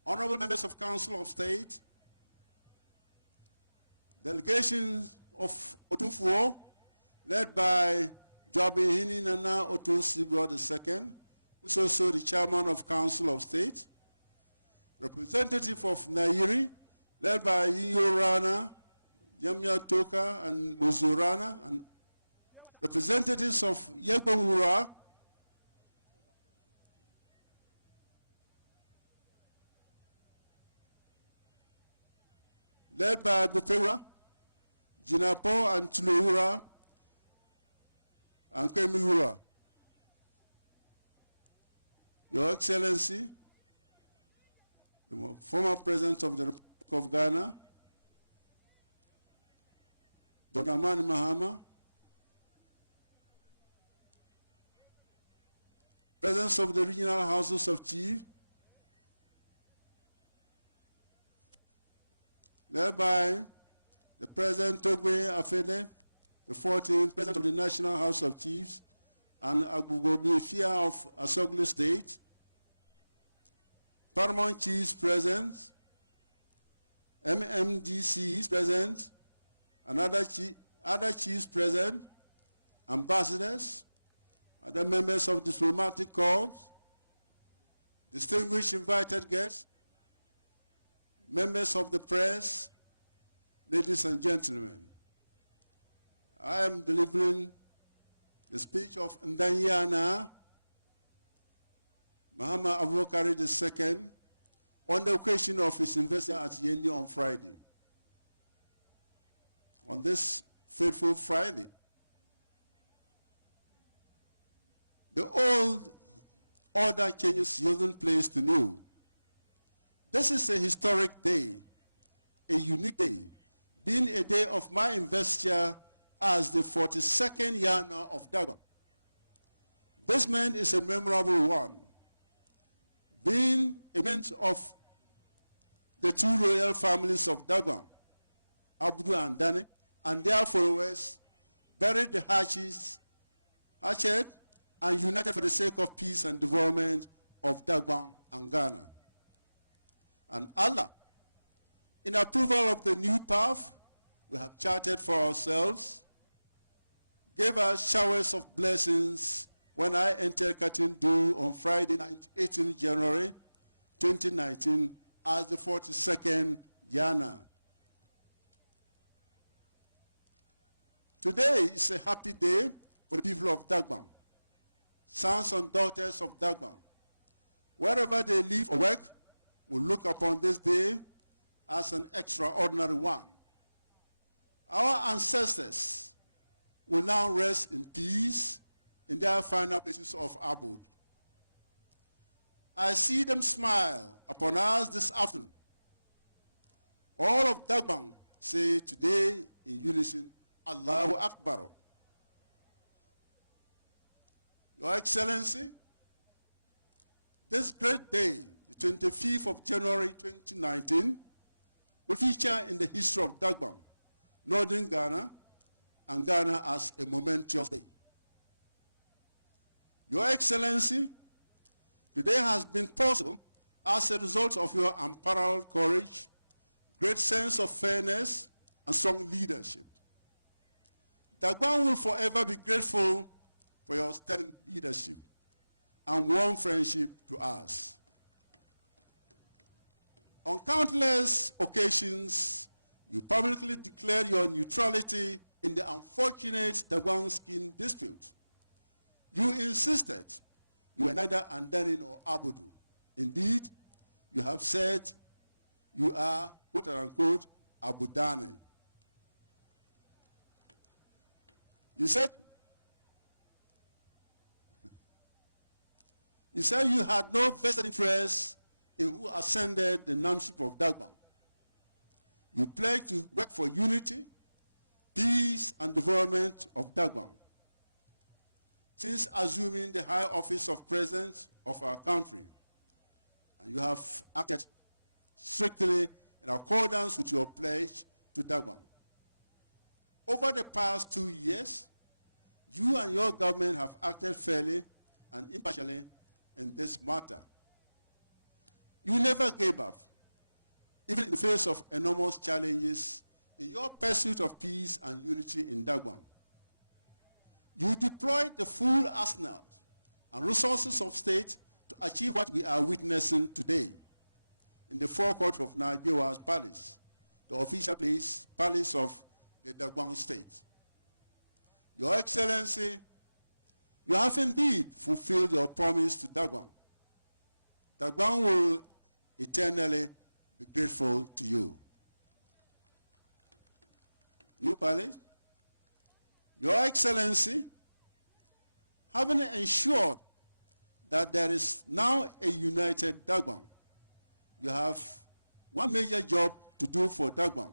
Honorable Members of Council of State, delegations of Otunfuo, led by Jabihini Nana Otu Sibro II, who is also the Chairman of Council of State, representative of Nairi, led by Iyo Rana, Yamya Toka and Muzurana, and representatives of Yegbawura, led by Bupera, Jinapo and Tuluhura, and Kwemihura. Your Excellency, the former President of the Republic of Ghana, Dr. Amani Mahama, Presidents of the Regional Houses of Chiefs, led by the President Togbe Afede, the 14th President of the National House of Chiefs, and Abugobi Fia of Asoglu State, Paramount Chiefs present, MMDCs present, and other chiefs present, ambassadors, other members of diplomatic corps, distinguished invited guests, members of the press, ladies and gentlemen. I am delivering the speech of Ndanyana Mahama Abukari II on the occasion of his investor at Yendi on Friday. On this fateful Friday, the old order changes yielding place to new. This is a historic day, a unique day, being a day of my investiture as the 42nd Yana of Dagbon. This month is a memorable one, being a month of the two royal families of Dagbon, Abdu and Dane, and their followers buried the hatchet and united for the sake of peace and development of Dagbon and Ghana. And Allah, in approval of the new path we have charted for ourselves, gave us showers of blessings when I entered Katindu on Friday night, 18 January 2019, as the 42nd Yana. Today is a happy day for the people of Dagbon, sons and daughters of Dagbon. Wherever they live or work, will look upon this day as an extraordinary one. Our ancestors will now rest in peace in their final places of abode. I see them smile upon us this afternoon. All of Dagbon say today in unison, Allahu Akbar. Your Excellency, this great day, the 25th of January 2019, will feature in the history of Dagbon, Northern Ghana, and Ghana as a momentous day. Your Excellency, today has been possible as a result of your unparalleled courage, great sense of fairness, and strong leadership. Dagbon will forever be grateful for your sterling leadership and warm friendship to us. On countless occasions, you publicly declared your neutrality in the unfortunate Dagbon skin dispute. You insisted you were neither Andani nor Abudu. Indeed, you have said you are, quote unquote, Abudani. You said you had no vested interest in who ascended the nameship of Dagbon. You pledged to work for unity, peace, and development of Dagbon. Since assuming the high office of President of our country, and you have acted strictly in accordance with your pledge to Dagbon. Over the past 2 years, you and your government have acted fairly and impartially in this matter. You never gave up, even in the face of enormous challenges in your pursuit of peace and unity in Dagbon. You deployed the full arsenal and resources of state to achieve what we are witnessing today in the forecourt of Nigeria's palace, the official palace of the Dagbon state. Your Excellency, you have indeed fulfilled your promise to Dagbon. Dagbon will eternally be grateful to you. New Palace, Your Excellency, having ensured that there is now a united Dagbon, you have one major job to do for Dagbon.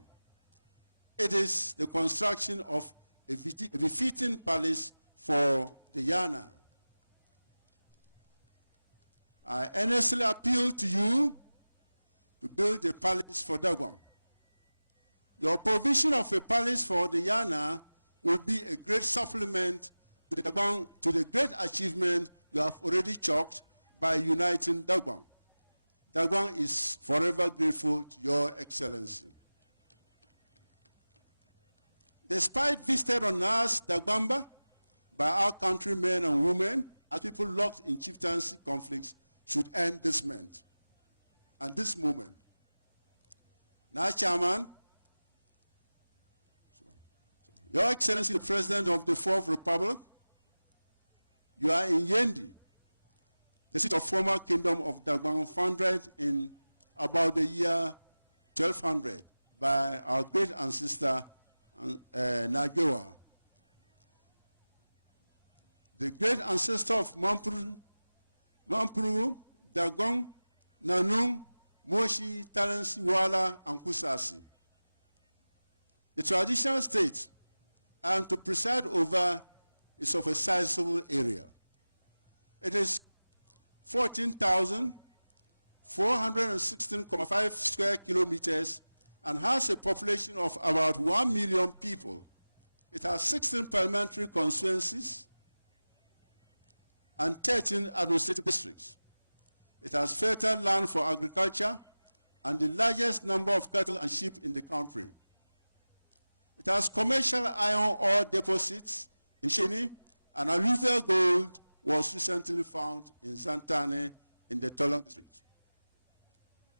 It is the construction of a befitting palace for the Yana. I earnestly appeal to you to build a palace for Dagbon. Your provision of a palace for the Yana will be a great supplement to the great achievement you have already chalked by uniting Dagbon. Dagbon is forever grateful to Your Excellency. Despite visited on us, Dagbamba, by our countrymen and women, as people locked in chieftaincy conflicts, should end this month and this moment. Now, Chairman, Your Excellency, the President of the Fourth Republic, you are in Yendi, the seat of former Kingdom of Dagbon, founded in about the year 1200 by our great ancestor, Nagewa. The great ancestor of Mampuru, Dagbon, Nanung, Moshi, Talensi, Wala, and Kusasi. The traditional state I am to preside over is of a sizable area. It is 14,416.5 square kilometers and has a population of about 1 million people. It has 16 parliamentary constituencies and 13 administrative districts. It has fertile land for agriculture and the largest number of cattle and sheep in the country. It has commercial iron ore deposits in Shini, and alluvial gold was recently found in Zantane in the Tolong district.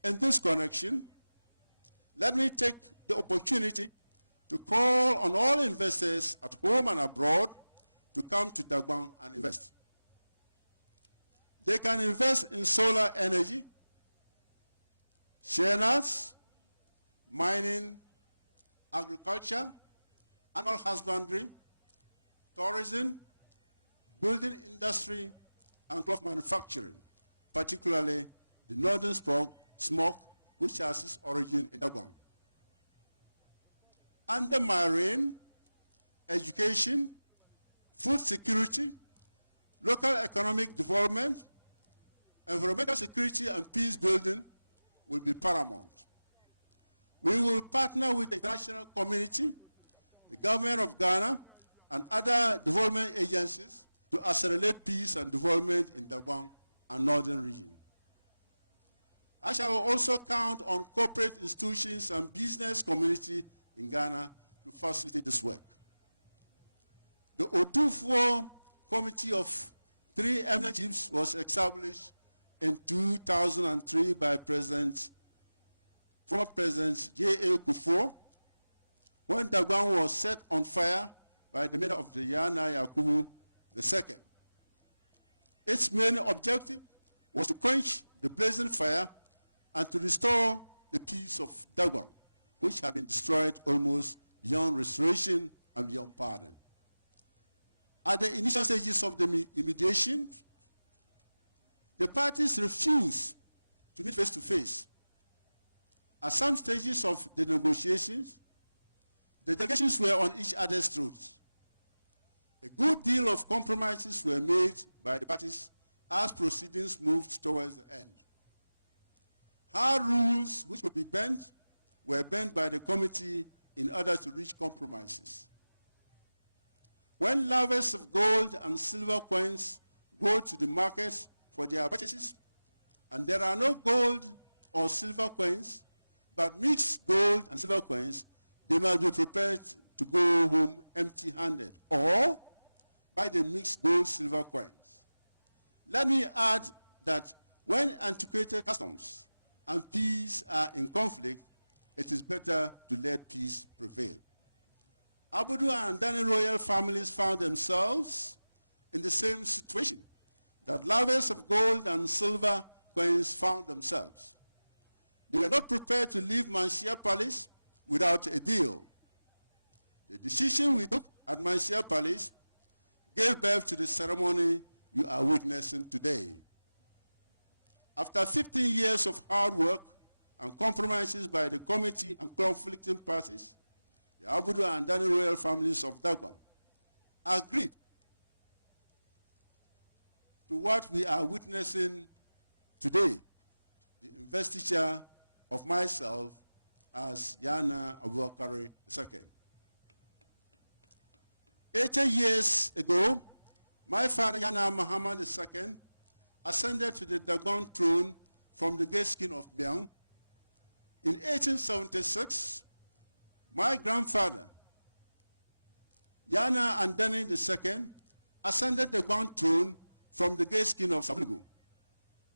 In this connection, let me take the opportunity to call on all investors at home and abroad to come to Dagbon and invest. They can invest in solar energy, share nuts, mining, agriculture, animal husbandry, tourism, building industry, and cloth manufacturing, particularly the northern smoke, which has its origin in Dagbon. Under marine, education, food security, local economic development, environmental security and peace building will be paramount. We will partner with the international community, the government of Ghana, and other development agencies to accelerate peace and development in Dagbon and northern region. I shall also count on corporate institutions and business community in Ghana to facilitate this work. The Odufuo Committee of 3 eminent chiefs was established in 2003 by former President J.A. Kufuor, when Dagbon was set on fire by the leader of the Yana Yakubu II. Its main objective was to quench the blazing fire and to restore the peace of Dagbon, which had been destroyed almost beyond restoration and beyond pardon. At the initial stages of the mediation, the parties refused to meet face to face. At some stages of the negotiations, the delegations were on each other's throats. A good deal of compromises were made by the parties as proceedings moved towards the end. Hard rules which would be bent were bent by the committee in order to reach compromises. When lovers of gold and silver coins go to the market for their purchases, and there are no gold or silver coins, but mixed gold and silver coins, they must be prepared to go home empty-handed or buy the mixed gold silver coins. Let me add that when antiquated customs and peace are in conflict, it is better to let peace prevail. Abudu and Dani royal families found themselves in the same situation that lovers of gold and silver coins found themselves. They were not prepared to leave Manshia Palace without a deal. The decision we took at Manshia Palace gave birth to the ceremony you are witnessing today. After 15 years of hard work and compromises by the committee and conflicting parties, the Abudu and Dani royal families of Dagbon agreed to what we are witnessing today, the investiture of myself as Yana Abukari II. 80 years ago, my father Yana Muhammad II ascended to the Dagbon throne from the gate skin of Biang. In 1876, my grandfather Yana Andani II ascended the Dagbon throne from the gate skin of Savulgo.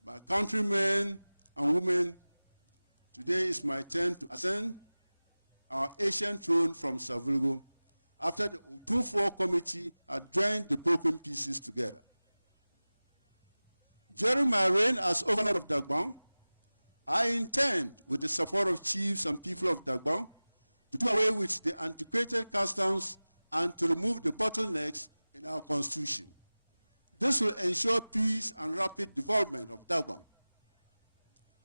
My countrymen and women, today is my turn to ascend our ancient throne from Savulgo after the Odufuo committee had joined the broken pieces together. During my reign as overlord of Dagbon, I intend, with the support of chiefs and people of Dagbon, to do away with the antiquated customs and to remove the bottlenecks in our constitution. This will ensure peace and rapid development of Dagbon.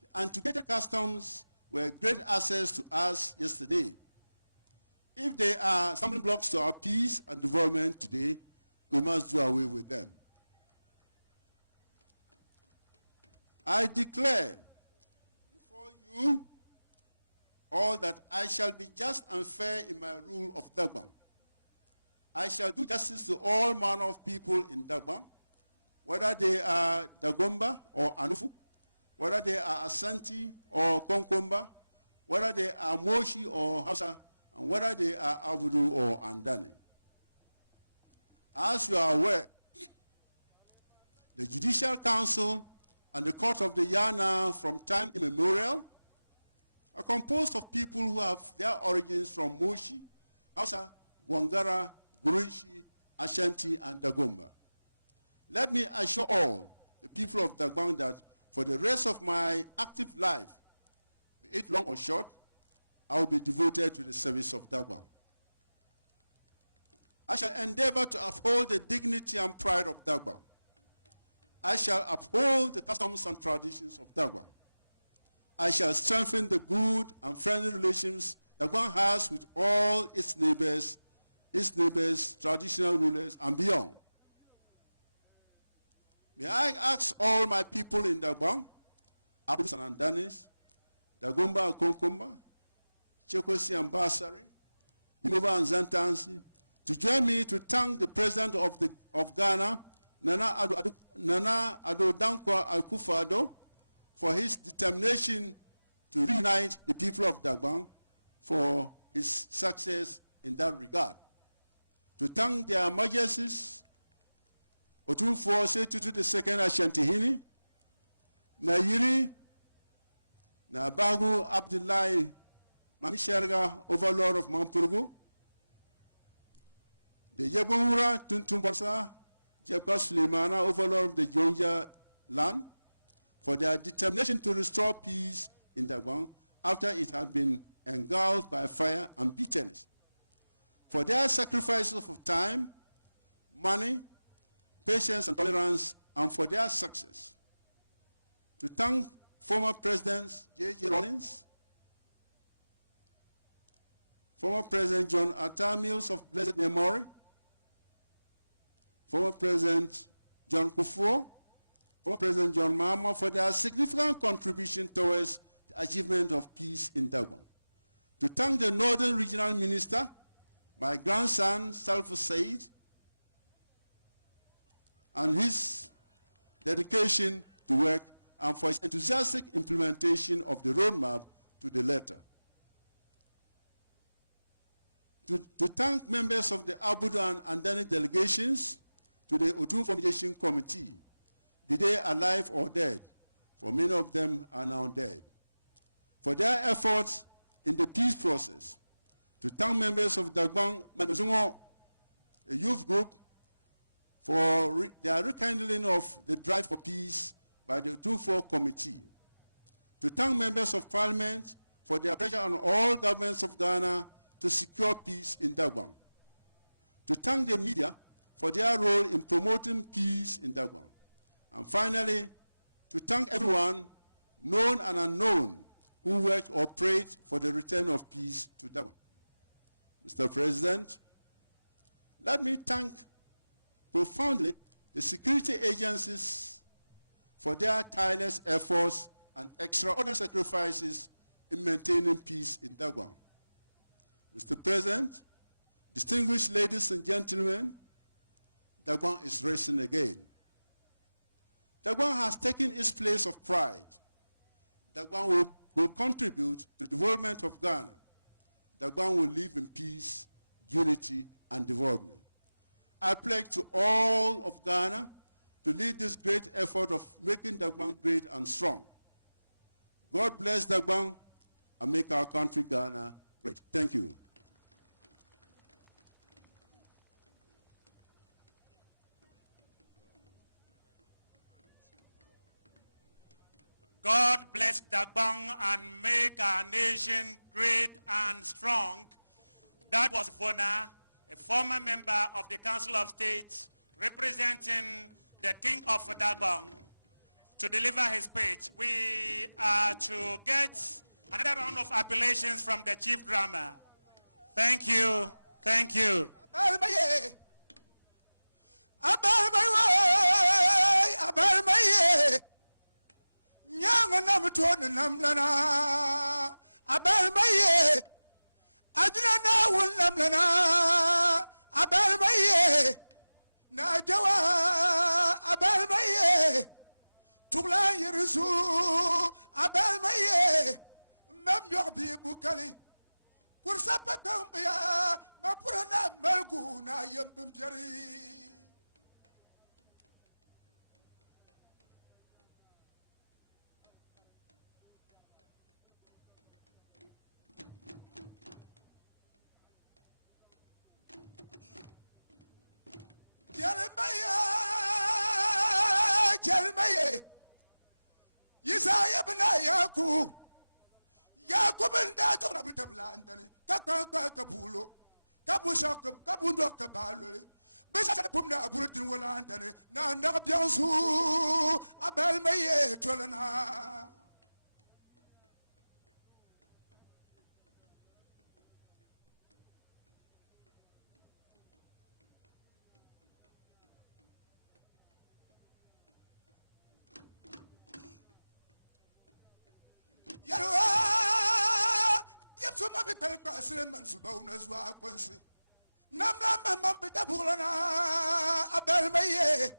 The integrated customs were great assets to us yesterday. If they are stumbling blocks to our peace and development today, we must do away with them. I declare before you all that I shall be just and fair in my rule of Dagbon. I shall do justice to all manner of people in Dagbon, whether they are Dagomba or Anufu, whether they are Asante or Konkomba, whether they are Moshi or Hausa, and whether they are Abudu or Andane. As you are aware, the Judicial Council and the Court of the Yana from time immemorial are composed of people who have their origins from Moshi, Hausa, Wangara, Gurishi, Ashanti, and Dagomba. Let me assure all the people of Dagbon that for the rest of my active life, be it long or short, I will be devoted to the service of Dagbon. I shall endeavor to uphold the dignity and pride of Dagbon. I shall uphold the customs and traditions of Dagbon. I shall strengthen the good and friendly relations Dagbon has with all its neighbors, traditional rulers, and beyond. May I ask all my people in Dagbon, Abus and Andanis, Dagomba and Konkomba, Chekosi and Basari, Imova and Zantansi, to join me to thank the President of Ghana, Nana Addo Dankwa Akufo-Addo, for his determination to reunite the people of Dagbon for his success in that regard. To thank their majesties, Otumfuo Setutu II Ashanti-Hini, Nayiri, Nabagu Abdullahi Mamisherga, Overlord of Mampurgu, the Yabura Tuntumbarsa, Jacob Suleimana, Overlord of the Jonja land, for their determination to restore peace in Dagbon after it had been engulfed by fire and bitterness. For their sacrifices of time, money, patience, and tolerance, and for their success. To thank former Presidents J.J. Rawlings, former President John Atta Mills of blessed memory, former President John Kufuor, former President John Mahama, for their significant contribution towards the achievement of peace in Dagbon. To thank the Northern Regional Minister, my grandson, Salfa Said, and his dedication to work and for his enthusiastic implementation of the roadmap to the letter. To thank members of the Abudu and Andani delegations, to the Otum Formation Committee, be they alive or dead, for many of them are now dead, for their efforts in the peace process. To thank members of Dagbon Manuzungo, a youth group, for their rekindling of the drive for peace by the 2-4 committee. To thank members of parliament for their pressure on all governments of Ghana to secure peace in Dagbon. To thank the media for their role in promoting peace in Dagbon. And finally, to thank everyone, known and unknown, who worked or prayed for the return of peace to Dagbon. Mr. President, let me thank profoundly the security agencies for their tireless efforts and extraordinary sacrifices in maintaining peace in Dagbon. Mr. President, distinguished ladies and gentlemen, Dagbon is racing again. Dagbon has taken its place of pride. Dagbon will contribute to the development of Ghana. Dagbon will live in peace, unity, and development. I pledge to all of Ghana to lead this great effort of making Dagbon great and strong. God bless Dagbon and make our country Ghana great. Thank you. God bless Dagbon and make our nation great and strong. That was Fona, a former member of the Council of State representing the King of Dagbon. to deliver his speech. We are to get another round of appellations from the chief drummer. Thank you. Thank you. Abukari kursapa kambia mapurana malguna yembim jari Jeremiah Yesaya benayaku Yakob and Dato Blandani, Kabulo, Kabushak, Kabundok Kabali, Bishop Pumna Bulletin Wolandani, Nanda Biansu, Abel Maye, Tolana. Sleman Subaunas wa Quincy. Namla Mampita Bulana, Abel Maye,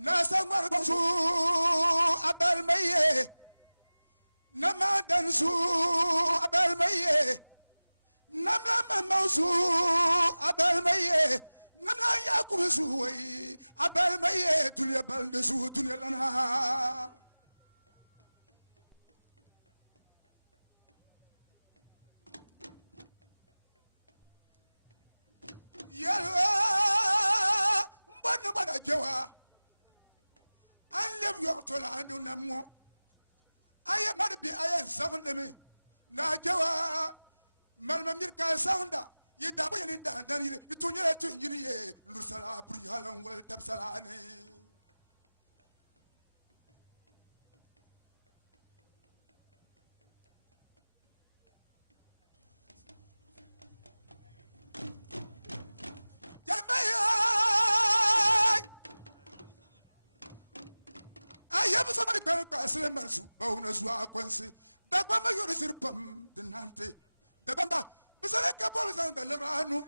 Nasa Marbosu, Abel Maye, Nama Dansu, Abel Maye, Namla Mamansu, Abel Maye, Namla Yakusu, Abel Maye, Tulia Bandesu, Tuliana. Mbana jewa anlev yo to la anu namo aya marbi aya safne me na jewa malma mirka safnda yida bo yin da dan yi tunyere tunyiri ye lusala pri halan wal tabsalani I have somebody better Sleman Subaunas wa Quincy. Dagbon you receive pum the Nante. The Bamba, Mr. Capolis and the Levanu.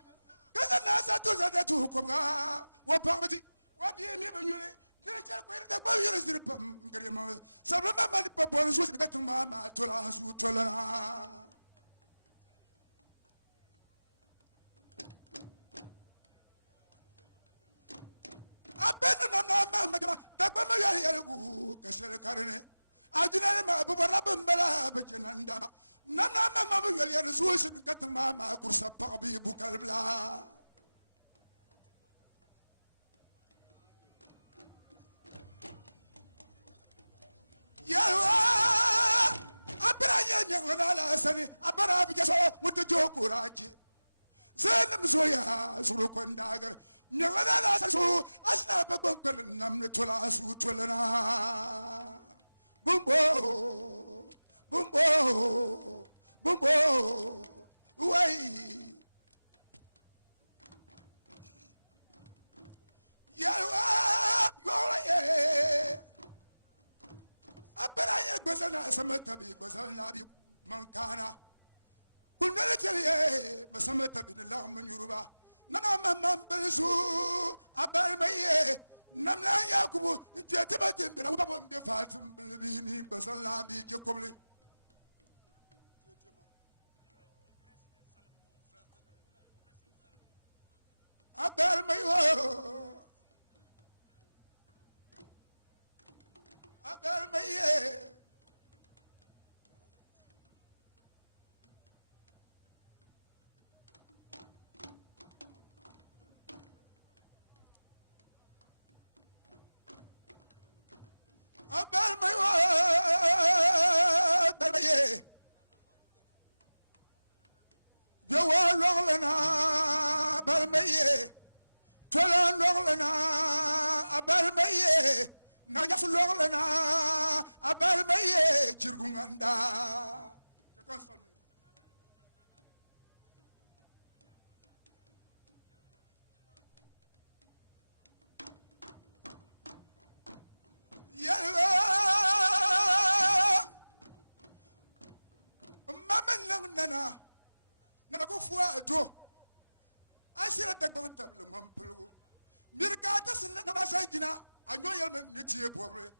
Kazanasa to the two Koga, what poverty, what do you live in you? The boy you receive pum, Grima. Some of my purpose was to get to Mamma to last with Tolana. I bet Kasher Karne. I didn't know Bubarabambala, Bajananda. Nana Mamma, you are the Swiss and Katamama, Kursa Pabi, Bukalbla. Yawa! Abraya, Yanala, Sani, Abarabika, with the Jokuraji. Zen Soya, Surukondagar. Nevertheless, I snap a book and I'm the Tolas who Tolana. Bumbo, Bumbo, Bumbo, way. Yawa, Yola, I bet I had Bazana, Samatabi, Bazanabi, Mancana. Punelli, Masamatabi, the Laman Yuruba. Nana Mambesu, Abel Maye, Namla Yakubu, Jetibatim, the Nabam, the Fatim, Bini, Basalabi, Jacobli. Abel Mayo, Abel Maye. Abel Maye, you are Lolana, Abel Maye, Tolon Lolana, Abel Maye, Nanya Fulolana, Abel Maye, Chirgunganda. Yellow Mamma Nana, Nana Fuado. I see at the Gontablo Mampulu. Mirgatas and Namasagina, I know you're Nitia Pobre.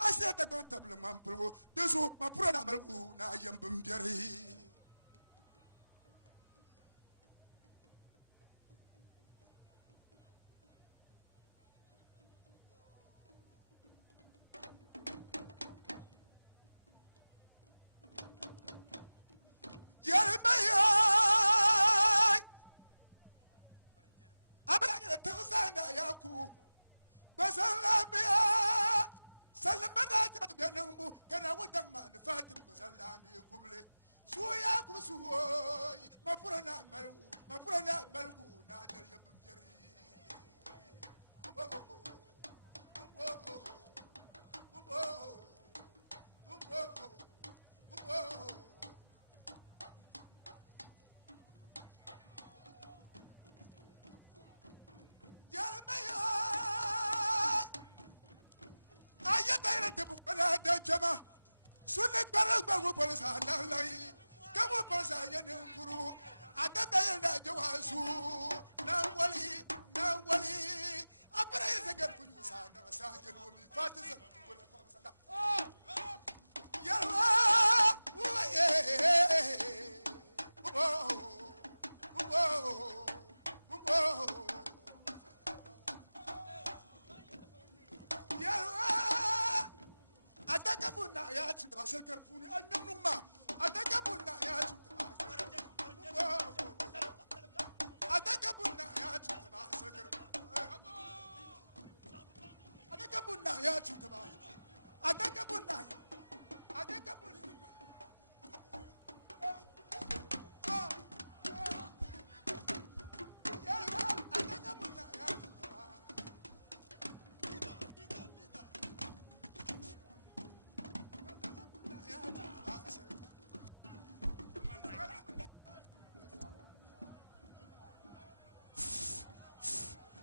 I said the Gontablo Mampulu. This was my brother Malgu, now Yambum Jerry.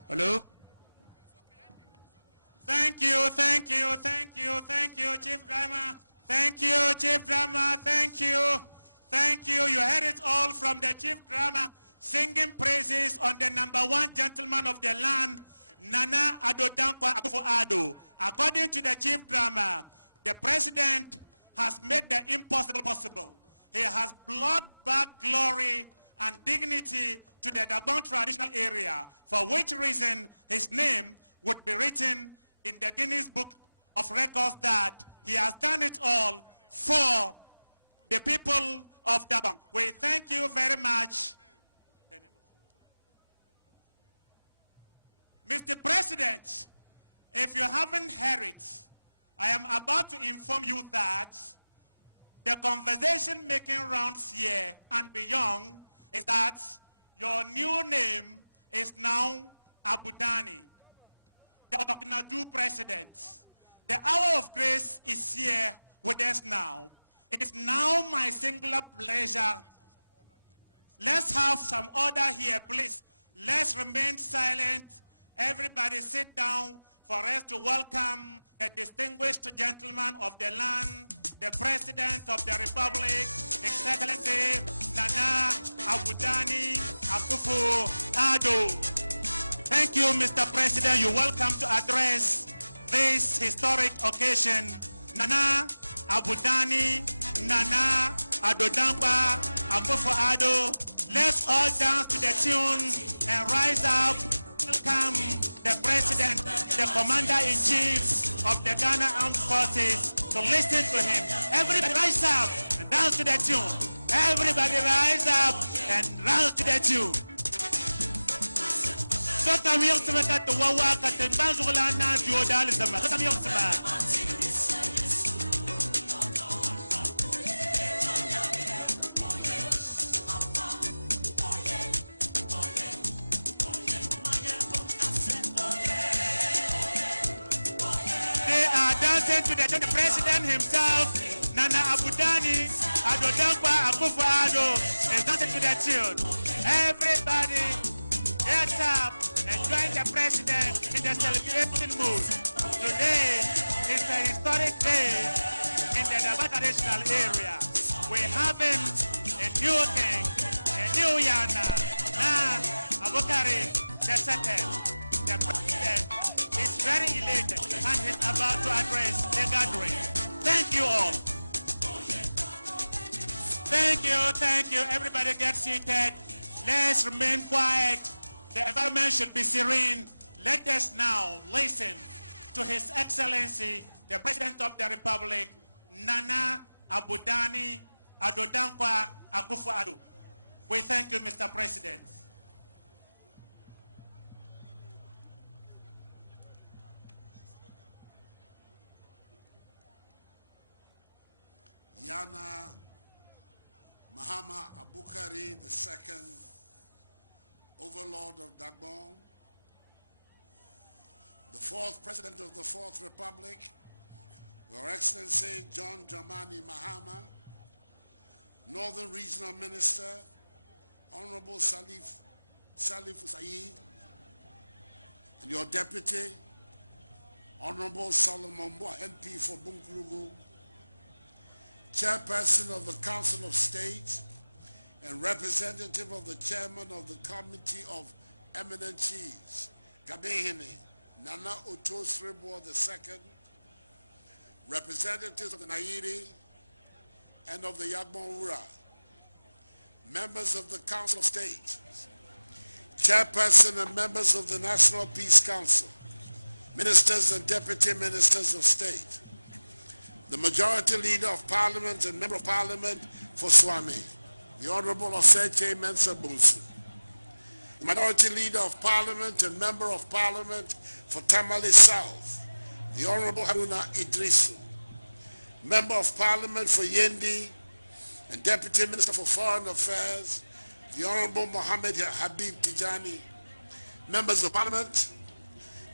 Hello? Thank you, thank you, thank you, thank you, Chief Drama. Thank you, Chief Drama, thank you. Thank you. You heard it all from the Chief Drama singing praises on the #1 gentleman of the land, Nana Addo Dankwa Akufo-Addo. According to the Chief Drama, the president has made the impossible possible. He has brought back glory and dignity to the Dagbon traditional area, for which reason his name would be written in the Guinness Book of Records that he has done it all for the people of Dagbon. We thank you very much. Mr. President, if you haven't heard it, I am about to inform you that the conversation making rounds here and beyond is that your new name is now Abudani, the Ognadu president. The hour of grace is here with us now. It is now my singular pleasure. Let's have some order here, please. Let's remain silent. Everybody sit down for us to welcome the distinguished gentleman of the land, the President of the Republic, His Excellency Nana Abudani Akufo-Addo. Thank you, Mr. President. You're welcome to address this historic occasion. Nana Abudani, Nana Addo Dankwa Akufo-Addo. Let's all dance to the tune and rise up. Welcome the President, the Commander-in-Chief of the Ghana Armed Forces, to listen to him. Everybody rise up and dance to the tune. Everybody rise up and dance to the tune. They listen to the president himself, Nana Abudani, Adodankwa Akufo-Addo, is dancing to the tune. Everybody get up and join the president in the celebration mood. Today is a historic day in the Dagbon traditional area. We're having a new king, a new Yana, Abukari II. The president is very elated and he's about to address the gathering. Thank you all. Thank you. Everybody get seated. Let's remain quiet. The environment should be serene. Let us now listen to His Excellency, the President of the Republic, Nana Abudani Adodankwa Akufo-Addo. We thank you, Mr. President. Yana Mahama Abukari II, Overlord of Dagbon, the fourth President of the Fourth Republic, Your Excellency John Dramani Mahama, Northern Regional Minister, Honorable Salif Said, and your Deputy, Honorable Solomon Boa, MP for Bunkurugu, Chairperson of the Council of State, and representative of the Chairman of the Committee of Eminent Chiefs, Kabehene, Nana Oto Sribo II, representatives of the Nairi and of the Dagbon Ura, members of the Council of State, Chairperson and members of the National Peace Council, ministers and deputy ministers of state, the Majority Leader of Parliament and Member of Parliament for Swami, the Honorable Oseche Mensah Bunsu, the Minority Leader of Parliament and Member of Parliament for Tamale South, the Honorable Haruna Idrisu, Member of Parliament for Yendi and Deputy Minister for Foreign Affairs, the Honorable Mohammed Habib Tijani, Members of Parliament,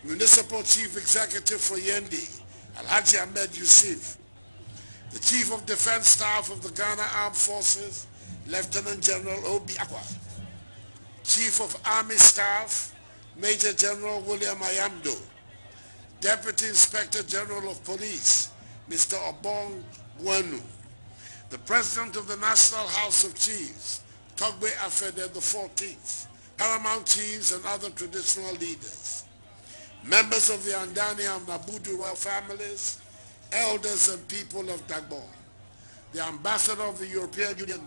Municipal Chief Executive for Yendi, Alhaji Ahmed Yusuf, the Chief of Defense Staff of the Ghana Armed Forces, Lieutenant General Obi Akwa, Chief of Army Staff, Major General William Ayamdo, Deputy Inspector General of Police, Mr. Obong Buenu, the President of the National House of Chiefs, Togbe Afede the 14th, Paramount Chiefs and other traditional leaders, members of the Andani and Nabudu royal families, elders and people of Dagbon, the Ambassador of the European Union,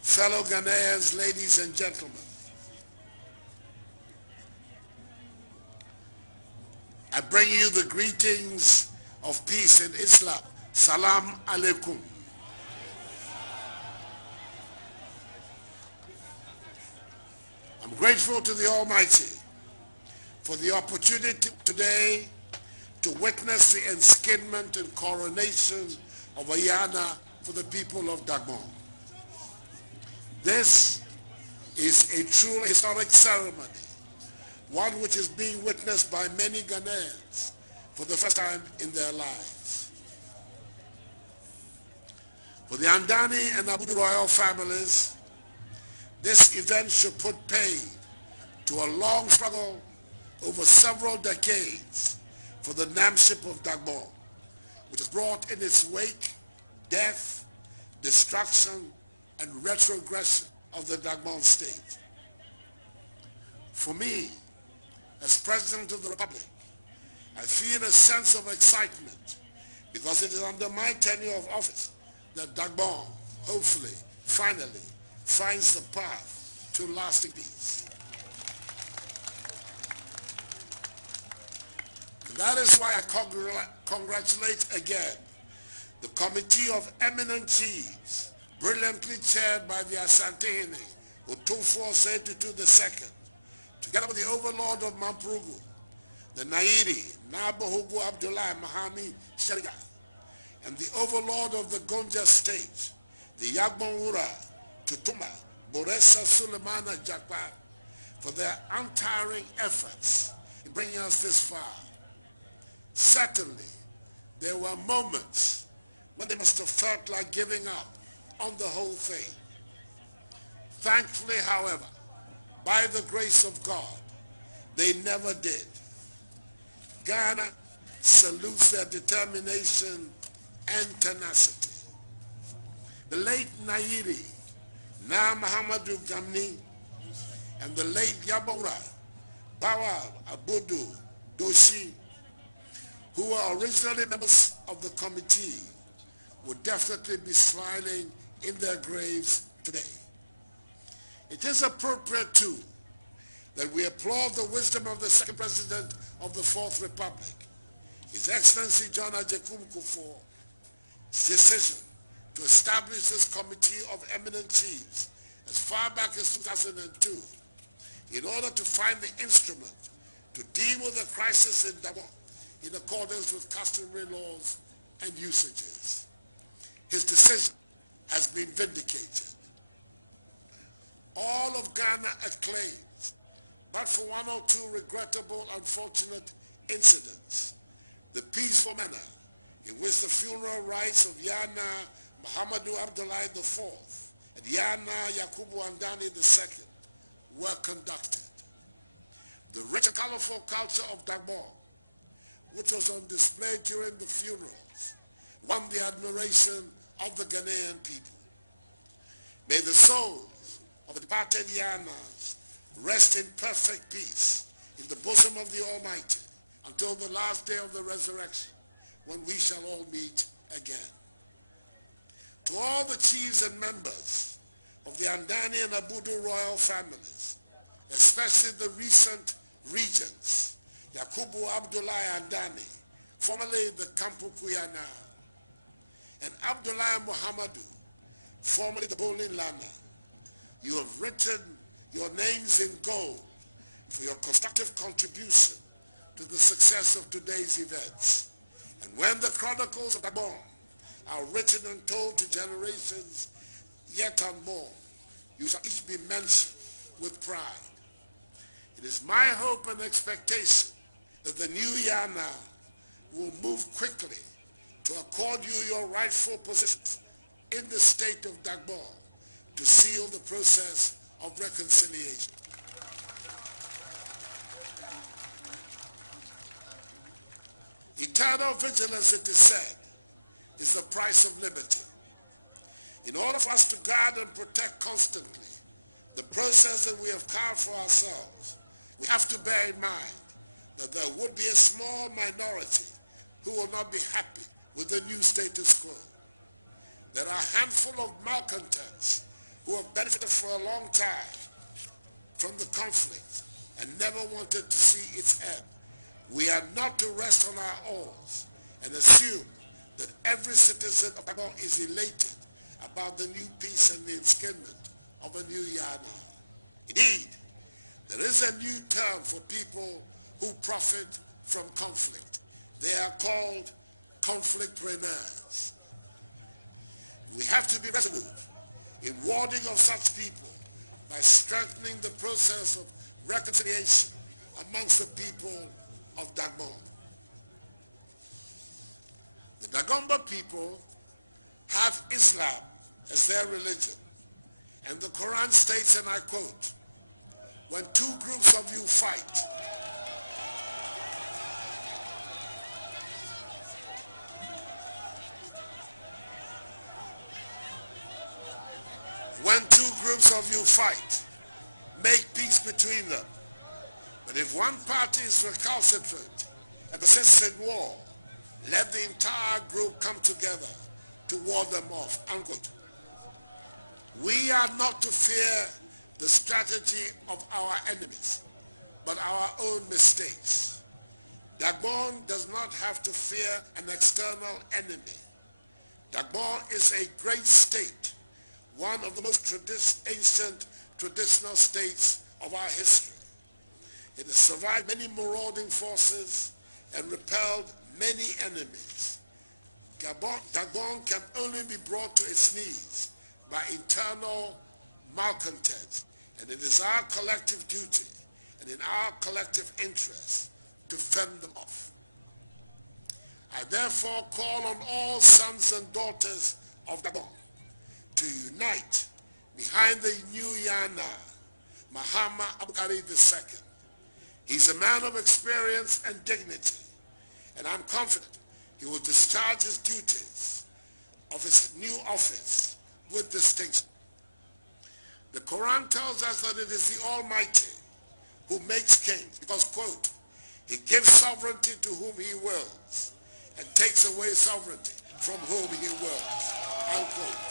fellow Ghanaians, ladies and gentlemen. I bring you the greetings of peace in Islam. Salam alaikum. I'm grateful to the Almighty for the opportunity today to witness the enskinment and coronation of Ayana for the people of Dagbon. This is a truly historic ceremony, one which is being witnessed by many Ghanaians for the first time in their lives. For the Andani and Abudu royal families, this event should put paid to a long struggle over several decades for the nameship of Dagbon, which has brought in its wake death, destruction, and retrogression of the Dagbon state. For me, as President of the Republic, I feel a sense of excitement because it is under my tenure of office that Dagbon, hopefully, finally, finds the path to lasting peace. And that is why I congratulate again the Committee of Eminent Chiefs, brilliantly chaired by the Asantehene, Otumfuo Setutu II, together with the Overlord of Mampurugu, the Nairi, Nabohugu Abdullah Mahami Sheriga, and the Overlord of the Gonja State, the Dagbon Ura, Tutuma, Boresa Sulemana Jakpa, for their untiring efforts in bringing us this far. Certainly, There were moments when they must have felt like giving up on the whole thing. Thankfully, however, by the grace of God, they never did. Ghana salutes their determination and tenacity. The late Nairi, Na Muhammadu Gamni, and the late Yabora, Bawa Abudu Doshi, who were originally members of the committee, would definitely be smiling in their graves today. It is appropriate, too, that we applaud the wisdom of the second president of the Fourth Republic, His Excellency John Ajekum Kufuor's decision to establish this committee of eminent chiefs as far back as 2002 in order to find the instrument to deal with the crisis in Dagbon in accordance with customary laws and usages. His decision has been vindicated. All of Ghana acclaims, but for one or two regrettable, unfortunate incidents, the peaceful manner in which the funeral rites of Yana Muhammadu Abdullahi IV and Yana Yakubu Andani II were conducted. The rich and colorful culture of Dagbon, which was on display during the funerals, won the admiration of the Ghanaian people. May the souls of the departed Yanas rest in perfect peace in the bosom of the Almighty until the last day of the resurrection, when we shall all meet again. To all the chiefs and members of the Andani and Abudu royal families, especially the recent regents, Yakubu Abdullahi Andani, formerly the Kampukuyana, and Abdullahi Muhammadu, formerly the Bolin Lana, you have written your names in gold for your constructive contribution to the success of today's events. And when the chronicles of Dagbon are written and told to generations yet unborn, you shall each be mentioned with pride. It is my hope and expectation that the new Yana will move quickly to accord you your rightful positions in the state of Dagbon to seal the process of reconciliation. Eternal vigilance, it is said, is the price of liberty. In order for us to guard and protect constantly the process that we have carved for ourselves, we have to bear in mind that there would be a small minority who will not be happy with the new status quo. There are a handful of malcontents who have benefited for a long time from the conflict and never wanted to see its end. We are not to rest on our oars and assume that every citizen of Dagbon is elated about the new peace and the inskinment of a new Yana. Indeed, there is a new term for people who profit from conflict. They are called conflictpreneurs. We have to be resolute in warding off such people by strengthening the process of reconciliation amongst the people of Dagbon. The Dagomba people have Islam as their religion, and the Quran states, and I quote, "When two groups of you fight, make peace between them. But if one party is recalcitrant and persists in war, let the entire group come together to ward them off." Unquote. We are not to fear the strategy of our enemies, but our own mistakes. Dagbon does not have to fear an external enemy. Dagbon is a great state, one of the most ancient traditional states of our history. It has survived many marauding forces and repelled many enemies. Dagbon can only be brought to its knees by internal malcontents, and it is our collective duty and in our collective interest to fend them off. I therefore call on all sons and daughters of Dagbon to unite behind the new Yana, Mahama Abukari II. He's a man of experience and dignity, and I'm confident he will discharge his duties of his new office with distinction. The Quran tells us that it is the Almighty who makes kings because, quote, he gives sovereignty to whom he wills and takes away sovereignty from whom he wills, unquote.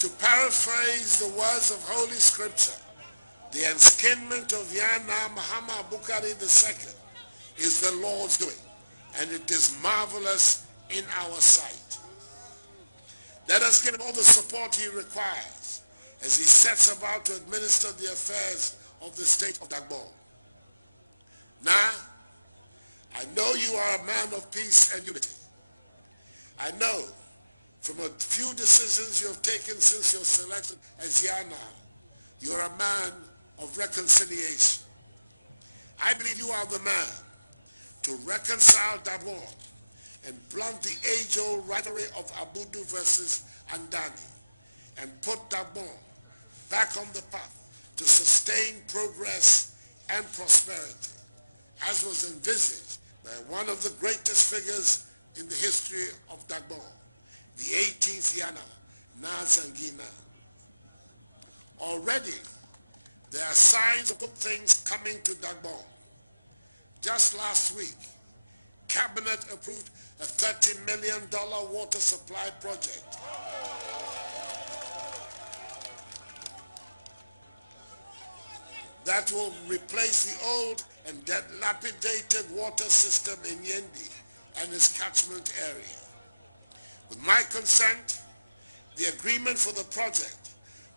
To paraphrase the words of Holy Scripture, the enskinment of Yana Mahama Abukari II is the Lord's doing, and it is marvelous in our sight. Let us give him all the support he requires as he sets about to administer the affairs of the state of Dagbon. Now, I know you are a man of peace and unity. I know from a few decisions you have taken since your selection as Yana, you are a man of reconciliation. I believe you are the man to reconcile Dagbon and blunt the age-old rivalry of Abudu versus Andani and put Dagbon back on the path to sustain progress and prosperity, as was envisaged by one of the greatest figures in the history of Dagbon, the 18th Yana, Nazangina. Already, there are signs of good things coming to Dagbon. Just last week, Cabinet approved a $30 million water supply project. That will replace the old and dilapidated water system in Yendi and its catchment area. With my consent, the agreement for the project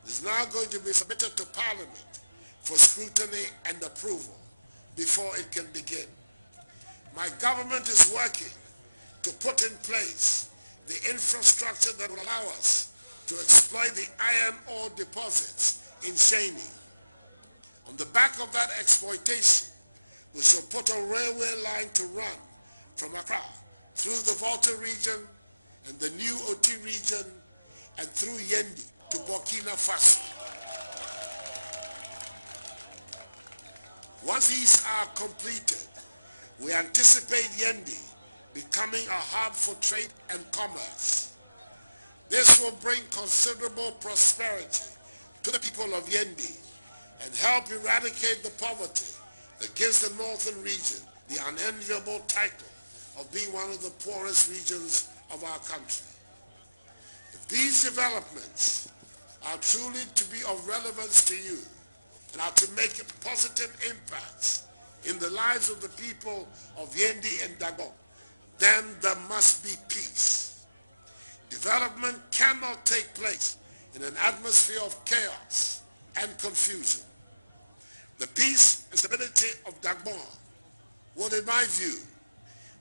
is now going to be submitted to Parliament for scrutiny and approval before it can begin. My government is working to put in place the infrastructure that will allow us to exploit the iron ore deposits in Shani. On the back of that exploitation, we shall put a railway line to run from Accra through the Volta region and the new Oti region and through Yendi to Burkina Faso. Once these are completed, we anticipate Yendi becoming a hub for trade and commerce. This will bring considerable prosperity to the people of Yendi and help eradicate the poverty that gives the northern region the unenviable title of being one of the poorest regions of our country. If these developments are truly to be of relevance to you and are to make positive impacts in the lives of the people of Yendi and Dagbon, then there must be peace. Development cannot take place in an atmosphere of chaos and confusion. The peace and stability of Dagbon will, in my view,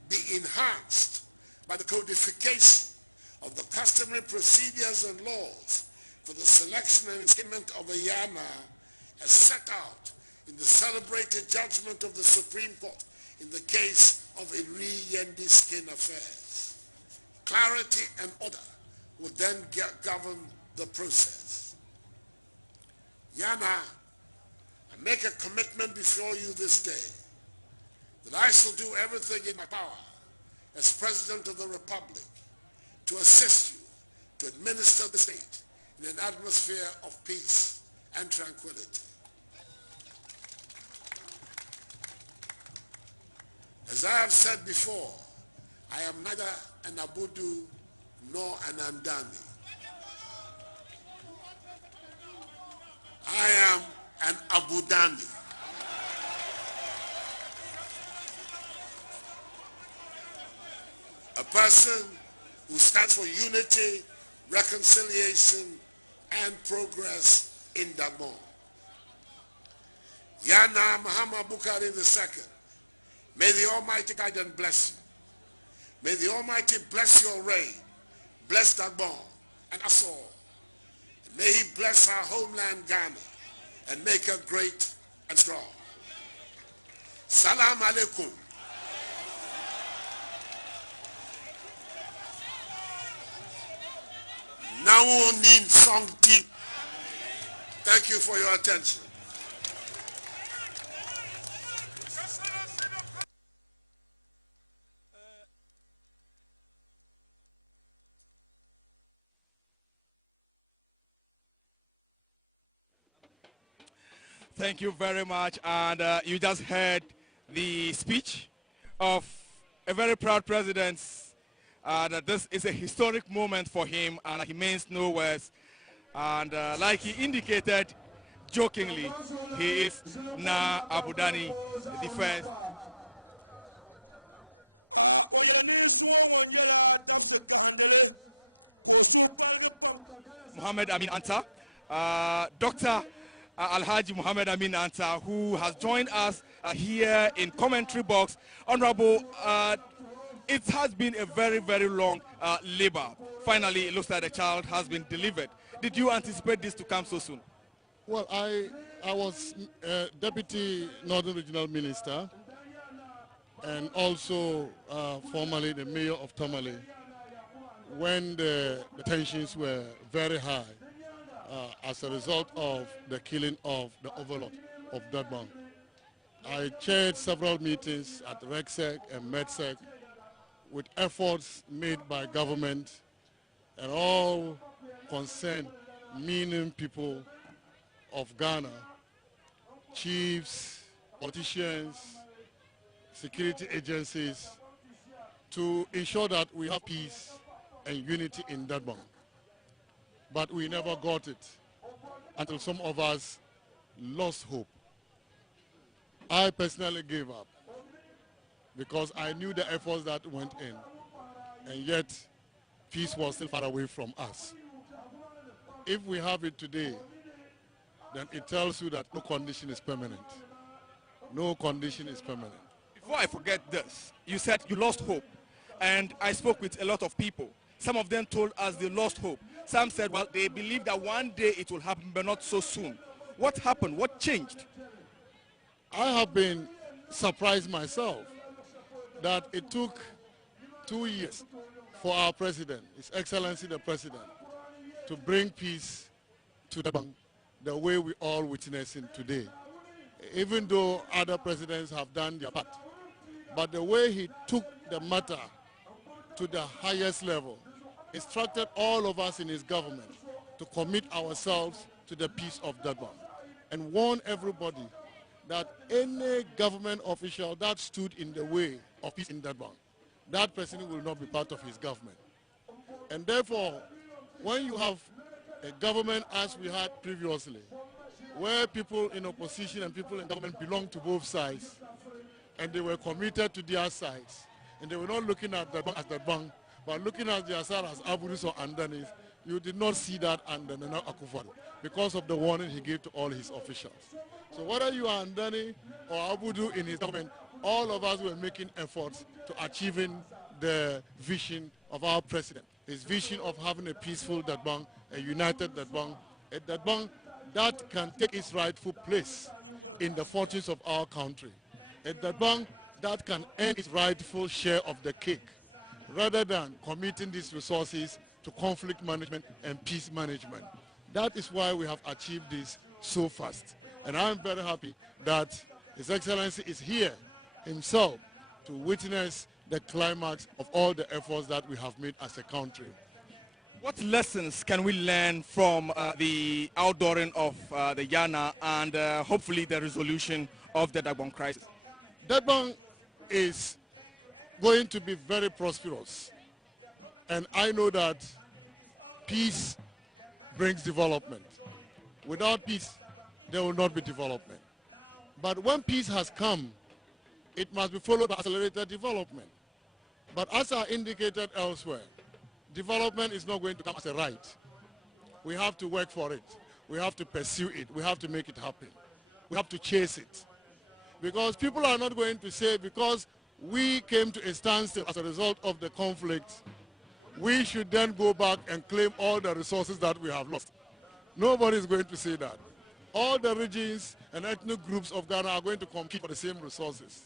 be enhanced by the codification of the customary procedures and laws for the selection and enskinment of a Yana as set out in the celebrated judgment of the Supreme Court in the case of Iri Yendi skin affairs. Clarity and order will then govern the process. Yana, I make a commitment before you this day that I shall do everything in my power as President of the Republic to assist you to administer the state in an atmosphere of peace and tranquility. As I have said before, I am neither an Abudu nor an Andani. I am an Abudani. A person who stands for unity, reconciliation, and progress in Dagbon. Yana Mahama Abukari II, may the Almighty guide and bless you. May the Almighty bless your reign, bless Dagbon and us all. And may he bless our homeland Ghana and make her great and strong. alaikum. Now we need song deep. Thank you for your attention. Thank you very much. And you just heard the speech of a very proud president. That this is a historic moment for him, and he means no words. And like he indicated jokingly, he is now Abudani the first. Muhammad Amin Anta, Dr. Alhaji Muhammad Amin Anta, who has joined us here in commentary box. Honorable, it has been a very, very long labor. Finally, it looks like the child has been delivered. Did you anticipate this to come so soon? Well, I was Deputy Northern Regional Minister and also formerly the Mayor of Tamale when the tensions were very high as a result of the killing of the overlord of Dagbon. I chaired several meetings at RECSEC and MEDSEC with efforts made by government and all concerned meaning people of Ghana, chiefs, politicians, security agencies, to ensure that we have peace and unity in Dagbon. But we never got it until some of us lost hope. I personally gave up because I knew the efforts that went in, and yet peace was still far away from us. If we have it today, then it tells you that no condition is permanent. No condition is permanent. Before I forget this, you said you lost hope, and I spoke with a lot of people. Some of them told us they lost hope. Some said, well, they believe that one day it will happen, but not so soon. What happened? What changed? I have been surprised myself that it took 2 years for our president, His Excellency the President, to bring peace to Dagbon the way we all witnessing today. Even though other presidents have done their part. But the way he took the matter to the highest level, instructed all of us in his government to commit ourselves to the peace of Dagbon and warn everybody that any government official that stood in the way of peace in Dagbon, that person will not be part of his government. And therefore, when you have a government as we had previously, where people in opposition and people in government belong to both sides, and they were committed to their sides, and they were not looking at Dagbon as Dagbon, but looking at their side as Abudu or underneath, you did not see that under Nana Akufo-Addo because of the warning he gave to all his officials. So whether you are Andani or Abudu in his government, all of us were making efforts to achieving the vision of our president, his vision of having a peaceful Dagbon, a united Dagbon, a Dagbon that can take its rightful place in the fortunes of our country, a Dagbon that can earn its rightful share of the cake, rather than committing these resources to conflict management and peace management. That is why we have achieved this so fast. And I'm very happy that His Excellency is here himself to witness the climax of all the efforts that we have made as a country. What lessons can we learn from the outdooring of the Yana and hopefully the resolution of the Dagbon crisis? Dagbon is going to be very prosperous. And I know that peace brings development. Without peace, there will not be development. But when peace has come, it must be followed by accelerated development. But as I indicated elsewhere, development is not going to come as a right. We have to work for it. We have to pursue it. We have to make it happen. We have to chase it. Because people are not going to say, because we came to a standstill as a result of the conflict, we should then go back and claim all the resources that we have lost. Nobody is going to say that. All the regions and ethnic groups of Ghana are going to compete for the same resources.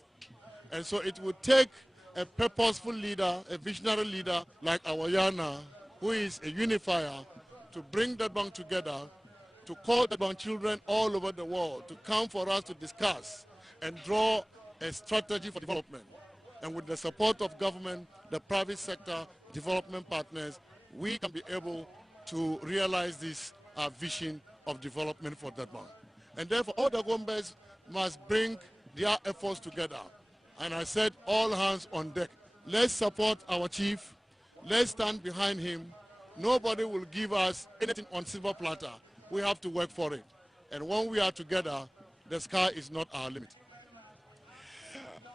And so it would take a purposeful leader, a visionary leader like our Yana, who is a unifier, to bring Dagbon together, to call Dagbon children all over the world to come for us to discuss and draw a strategy for development. And with the support of government, the private sector, development partners, we can be able to realize this vision of development for Dagbon. And therefore, all the Dagboners must bring their efforts together. And I said, all hands on deck. Let's support our chief. Let's stand behind him. Nobody will give us anything on silver platter. We have to work for it. And when we are together, the sky is not our limit.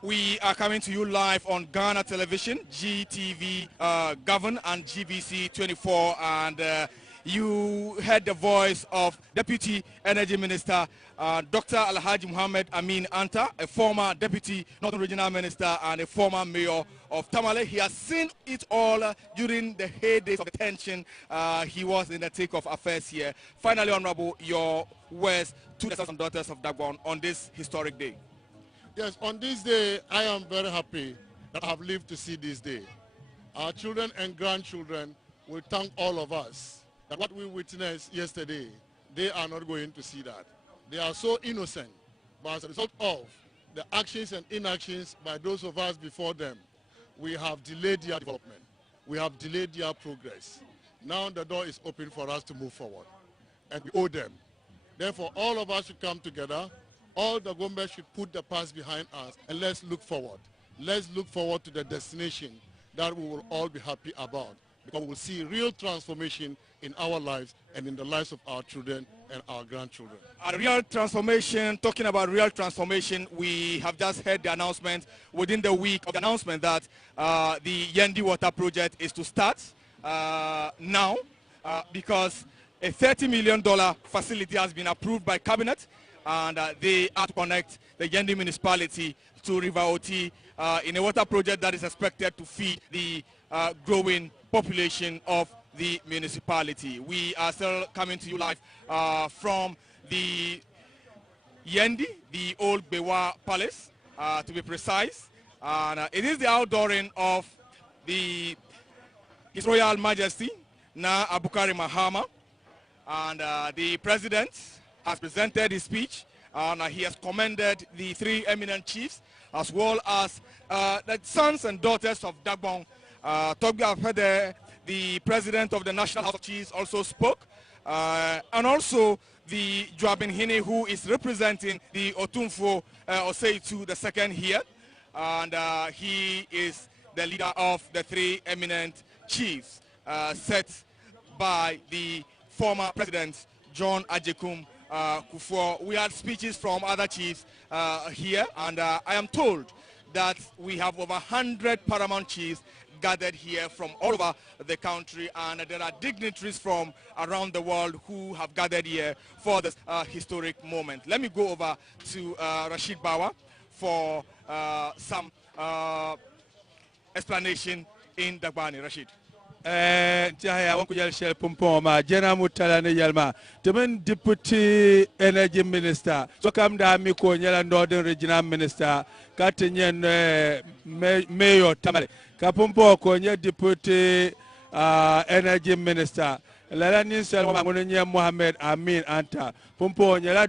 We are coming to you live on Ghana Television, GTV Govern and GBC 24, and you heard the voice of Deputy Energy Minister Dr. Alhaji Muhammad Amin Anta, a former Deputy Northern Regional Minister and a former Mayor of Tamale. He has seen it all during the heydays of the tension. He was in the thick of affairs here. Finally, Honorable, your words to the sons and daughters of Dagbon on this historic day. Yes, on this day, I am very happy that I have lived to see this day. Our children and grandchildren will thank all of us that what we witnessed yesterday, they are not going to see that. They are so innocent, but as a result of the actions and inactions by those of us before them, we have delayed their development. We have delayed their progress. Now the door is open for us to move forward, and we owe them. Therefore, all of us should come together. All the Dagboners should put the past behind us, and let's look forward. Let's look forward to the destination that we will all be happy about, because we will see real transformation in our lives and in the lives of our children and our grandchildren. A real transformation, talking about real transformation, we have just heard the announcement within the week of the announcement that the Yendi Water Project is to start now because a $30 million facility has been approved by Cabinet, and they are to connect the Yendi municipality to River Oti in a water project that is expected to feed the growing population of the municipality. We are still coming to you live from the Yendi, the old Bewa Palace, to be precise. And it is the outdooring of His Royal Majesty, Na Abukari Mahama, and the President has presented his speech, and he has commended the three eminent chiefs, as well as the sons and daughters of Dagbon. The President of the National House of Chiefs also spoke, and also the Joabin Hine, who is representing the Otumfo Oseitu II here, and he is the leader of the three eminent chiefs set by the former President John Ajekum Kufuor. We had speeches from other chiefs here, and I am told that we have over 100 paramount chiefs gathered here from all over the country, and there are dignitaries from around the world who have gathered here for this historic moment. Let me go over to Rashid Bawa for some explanation in Dagbani. Rashid. Jaya wakujal shell pumpoma jena mutala ne yalma temen deputy energy minister so kam da mi ko nyala northern regional minister katenyen mayor tamale ka pumpo ko nya deputy energy minister lala nin sel ma ngono nya Mohamed Amin Anta pumpo nyala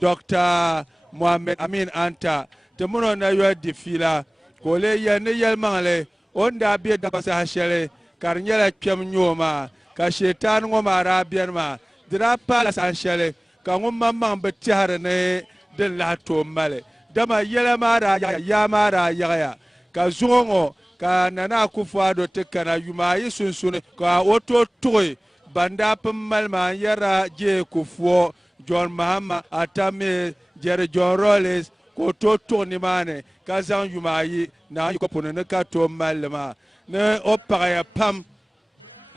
doctor Mohamed Amin Anta temuno na yo defila ko le ya ne yalma le onda bi da basa hashele karnyala kem nyoma ka shetan ngoma rabian ma dira pala sanshele ka ngoma mamba tiare ne de la to male dama yela mara ya mara ya ka zongo ka nana kufado tekana yuma yisunsun ka oto toy banda pammal ma yara je kufuo John Mahama atame jere John Rollins ko to ni mane ka zan yuma yi na ko ponene ka to malma ne opaya pam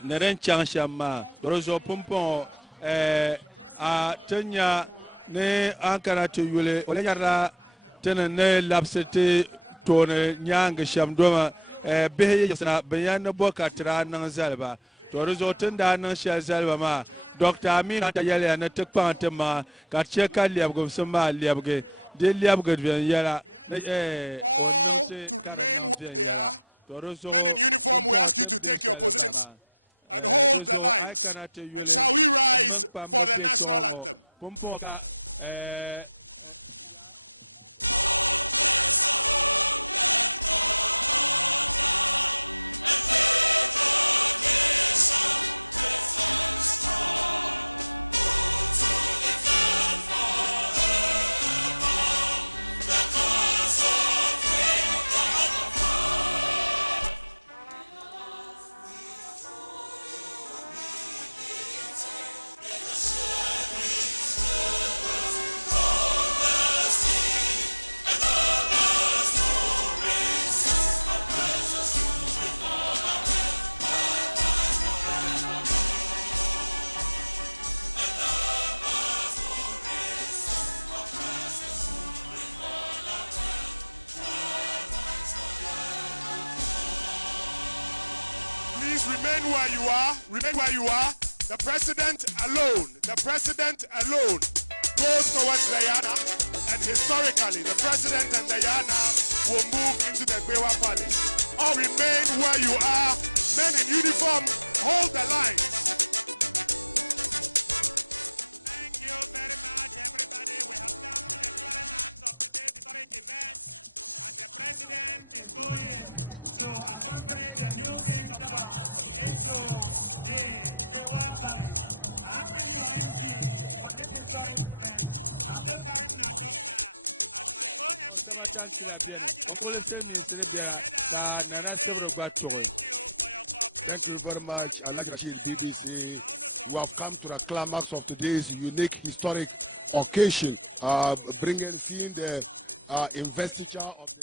ne ren chanshama rozo pompon a tenya ne ankara to yule ole yara tene ne lapsete to ne nyanga shamdoma be yasna bayan boka tra nan zalba to rozo tunda nan shal zalba ma Dr. Amin ta yale na tekpantema ka cheka liabgo sma liabge to remain what they are. Men in uniform, we ask you to take your positions and hold the lines. And shall we rise for the national anthem? Remain where you are. Remain where you are. The president alone goes towards Diana, and historically, the president and Diana will move into the Gbewa Palace. All remain where you are. Men in uniform, hold the lines. Thank you very much, everybody. We have come to the climax of today's historic event, and the president is going to accompany the new king of the into the Gbewa Palace. I've been your MC for this historic event. I'm still carrying my doctor as my co-MC was Alhaji Thank you very much, Alhaji BBC. We have come to the climax of today's unique historic occasion, seeing the investiture of the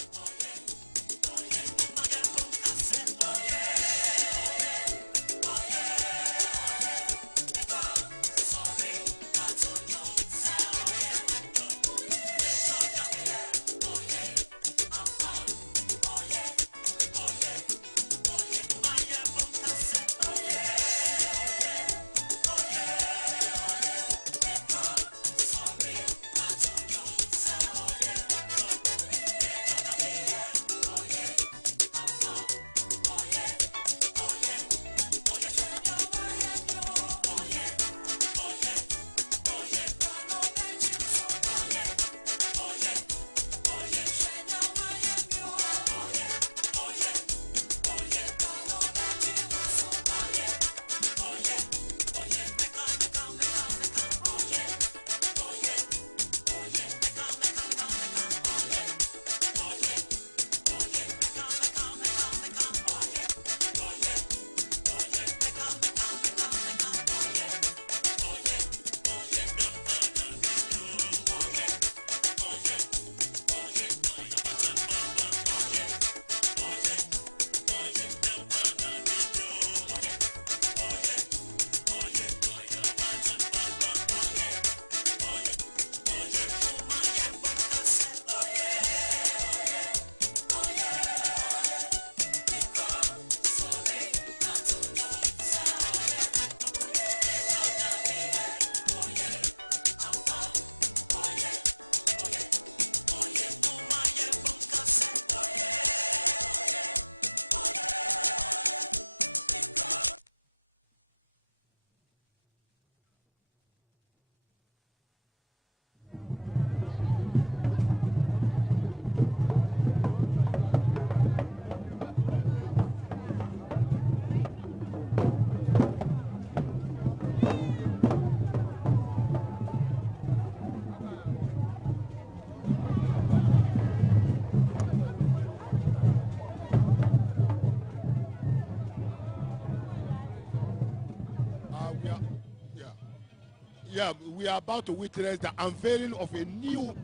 we are about to witness the unveiling of a new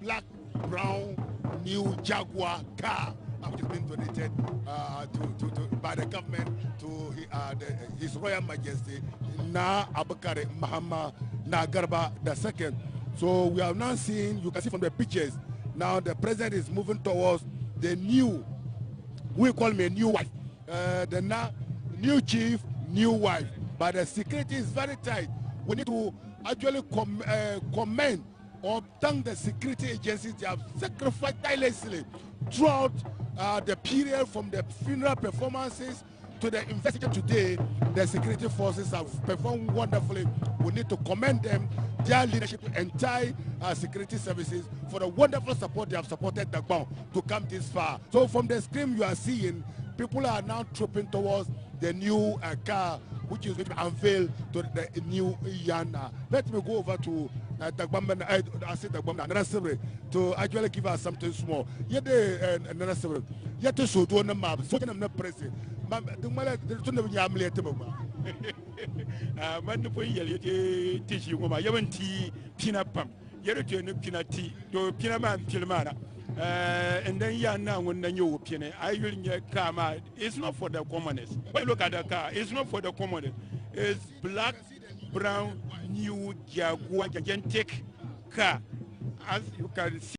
black, brown, new Jaguar car, which has been donated by the government to His Royal Majesty Na Abukari Mahama Nagarba II. So we are now seeing, you can see from the pictures, now the president is moving towards the new, we call me a new wife, new chief, new wife. But the security is very tight. We need to actually commend or thank the security agencies. They have sacrificed tirelessly throughout the period from the funeral performances to the investiture today. The security forces have performed wonderfully. We need to commend them, their leadership, the entire security services for the wonderful support they have supported Dagbon to come this far. So from the screen you are seeing, people are now trooping towards the new car, which is going to be unveiled to the new Yana. Let me go over to Dagbon, I said Dagbon, to actually give us something small. Yet the yet to show to the map, so I'm not pressing. Man, the boy teach you my yaman tea, peanut pump, yellow peanut tea, do peanut man, pilmana. And then yeah, now when the new opinion, I will get car. It's not for the commoners. When look at the car, it's not for the commoners. It's black, brown, new Jaguar gigantic car, as you can see.